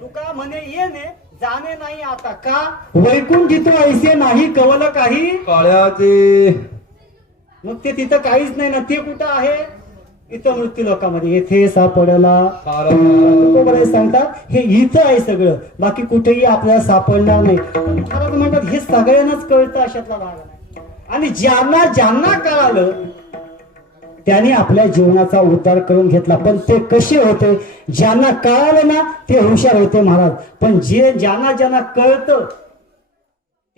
तुका म्हणे येणे जाणे नाही आता. का वैकुंठ तो ऐसे नाही कवल काही काळ्याचे. मग ते तिथं काहीच नाही ना. ते कुठं आहे, इथं मृत्यू लोकांमध्ये येथे सापडला सारला तुकोबराय सांगतात हे इथं आहे सगळं, बाकी कुठेही आपल्याला सापडणार नाही. पण महाराज म्हणतात हे सगळ्यांनाच कळतं अशातला भाग नाही. आणि ज्यांना ज्यांना कळालं त्याने आपल्या जीवनाचा उद्धार करून घेतला. पण ते कसे होते? ज्यांना कळालं ना ते हुशार होते महाराज. पण ज्यांना ज्यांना कळतं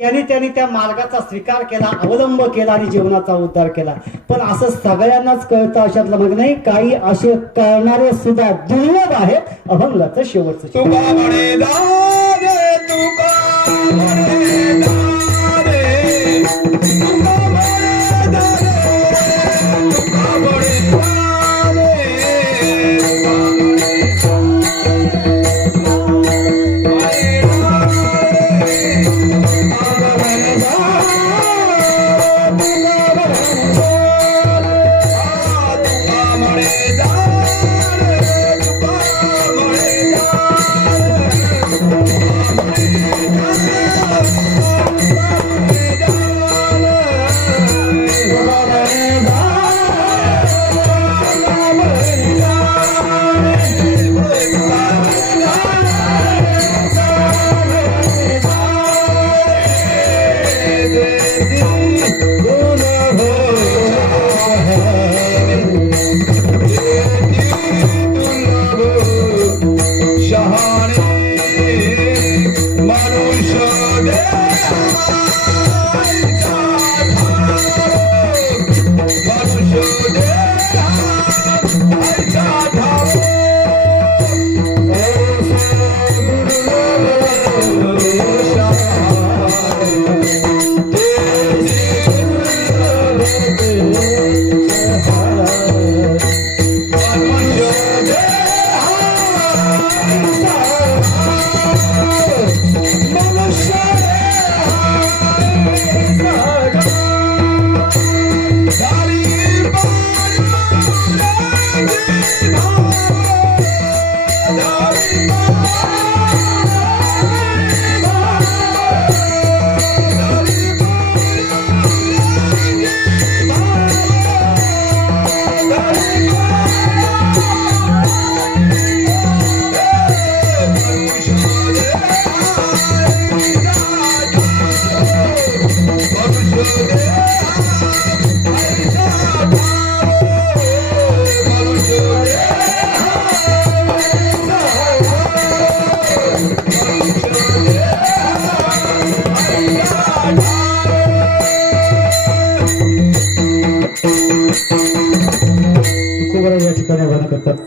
त्यांनी त्या मार्गाचा स्वीकार केला, अवलंब केला आणि जीवनाचा उद्धार केला. पण असं सगळ्यांनाच कळतं अशातलं मग नाही. काही असे कळणारे सुद्धा दुर्लभ आहेत. अभंगाचं शेवटचं तुका म्हणे दारे तुका म्हणे दारे तुका म्हणे दारे तुका म्हणे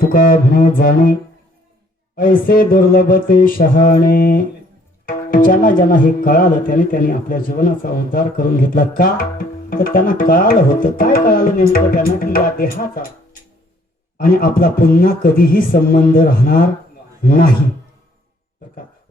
तुका म्हणे जाणे ऐसे दुर्लभ ते शहाणे. ज्यांना ज्यांना हे कळालं त्यांनी आपल्या जीवनाचा उद्धार करून घेतला. का तर त्यांना कळालं होतं. काय कळालं नेमकं त्यांना? की या देहाचा आणि आपला पुन्हा कधीही संबंध राहणार नाही.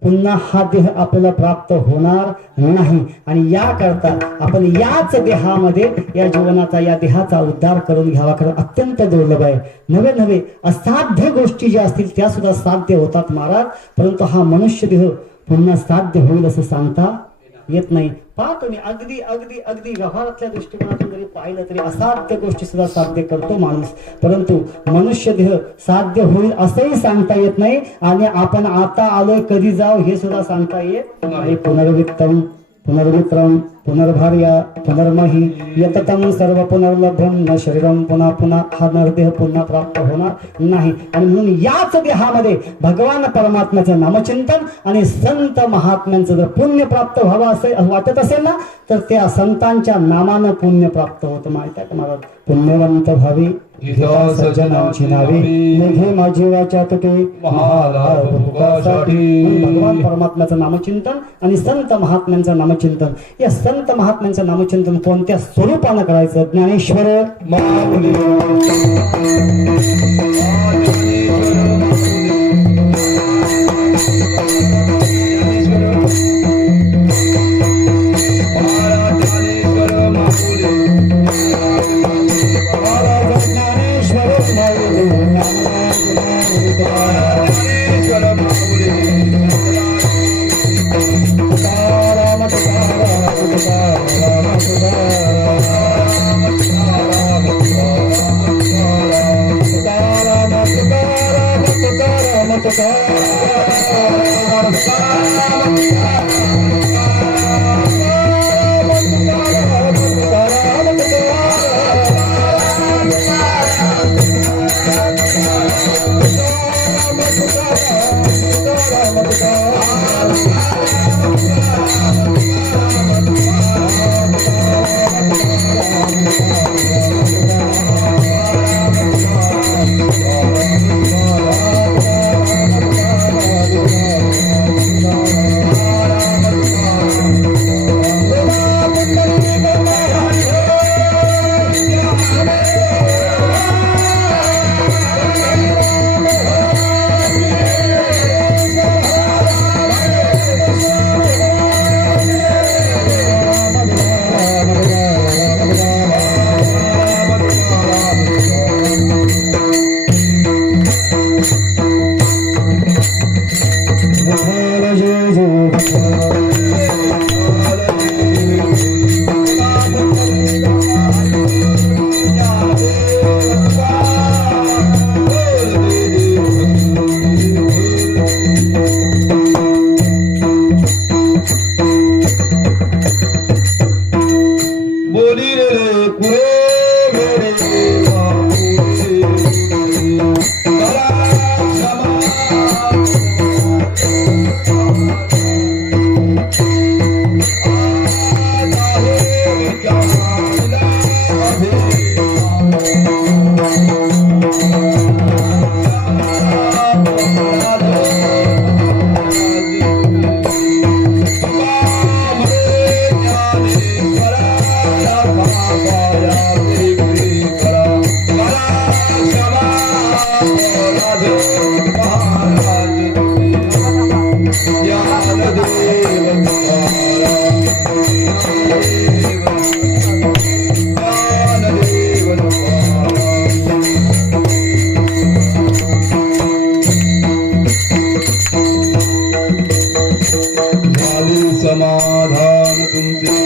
पुन्हा हा देह आपल्याला प्राप्त होणार नाही. आणि याकरता आपण याच देहामध्ये या जीवनाचा या देहाचा उद्धार करून घ्यावा. कारण अत्यंत दुर्लभ आहे. नवे नवे असाध्य गोष्टी ज्या असतील त्या सुद्धा साध्य होतात महाराज. परंतु हा मनुष्य देह पुन्हा साध्य होईल असं सांगता येत नाही. पहा तुम्ही अगदी अगदी अगदी व्यवहारातल्या दृष्टिकोनातून जरी पाहिलं तरी असाध्य गोष्टी सुद्धा साध्य करतो माणूस. परंतु मनुष्य देह साध्य होईल असंही सांगता येत नाही. आणि आपण आता आलोय कधी जाऊ हे सुद्धा सांगता येत नाही. पुनर्वित्तम पुनर्मित्रम पुनर्भार्या पुनर्मही यततम सर्व पुनर्लभ्यम न शरीरम पुन्हा पुन्हा हा नरदेह पुन्हा प्राप्त होणार नाही. आणि म्हणून याच देहामध्ये भगवान परमात्म्याचं नामचिंतन आणि संत महात्म्यांचं जर पुण्य प्राप्त व्हावं असं वाटत असेल ना तर त्या संतांच्या नामानं पुण्य प्राप्त होतं. माहिती आहे का महाराज? पुण्यवंत व्हावे सज्जनांची नावे मेघे माझीवाच्या तुटे भगवान परमात्म्याचं नामचिंतन आणि संत महात्म्यांचं नामचिंतन. या संत महात्म्यांचं नामचिंतन कोणत्या स्वरूपानं करायचं? ज्ञानेश्वर माऊली बोली रे पुरे मेरे समाधान तुमचे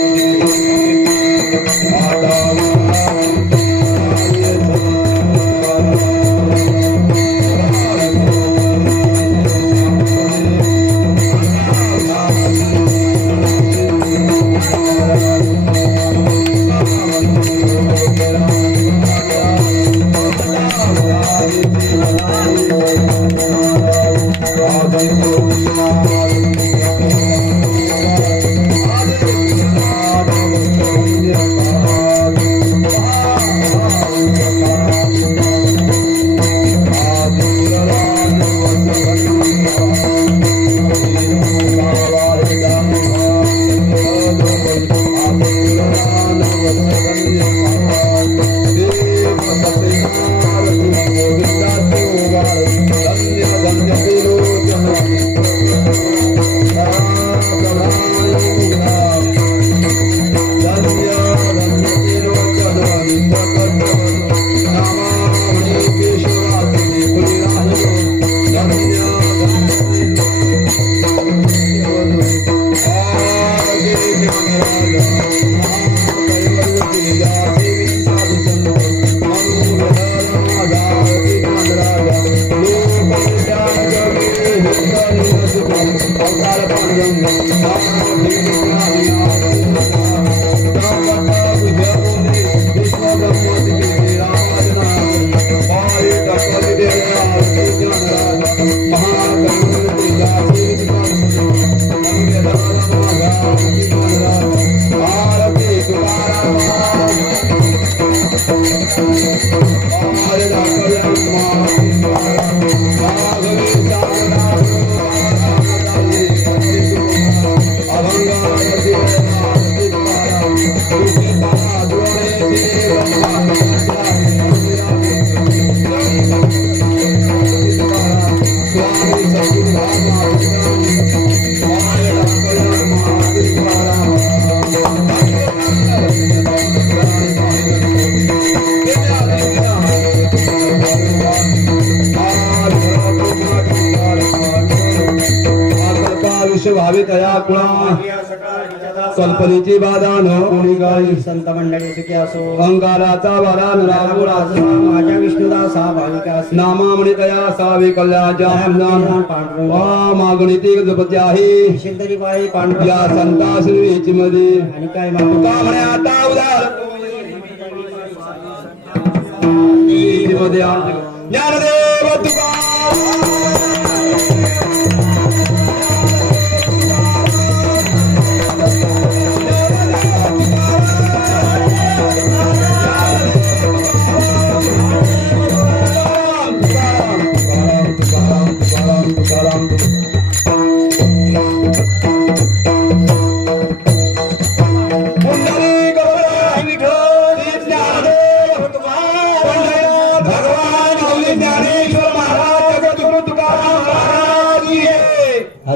भावी तया कुळा कल्पनेची बाधा न कोणी काही संत मंडळी सुखी असो अंगाराचा वरा नरागुणाचा माझ्या विष्णुदासा भाविकास नामामणी तया सावे कल्याच्या पांडुरंग वा मागणी ती जपती आहे शिंदरी बाई पांडुरंग या संता श्रीची मध्ये आणि काय मागू तुका म्हणे आता उदार मध्ये ज्ञानदेव तुका